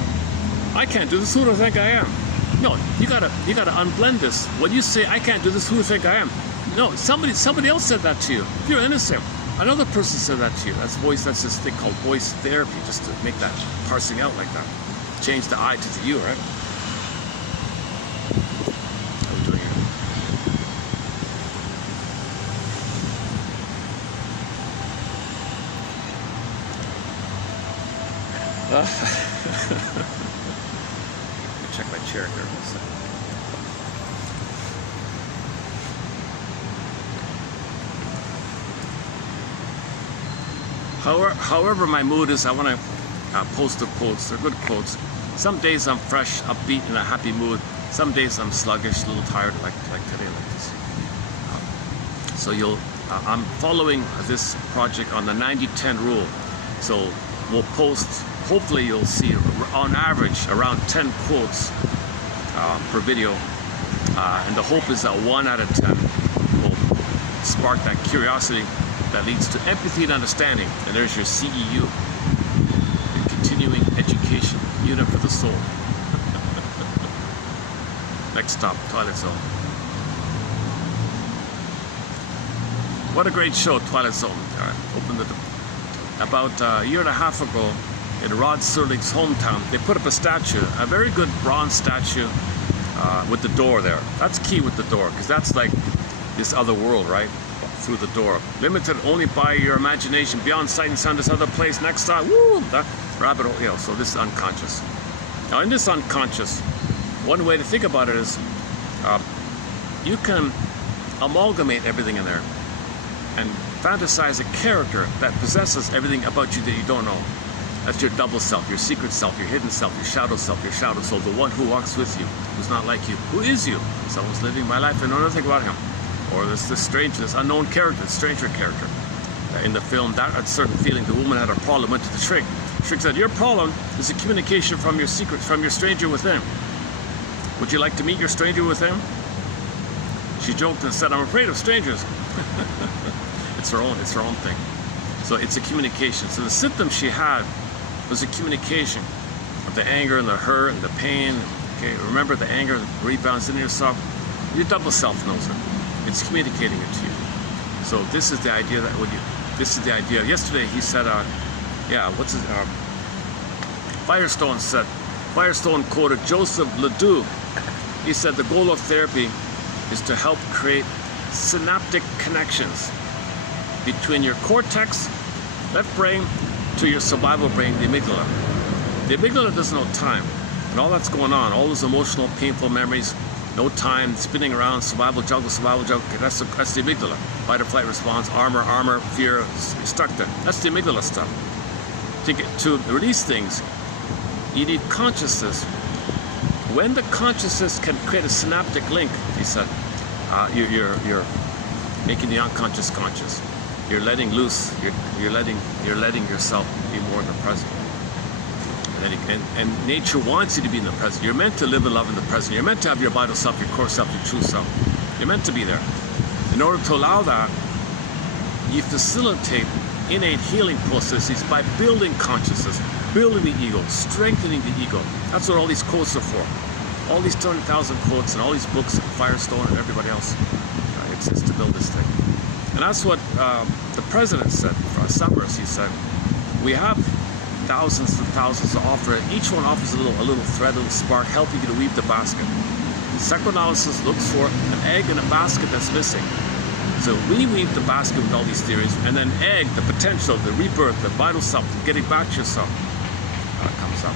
I can't do this, who do I think I am? No, you gotta unblend this. When you say I can't do this, who do you think I am? No, somebody else said that to you. You're innocent. Another person said that to you. That's this thing called voice therapy, just to make that parsing out like that. Change the I to the you, right? How are we doing here? Check my chair here. However my mood is, I want to post the quotes. They're good quotes. Some days I'm fresh, upbeat, in a happy mood. Some days I'm sluggish, a little tired, like today, like this. So I'm following this project on the 90-10 rule. So we'll post, hopefully you'll see on average around 10 quotes per video. And the hope is that 1 out of 10 will spark that curiosity that leads to empathy and understanding. And there's your CEU, the Continuing Education Unit for the Soul. Next stop, Twilight Zone. What a great show, Twilight Zone. Opened about a year and a half ago in Rod Serling's hometown. They put up a statue, a very good bronze statue with the door there. That's key with the door, because that's like this other world, right? Through the door. Limited only by your imagination, beyond sight and sound, this other place, next stop, woo, that rabbit hole, you know, so this is unconscious. Now in this unconscious, one way to think about it is you can amalgamate everything in there and fantasize a character that possesses everything about you that you don't know. That's your double self, your secret self, your hidden self, your shadow self, your shadow soul, the one who walks with you, who's not like you. Who is you? Someone's living my life and know nothing about him. Or this stranger, this unknown character, this stranger character. In the film, that certain feeling, the woman had a problem, went to the shrink. Shrink said, your problem is a communication from your secret, from your stranger within. Would you like to meet your stranger within? She joked and said, I'm afraid of strangers. It's her own thing. So it's a communication. So the symptom she had was a communication of the anger and the hurt and the pain. Okay, remember the anger rebounds into yourself. Your double self knows it. It's communicating it to you. So this is the idea that this is the idea. Yesterday he said, Firestone quoted Joseph Ledoux. He said the goal of therapy is to help create synaptic connections between your cortex, left brain, to your survival brain, the amygdala. The amygdala doesn't know time. And all that's going on, all those emotional, painful memories, no time, spinning around, survival juggle, okay, that's the amygdala. Fight or flight response, armor, fear, you're stuck there. That's the amygdala stuff. to release things, you need consciousness. When the consciousness can create a synaptic link, he said, you're making the unconscious conscious. You're letting loose. You're letting yourself be more in the present. And nature wants you to be in the present. You're meant to live and love in the present. You're meant to have your vital self, your core self, your true self. You're meant to be there. In order to allow that, you facilitate innate healing processes by building consciousness, building the ego, strengthening the ego. That's what all these quotes are for. All these 200,000 quotes and all these books and Firestone and everybody else exist to build this thing. And that's what the president said for Summers. He said, we have thousands and thousands to offer. Each one offers a little thread, a little spark, helping you to weave the basket. Psychoanalysis looks for an egg in a basket that's missing. So we weave the basket with all these theories, and then egg, the potential, the rebirth, the vital self, getting back to yourself, comes up.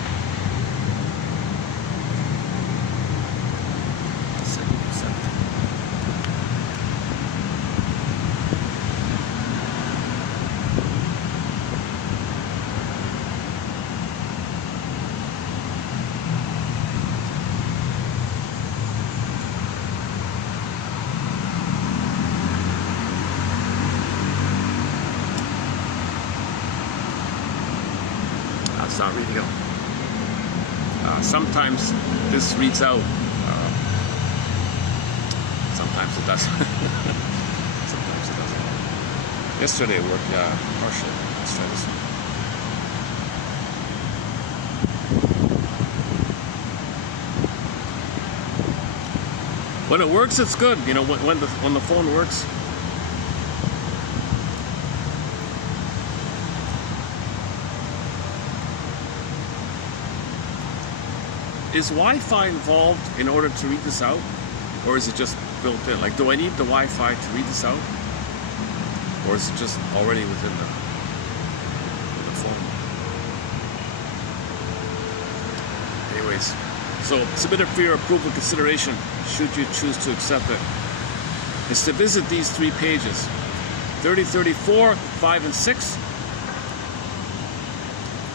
It's not reading out. Sometimes this reads out. Sometimes it doesn't. Sometimes it doesn't. Yesterday it worked partially. Let's try this one. When it works, it's good. You know, when the phone works. Is Wi-Fi involved in order to read this out? Or is it just built in? Like, do I need the Wi-Fi to read this out? Or is it just already within the phone? Anyways, so submitted for your approval and consideration, should you choose to accept it, is to visit these 3 pages, 30, 34, 5, and 6.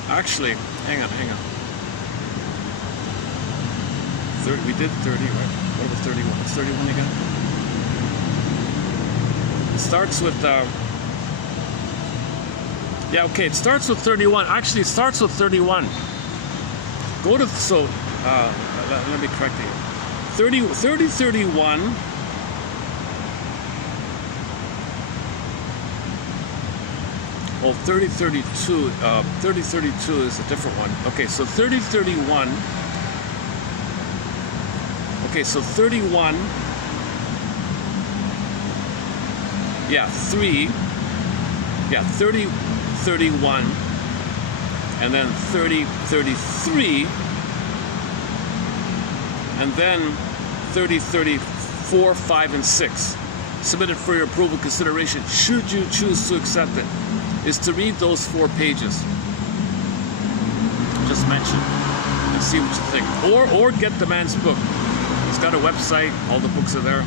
Actually, hang on. We did 30, right? What about 31? What's 31 again? It starts with, yeah, okay, it starts with 31. Actually, it starts with 31. Go to, so, let me correct you. 30, 31. Well, 30, 32, 30, 32 is a different one. Okay, so 30, 31. Okay, so 31, yeah, 3, yeah, 30, 31, and then 30, 33, and then 30, 34, 5, and 6. Submitted for your approval consideration, should you choose to accept it, is to read those 4 pages. Just mention and see what you think. Or get the man's book. He's got a website, all the books are there.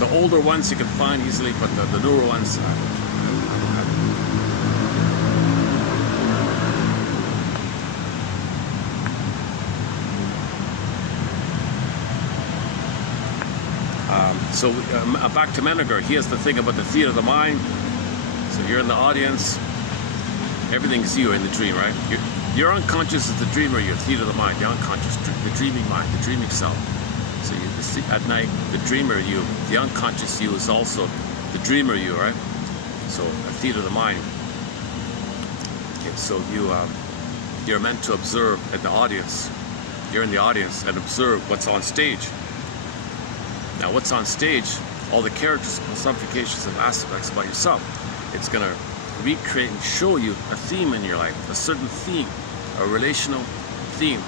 The older ones you can find easily, but the newer ones, so back to Menninger, he has the thing about the theater of the mind. So you're in the audience, everything's you in the dream, right? Your unconscious is the dreamer, your theater of the mind, the unconscious, the dreaming mind, the dreaming self. So you see, at night, the dreamer you, the unconscious you is also the dreamer you, right? So a theater of the mind. Okay, so you're meant to observe at the audience. You're in the audience and observe what's on stage. Now, what's on stage, all the characters, personifications, and aspects about yourself, it's going to recreate and show you a theme in your life, a certain theme, a relational theme,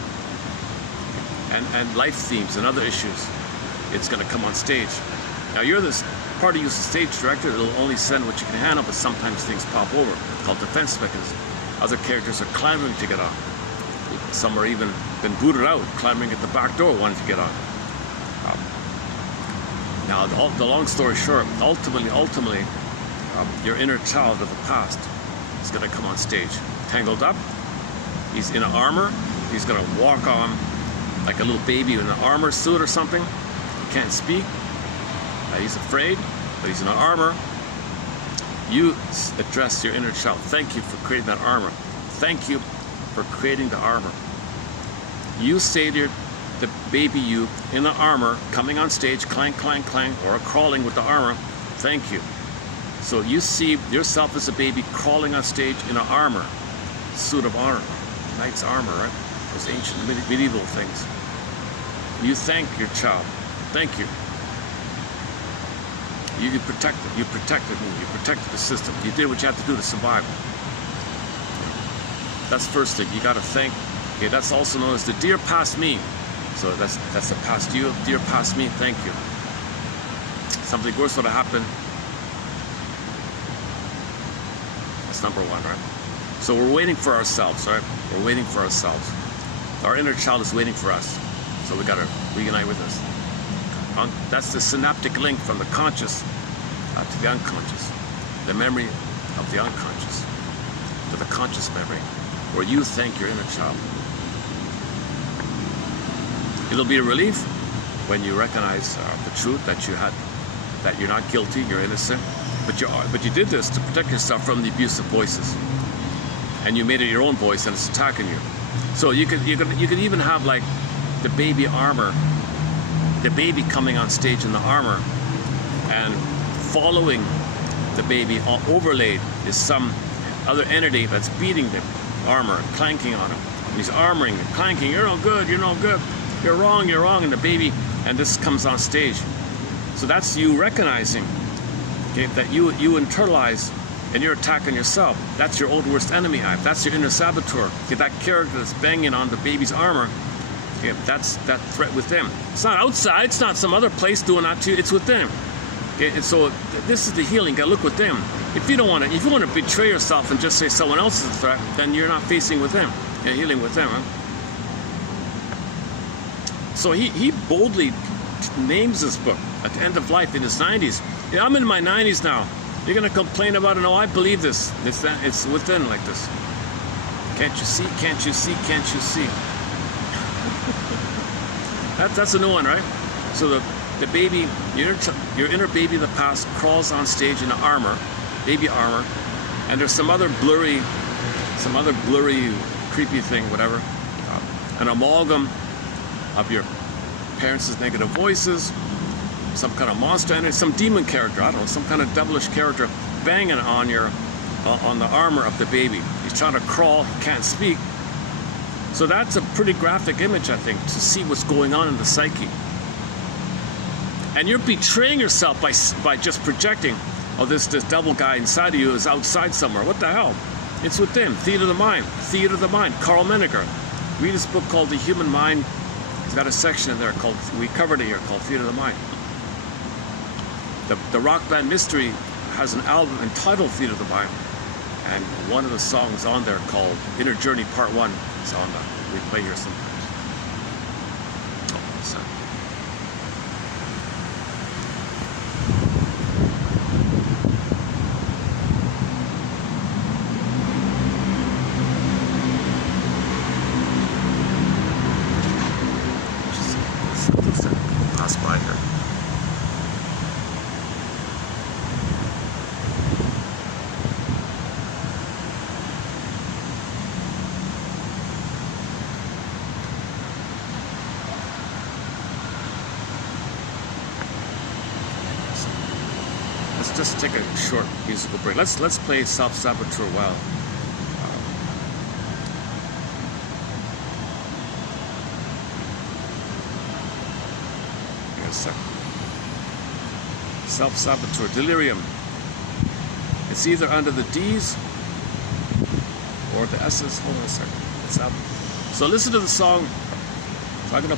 and life themes and other issues. It's going to come on stage. Now, you're this part of you, stage director. It'll only send what you can handle, but sometimes things pop over. It's called defense mechanism. Other characters are clamoring to get on. Some are even been booted out, clamoring at the back door, wanting to get on. Now, the long story short, ultimately, your inner child of the past is going to come on stage, tangled up. He's in armor. He's going to walk on like a little baby in an armor suit or something. He can't speak. He's afraid, but he's in armor. You address your inner child. Thank you for creating that armor. Thank you for creating the armor. You say to the baby you in the armor, coming on stage, clank, clank, clank, or crawling with the armor, thank you. So you see yourself as a baby crawling on stage in an armor, suit of armor, knight's armor, right? Those ancient medieval things. You thank your child. Thank you. You protected. You protected me. You protected the system. You did what you had to do to survive. That's first thing. You got to thank. Okay, that's also known as the dear past me. So that's the past you. Dear past me, thank you. Something worse would have happened. That's number one, right? So we're waiting for ourselves, right? We're waiting for ourselves. Our inner child is waiting for us. So we got to reunite with us. That's the synaptic link from the conscious to the unconscious. The memory of the unconscious to the conscious memory, where you thank your inner child. It'll be a relief when you recognize the truth that you had, that you're not guilty, you're innocent, but you did this to protect yourself from the abusive voices, and you made it your own voice, and it's attacking you. So you could even have like the baby armor, the baby coming on stage in the armor, and following the baby overlaid is some other entity that's beating the armor, clanking on him. He's armoring and clanking. You're no good. You're no good. You're wrong. You're wrong. And the baby, and this comes on stage. So that's you recognizing, okay, that you internalize and you're attacking yourself. That's your old worst enemy. That's your inner saboteur. Okay, that character that's banging on the baby's armor. Okay, that's that threat within. It's not outside. It's not some other place doing that to you. It's within. Okay, and so this is the healing. You gotta look within. If you want to betray yourself and just say someone else is a threat, then you're not facing within. You're healing within. Huh? So he boldly names this book at the end of life in his 90s. Yeah, I'm in my 90s now. You're gonna complain about it? No, I believe this. It's within like this. Can't you see? Can't you see? Can't you see? That's a new one, right? So the baby, your inner baby of the past crawls on stage in armor, baby armor, and there's some other blurry, creepy thing, whatever, an amalgam of your parents' negative voices, some kind of monster energy, some demon character, I don't know, some kind of devilish character banging on the armor of the baby. He's trying to crawl, he can't speak. So that's a pretty graphic image, I think, to see what's going on in the psyche. And you're betraying yourself by just projecting, oh, this devil guy inside of you is outside somewhere. What the hell? It's within. Theater of the mind. Theater of the mind. Carl Menninger. Read this book called The Human Mind. He's got a section in there called, we covered it here, called Theater of the Mind. The rock band Mystery has an album entitled Theater of the Mind. And one of the songs on there called Inner Journey Part 1 is on that. We play here sometimes. Oh, so. Pass by here. Let's just take a short musical break. Let's play Self-Saboteur while. Self-saboteur, delirium. It's either under the D's or the S's. Hold on a second. It's up. So listen to the song. So I'm gonna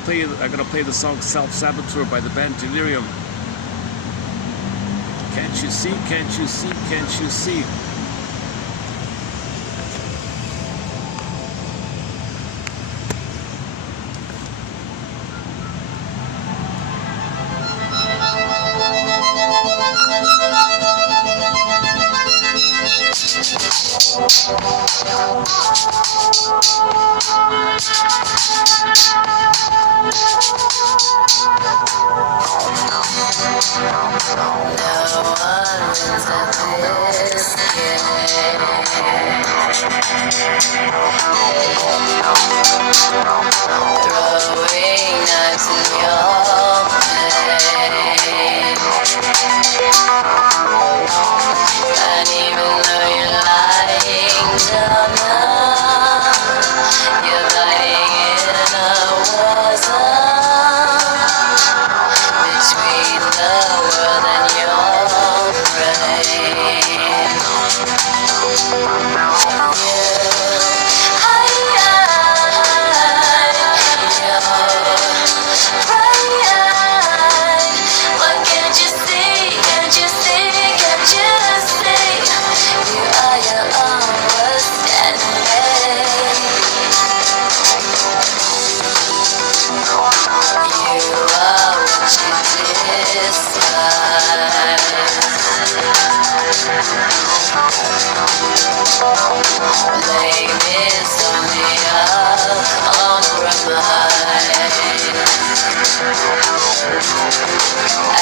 play the song Self-Saboteur by the band Delirium. Can't you see? Can't you see? Can't you see? Throwing knives in your face, and even though you're lying down now, you're lying in a war zone between the world and your brain.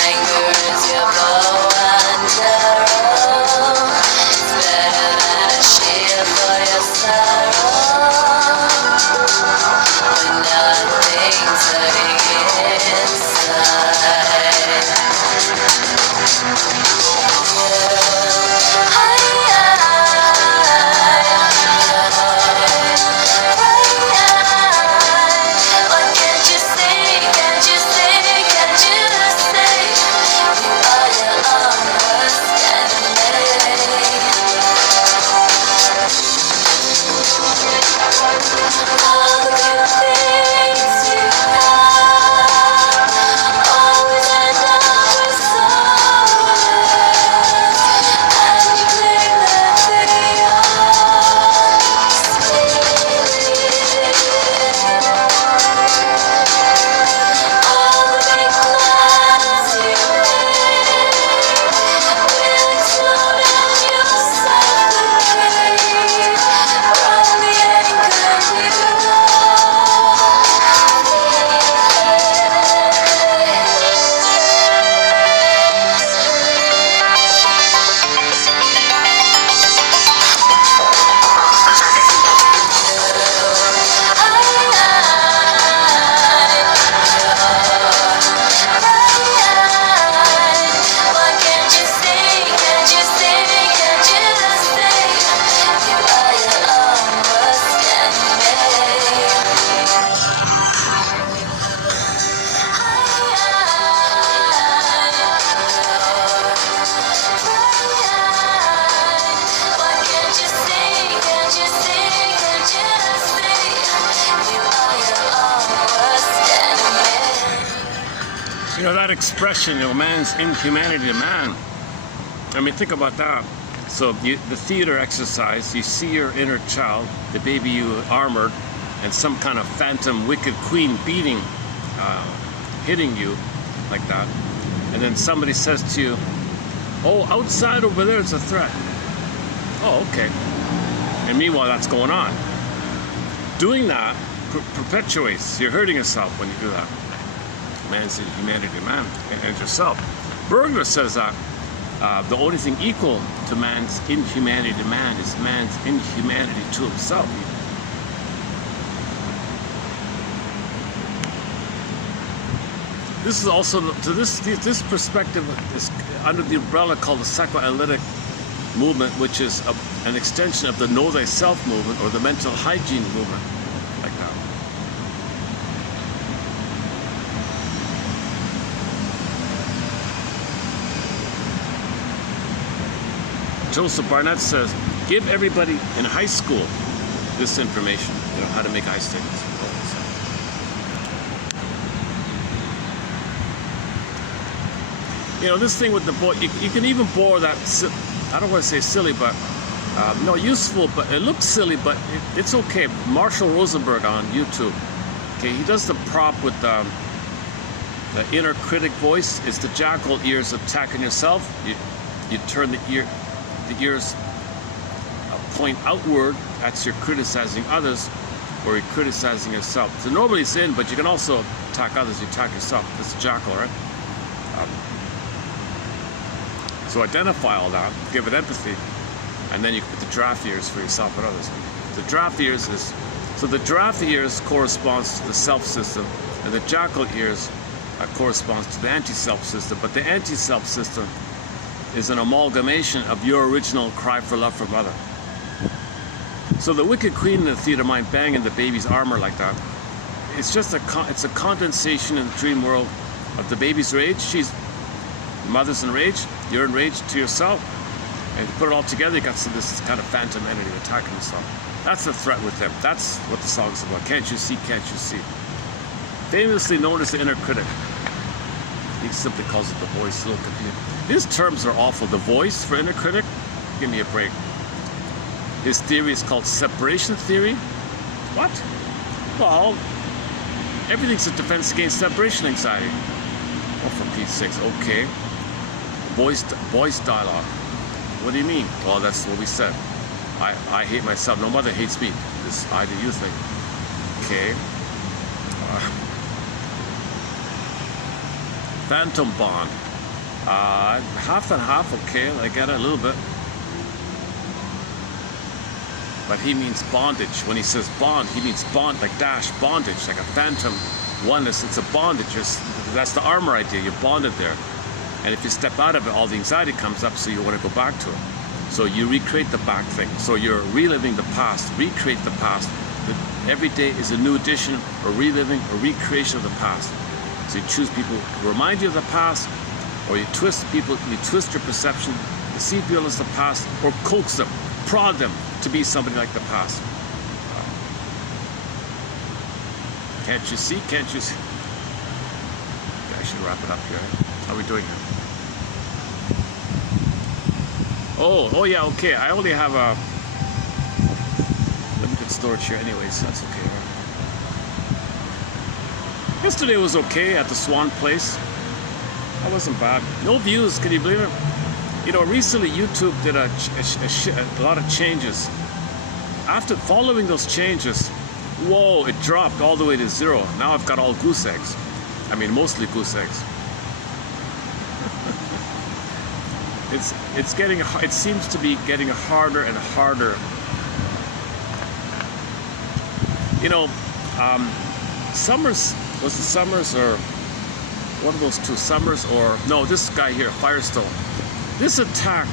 Anger is your bow and arrow. It's better than a shield for your sorrow. When nothing's hurting inside. You know, that expression, you know, man's inhumanity to man. I mean, think about that. So the theater exercise, you see your inner child, the baby you armored, and some kind of phantom wicked queen beating, hitting you like that. And then somebody says to you, oh, outside over there is a threat. Oh, okay. And meanwhile, that's going on. Doing that perpetuates, you're hurting yourself when you do that. Man's inhumanity to man, and yourself. Bergler says that the only thing equal to man's inhumanity to man is man's inhumanity to himself. This is also, to this perspective is under the umbrella called the psychoanalytic movement, which is an extension of the know thyself movement or the mental hygiene movement, like that. Joseph Barnett says, give everybody in high school this information, you know, how to make I statements. You know, this thing with the boy, you can even bore that, I don't want to say silly, but no, useful, but it looks silly, but it's okay. Marshall Rosenberg on YouTube, okay, he does the prop with the inner critic voice. It's the jackal ears attacking yourself. You turn the ears point outward, that's you're criticizing others, or you're criticizing yourself. So normally it's in, but you can also attack others, you attack yourself. It's a jackal, right? So identify all that, give it empathy, and then you can put the draft ears for yourself and others. The draft ears is, so the draft ears corresponds to the self system, and the jackal ears corresponds to the anti-self system, but the anti-self system is an amalgamation of your original cry for love from other. So the wicked queen in the theater mind banging the baby's armor like that, it's just it's a condensation in the dream world of the baby's rage. The mother's enraged, you're enraged to yourself, and to put it all together, you got this kind of phantom entity attacking yourself. That's the threat with them. That's what the song's about. Can't you see, can't you see? Famously known as the inner critic. He simply calls it the voice, a little confusing. These terms are awful. The voice for inner critic, give me a break. His theory is called separation theory. What? Well, everything's a defense against separation anxiety. Oh, for Pete's sakes, okay. Voice dialogue. What do you mean? Well, that's what we said. I hate myself. No mother hates me. This I do you thing. Okay. Phantom bond. Half and half, okay, I get it a little bit. But he means bondage. When he says bond, he means bond, like dash, bondage, like a phantom oneness. It's a bondage. That's the armor idea. You're bonded there. And if you step out of it, all the anxiety comes up, so you want to go back to it. So you recreate the back thing. So you're reliving the past, recreate the past. Every day is a new edition, or reliving, or recreation of the past. So you choose people who remind you of the past, or you twist people, you twist your perception, deceive people as the past, or coax them, prod them to be somebody like the past. Can't you see? Can't you see? Okay, I should wrap it up here. How are we doing here? Oh yeah, okay. I only have a limited storage here anyway, so that's okay. Yesterday was okay at the Swan Place. That wasn't bad. No views, can you believe it? You know, recently YouTube did a lot of changes. After following those changes, whoa, it dropped all the way to 0. Now I've got all goose eggs. I mean, mostly goose eggs. It seems to be getting harder and harder. You know, Summers, was it Summers or one of those two, Summers or, no, this guy here, Firestone. This attack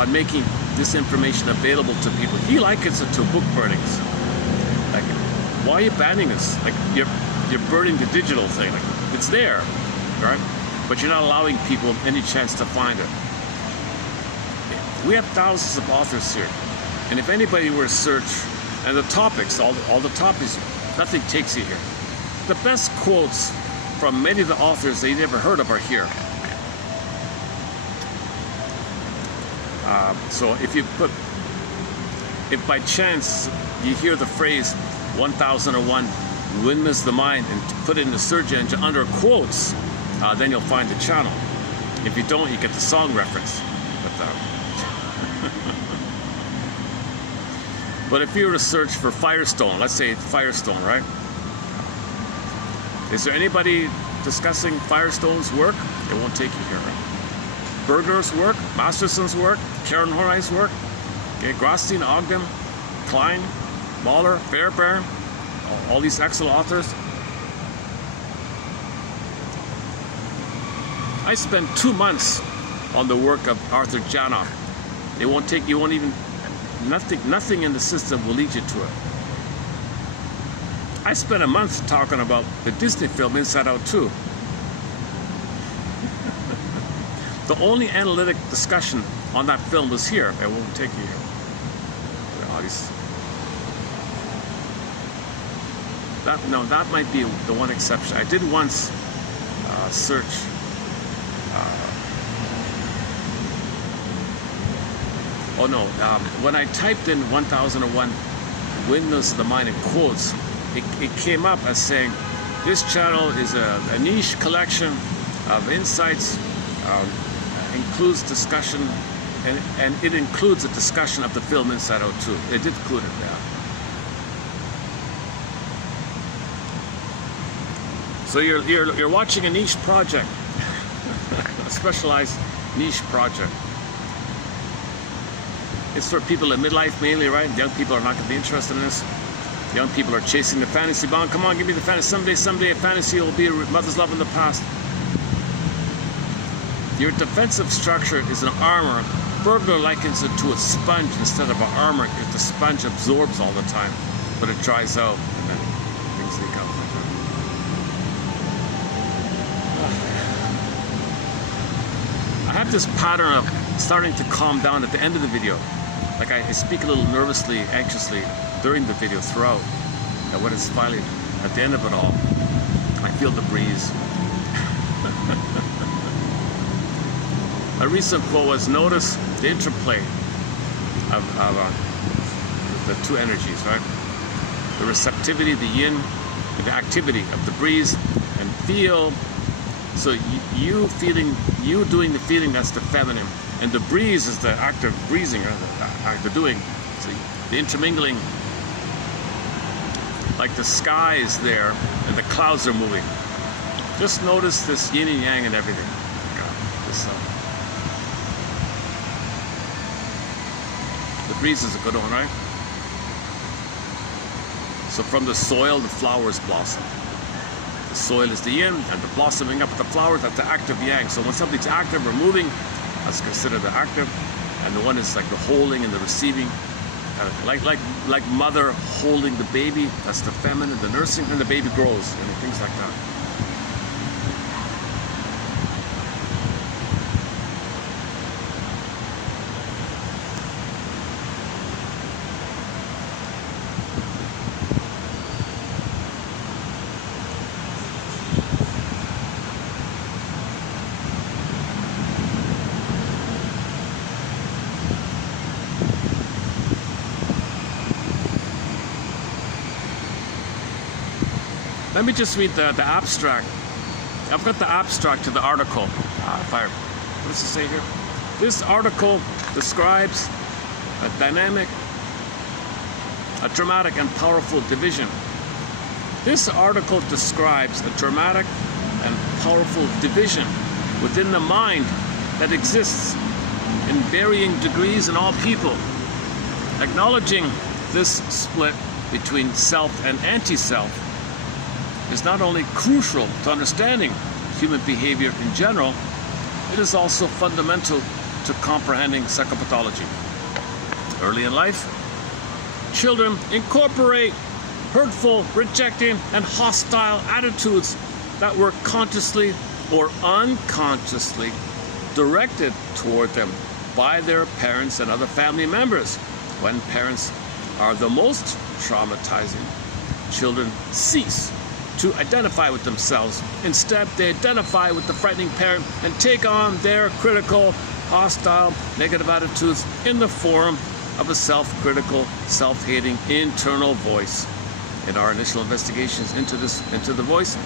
on making this information available to people, he likens it to book burnings. Like, why are you banning this? Like, you're burning the digital thing. Like, it's there, right? But you're not allowing people any chance to find it. We have thousands of authors here, and if anybody were to search, and the topics, all the topics, nothing takes you here. The best quotes from many of the authors that you never heard of are here. So if by chance you hear the phrase 1001 Windmills the mind and put it in the search engine under quotes, then you'll find the channel. If you don't, you get the song reference. But if you were to search for Firestone, let's say Firestone, right? Is there anybody discussing Firestone's work? It won't take you here, right? Berger's work, Masterson's work, Karen Horney's work, okay, Grosstein, Ogden, Klein, Mahler, Fairbairn, all these excellent authors. I spent 2 months on the work of Arthur Janoff. It won't take, you won't even, nothing in the system will lead you to it. I spent a month talking about the Disney film Inside Out 2. The only analytic discussion on that film was here. It won't take you here. That might be the one exception. I did once search. When I typed in 1001 Windmills of the Mind in quotes, it came up as saying, this channel is a niche collection of insights, includes discussion and it includes a discussion of the film inside out too. It did include it, yeah. So you're watching a niche project, a specialized niche project. It's for people in midlife mainly, right? Young people are not going to be interested in this. Young people are chasing the fantasy bound. Come on, give me the fantasy. Someday a fantasy will be a mother's love in the past. Your defensive structure is an armor. Burglar likens it to a sponge instead of an armor. If the sponge absorbs all the time, but it dries out and then things leak out like that. I have this pattern of starting to calm down at the end of the video. Like I speak a little nervously, anxiously during the video throughout. And when it's finally at the end of it all, I feel the breeze. A recent quote was, notice the interplay of the two energies, right? The receptivity, the yin, and the activity of the breeze, and feel. So you doing the feeling, that's the feminine, and the breeze is the act of breezing, or the act of doing. So the intermingling, like the sky is there and the clouds are moving. Just notice this yin and yang and everything. The breeze is a good one, right? So from the soil, the flowers blossom. The soil is the yin, and the blossoming up of the flowers, that's the active yang. So when something's active or moving, that's considered the active, and the one is like the holding and the receiving, like mother holding the baby, that's the feminine, the nursing, and the baby grows, and things like that. Let me just read the abstract. I've got the abstract to the article. What does it say here? This article describes a dynamic, a dramatic and powerful division. This article describes a dramatic and powerful division within the mind that exists in varying degrees in all people. Acknowledging this split between self and anti-self is not only crucial to understanding human behavior in general, it is also fundamental to comprehending psychopathology. Early in life, children incorporate hurtful, rejecting, and hostile attitudes that were consciously or unconsciously directed toward them by their parents and other family members. When parents are the most traumatizing, children cease to identify with themselves. Instead, they identify with the frightening parent and take on their critical, hostile, negative attitudes in the form of a self-critical, self-hating internal voice. In our initial investigations into the voice,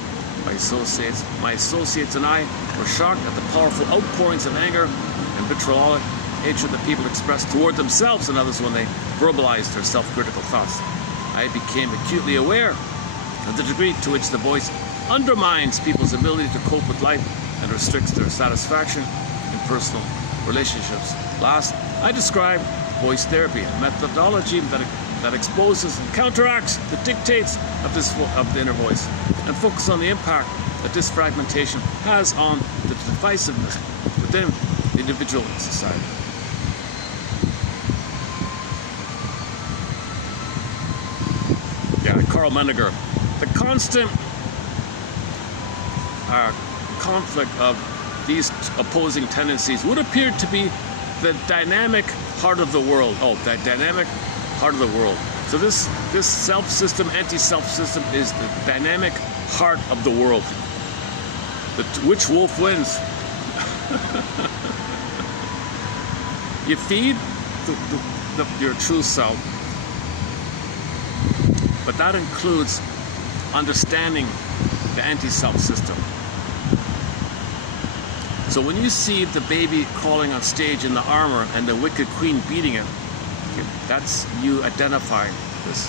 my associates and I were shocked at the powerful outpourings of anger and vitriolic hatred that people expressed toward themselves and others when they verbalized their self-critical thoughts. I became acutely aware of the degree to which the voice undermines people's ability to cope with life and restricts their satisfaction in personal relationships. Last, I described voice therapy, a methodology that exposes and counteracts the dictates of the inner voice, and focuses on the impact that this fragmentation has on the divisiveness within the individual and society. Yeah, Carl Menninger. The constant conflict of these opposing tendencies would appear to be the dynamic heart of the world. Oh, that dynamic heart of the world. So this self-system, anti-self system is the dynamic heart of the world. Which wolf wins? You feed your true self, but that includes understanding the anti-self system. So when you see the baby crawling on stage in the armor and the wicked queen beating it, okay, that's you identifying this.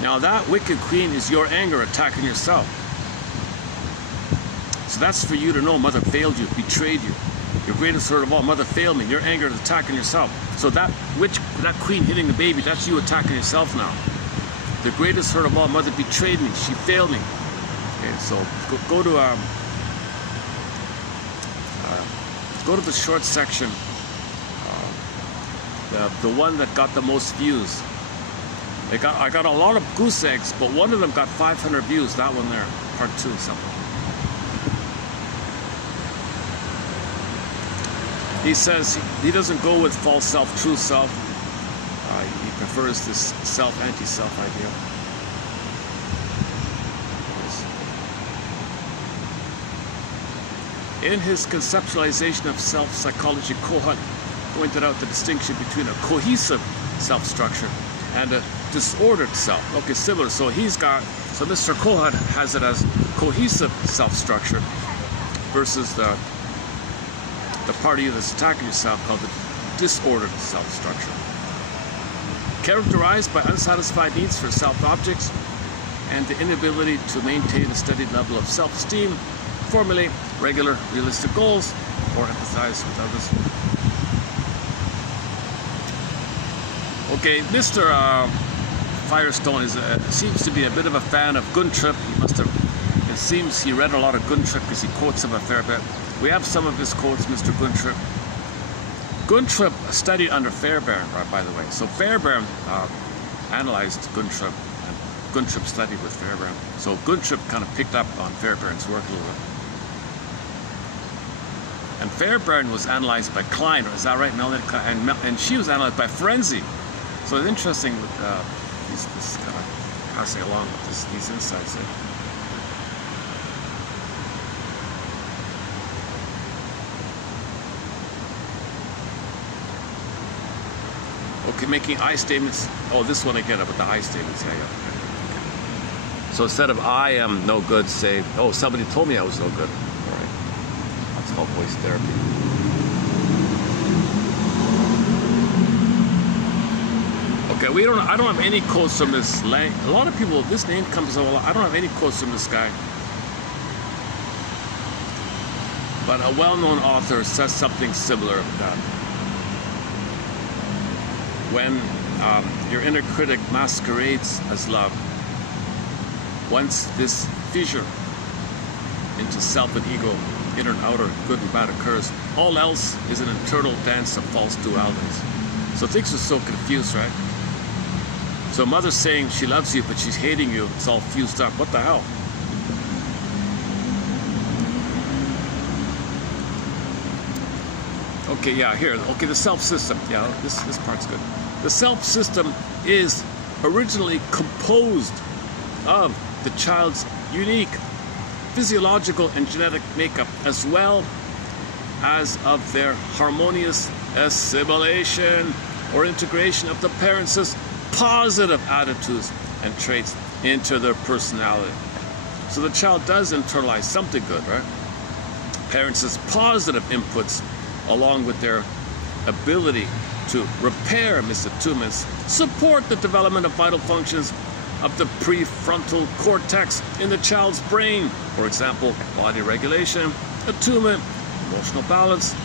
Now that wicked queen is your anger attacking yourself. So that's for you to know, mother failed you, betrayed you. Your greatest hurt of all, mother failed me. Your anger is attacking yourself. So that queen hitting the baby, that's you attacking yourself now. The greatest hurt of all, mother betrayed me. She failed me. Okay, so go to the short section, the one that got the most views. I got a lot of goose eggs, but one of them got 500 views. That one there, part 2 something. He says he doesn't go with false self, true self. He prefers this self, anti-self idea. In his conceptualization of self psychology, Kohut pointed out the distinction between a cohesive self structure and a disordered self. Okay, similar. So Mr. Kohut has it as cohesive self structure versus the part of you that's attacking yourself called the disordered self structure. Characterized by unsatisfied needs for self objects and the inability to maintain a steady level of self-esteem, formulate regular, realistic goals, or empathize with others. Okay, Mr. Firestone seems to be a bit of a fan of Guntrip. It seems he read a lot of Guntrip because he quotes him a fair bit. We have some of his quotes, Mr. Guntrip. Guntrip studied under Fairbairn, by the way. So Fairbairn analyzed Guntrip, and Guntrip studied with Fairbairn. So Guntrip kind of picked up on Fairbairn's work a little bit. And Fairbairn was analyzed by Klein, is that right, Melanie? And she was analyzed by Frenzy. So it's interesting with this kind of passing along with these insights here. Okay, making I statements. Oh, this one again about the I statements. Yeah. Okay. So instead of I am no good, say, oh, somebody told me I was no good. All right. That's called voice therapy. Okay, I don't have any quotes from this. A lot of people, this name comes up a lot. I don't have any quotes from this guy. But a well-known author says something similar to that. When your inner critic masquerades as love, once this fissure into self and ego, inner and outer, good and bad occurs, all else is an internal dance of false dualities. So things are so confused, right? So mother's saying she loves you, but she's hating you. It's all fused up. What the hell? Okay, yeah, here. Okay, the self system. Yeah, this part's good. The self system is originally composed of the child's unique physiological and genetic makeup, as well as of their harmonious assimilation or integration of the parents' positive attitudes and traits into their personality. So the child does internalize something good, right? Parents' positive inputs, along with their ability to repair misattunements, support the development of vital functions of the prefrontal cortex in the child's brain. For example, body regulation, attunement, emotional balance,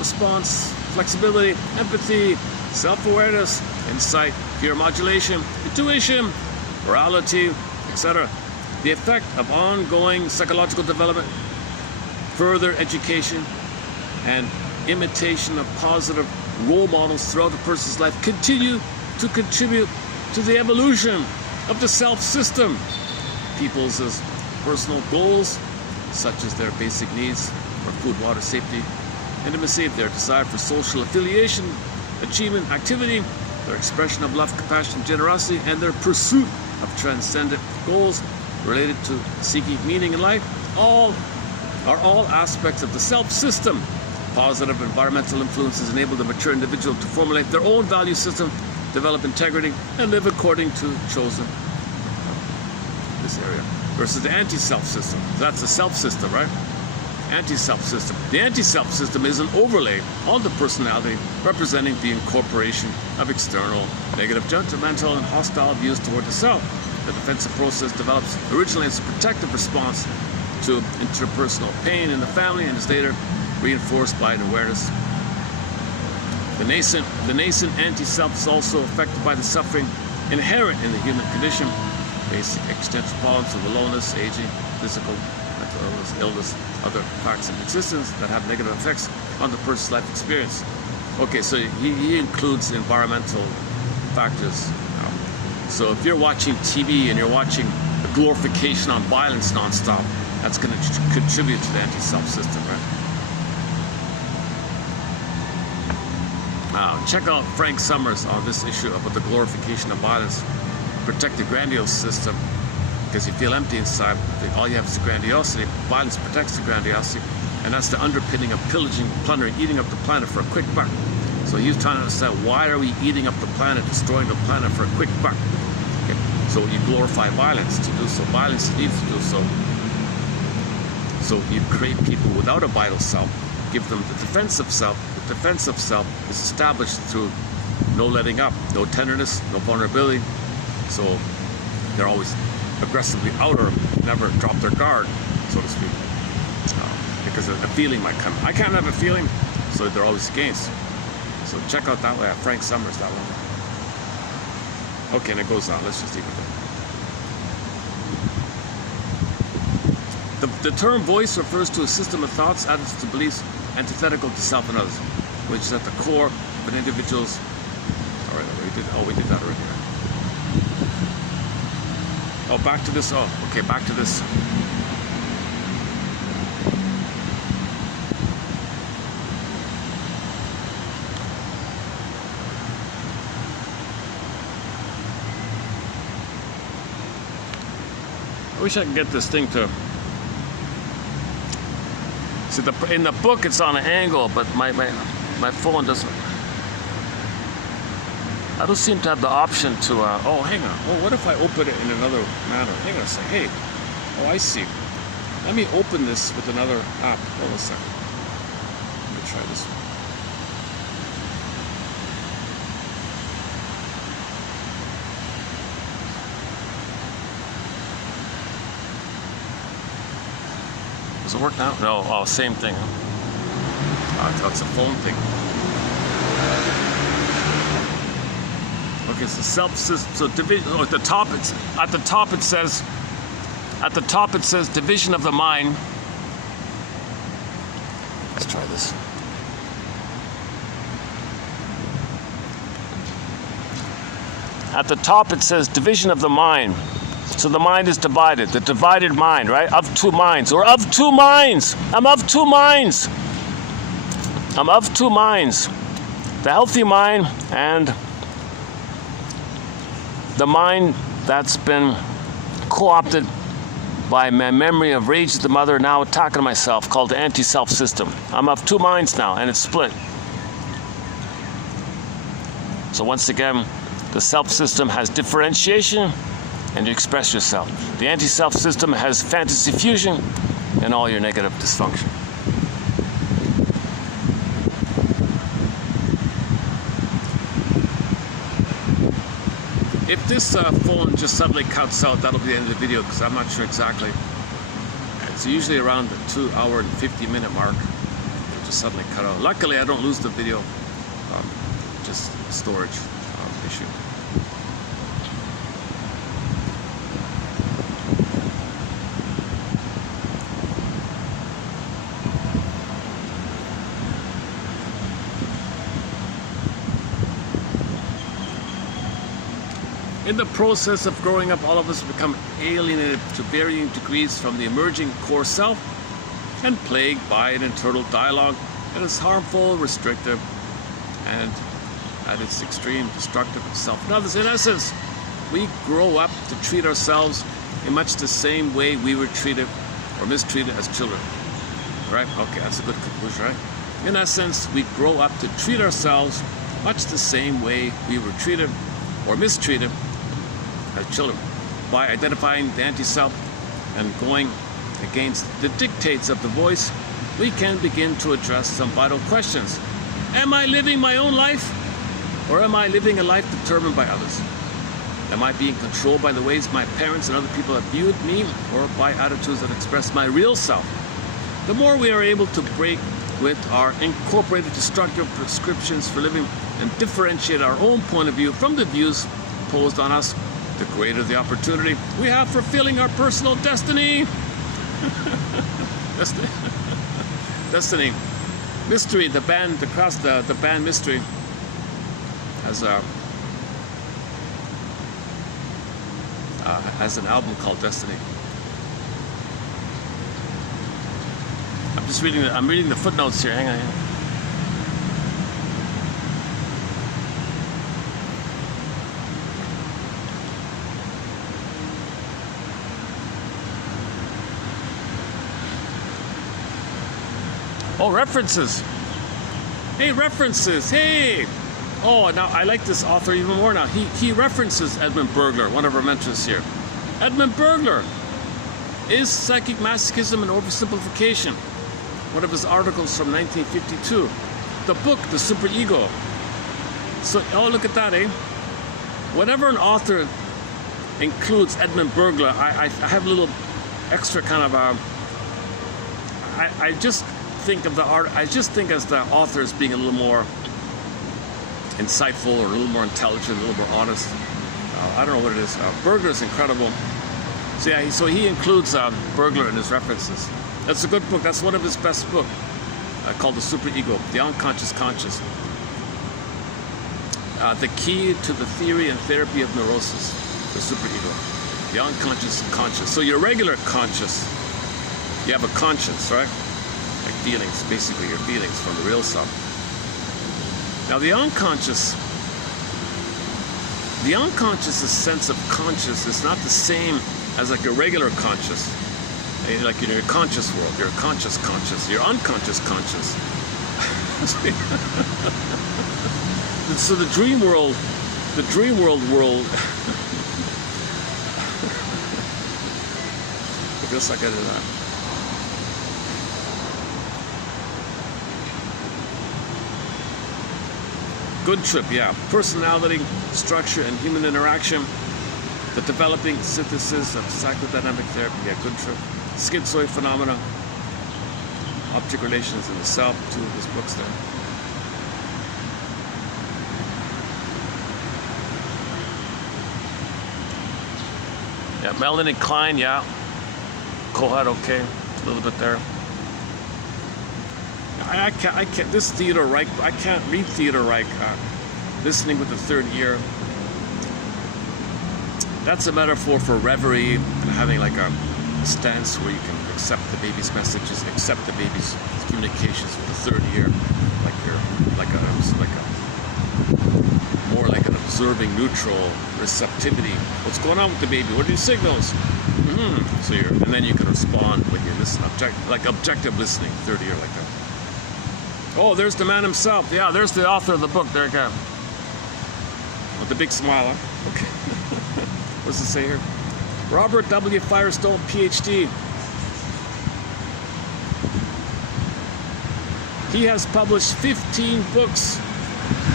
response, flexibility, empathy, self-awareness, insight, fear modulation, intuition, morality, etc. The effect of ongoing psychological development, further education, and imitation of positive role models throughout a person's life continue to contribute to the evolution of the self-system. People's personal goals, such as their basic needs for food, water, safety, intimacy, their desire for social affiliation, achievement, activity, their expression of love, compassion, generosity, and their pursuit of transcendent goals related to seeking meaning in life, all aspects of the self-system. Positive environmental influences enable the mature individual to formulate their own value system, develop integrity, and live according to chosen this area, versus the anti-self system. That's the self system, right? Anti-self system. The anti-self system is an overlay on the personality, representing the incorporation of external, negative, judgmental, and hostile views toward the self. The defensive process develops originally as a protective response to interpersonal pain in the family and is later reinforced by an awareness. The nascent anti-self is also affected by the suffering inherent in the human condition, basic existential problems of aloneness, aging, physical, mental illness, other facts of existence that have negative effects on the person's life experience. Okay, so he includes environmental factors. So if you're watching TV and you're watching the glorification on violence nonstop, that's going to contribute to the anti-self system, right? Check out Frank Summers on this issue about the glorification of violence. Protect the grandiose system, because you feel empty inside. All you have is the grandiosity. Violence protects the grandiosity, and that's the underpinning of pillaging, plundering, eating up the planet for a quick buck. So he's trying to understand, why are we eating up the planet, destroying the planet for a quick buck? Okay. So you glorify violence to do so. Violence needs to do so. So you create people without a vital self, give them the defensive self. The defensive self is established through no letting up, no tenderness, no vulnerability. So they're always aggressively outer, never drop their guard, so to speak, because a feeling might come. I can't have a feeling, so they're always against. So check out that way, Frank Summers, that one. Okay, and it goes on. Let's just leave it there. The term voice refers to a system of thoughts, attitudes, and beliefs antithetical to self and others, which is at the core of an individual's. All right, we did that already. Oh, back to this. Oh, okay, back to this. I wish I could get this thing to. See, in the book it's on an angle, but my phone doesn't. I don't seem to have the option to, oh, hang on. Oh, what if I open it in another manner? Hang on a second. Hey, oh, I see. Let me open this with another app. Hold on a second. Let me try this one. Does it work now? No, oh, same thing. Oh, it's a phone thing. Okay, so self system. So division. Oh, at the top it says division of the mind. Let's try this. At the top it says division of the mind. So the mind is divided. The divided mind, right? Of two minds, or of two minds. I'm of two minds. I'm of two minds. The healthy mind and the mind that's been co-opted by my memory of rage at the mother, now attacking myself, called the anti-self system. I'm of two minds now, and it's split. So once again, the self system has differentiation, and you express yourself. The anti-self system has fantasy fusion and all your negative dysfunction. If this phone just suddenly cuts out, that'll be the end of the video, because I'm not sure exactly. It's usually around the 2 hour and 50-minute mark. It'll just suddenly cut out. Luckily, I don't lose the video. Just storage issue. In the process of growing up, all of us become alienated to varying degrees from the emerging core self and plagued by an internal dialogue that is harmful, restrictive, and at its extreme destructive of self and others. In essence, we grow up to treat ourselves in much the same way we were treated or mistreated as children. Right? Okay, that's a good conclusion, right? In essence, we grow up to treat ourselves much the same way we were treated or mistreated as children. By identifying the anti-self and going against the dictates of the voice, we can begin to address some vital questions. Am I living my own life? Or am I living a life determined by others? Am I being controlled by the ways my parents and other people have viewed me, or by attitudes that express my real self? The more we are able to break with our incorporated destructive prescriptions for living and differentiate our own point of view from the views posed on us, the greater the opportunity we have for fulfilling our personal destiny. Destiny. Mystery, the band, the band Mystery has an album called Destiny. I'm reading the footnotes here. Hang on. Oh, references. Hey, references. Hey. Oh, now I like this author even more now. He references Edmund Burglar, one of our mentors here. Edmund Burglar. Is psychic masochism an oversimplification? One of his articles from 1952. The book, The Superego. So, oh, look at that, eh? Whenever an author includes Edmund Burglar, I have a little extra kind of I just think of the art. I just think as the author as being a little more insightful, or a little more intelligent, a little more honest. I don't know what it is. Burglar is incredible. So yeah, so he includes Burglar in his references. That's a good book. That's one of his best books, called The Superego, The Unconscious Conscious. The Key to the Theory and Therapy of Neurosis, The Superego, The Unconscious Conscious. So your regular conscious, you have a conscience, right? Like feelings, basically your feelings from the real self. Now the unconscious sense of conscious is not the same as like a regular conscious. Like in your conscious world, you're conscious, you're unconscious conscious. So the dream world. I guess I got it. Good trip, yeah. Personality, structure, and human interaction. The developing synthesis of psychodynamic therapy, yeah, good trip. Schizoid phenomena, object relations in the self, two of his books there. Yeah, Melanie Klein, yeah. Kohut, okay, a little bit there. I can't, this Theodore Reich, I can't read Theodore Reich, listening with the third ear. That's a metaphor for reverie and having like a stance where you can accept the baby's messages, accept the baby's communications with the third ear, like you're more like an observing neutral receptivity. What's going on with the baby? What are your signals? So and then you can respond when you listen, objective listening, third ear, like that. Oh, there's the man himself. Yeah, there's the author of the book. There you go. With the big smile, huh? Okay. What's it say here? Robert W. Firestone, PhD. He has published 15 books,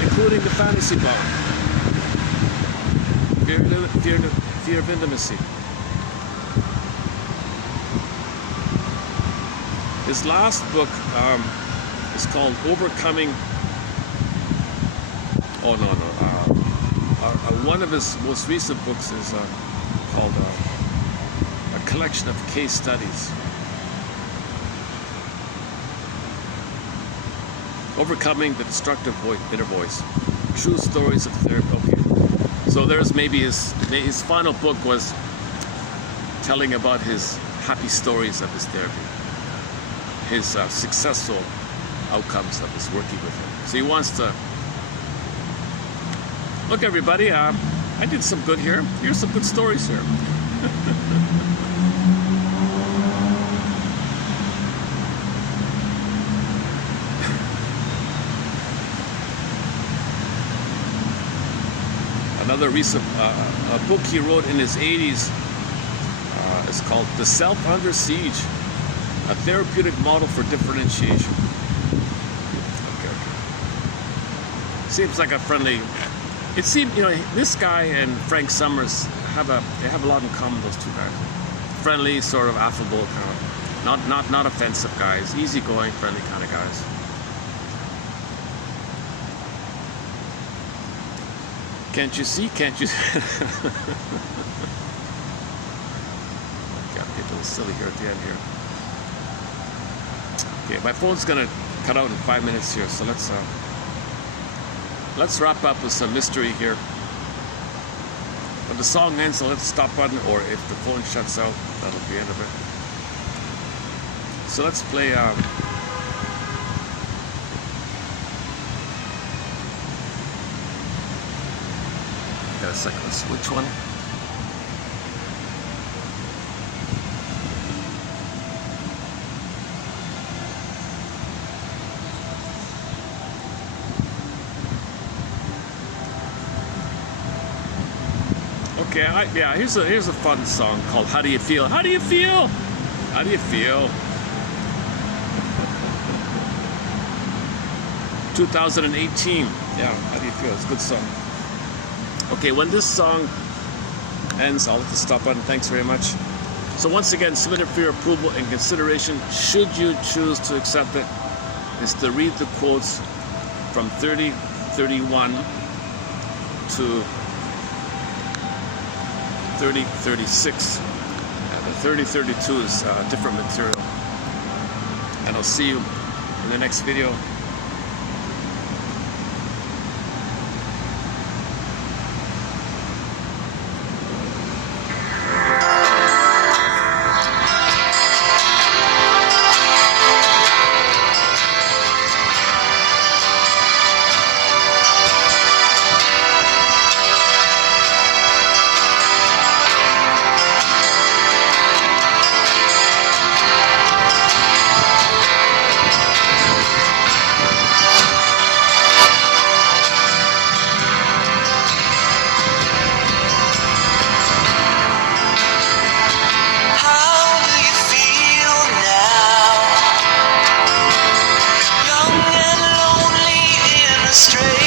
including the fantasy book, Fear of Intimacy. His last book is called Overcoming. Oh, no. One of his most recent books is called A Collection of Case Studies. Overcoming the Destructive Inner Voice. True Stories of Therapy. Okay. So there's maybe his final book was telling about his happy stories of his therapy. His successful outcomes of his working with him. So he wants to look, everybody, I did some good here. Here's some good stories here. another recent book he wrote in his 80s. It's called The Self Under Siege, a therapeutic model for differentiation. Okay. Seems like a friendly. It seemed, you know, this guy and Frank Summers they have a lot in common. Those two guys, friendly, sort of affable, kind of not offensive guys, easygoing, friendly kind of guys. Can't you see? Can't you? Got a little silly here at the end here. Okay, my phone's gonna cut out in 5 minutes here, so let's wrap up with some mystery here. When the song ends, so let's stop button, or if the phone shuts out, that'll be the end of it. So let's play. Got a second. Let's switch one. Okay, here's a fun song called "How Do You Feel?" How do you feel? How do you feel? 2018. Yeah, how do you feel? It's a good song. Okay, when this song ends, I'll hit the stop button. Thanks very much. So once again, submitted for your approval and consideration, should you choose to accept it, is to read the quotes from 30:31 to 30:36. The 30:32 is different material. And I'll see you in the next video. Straight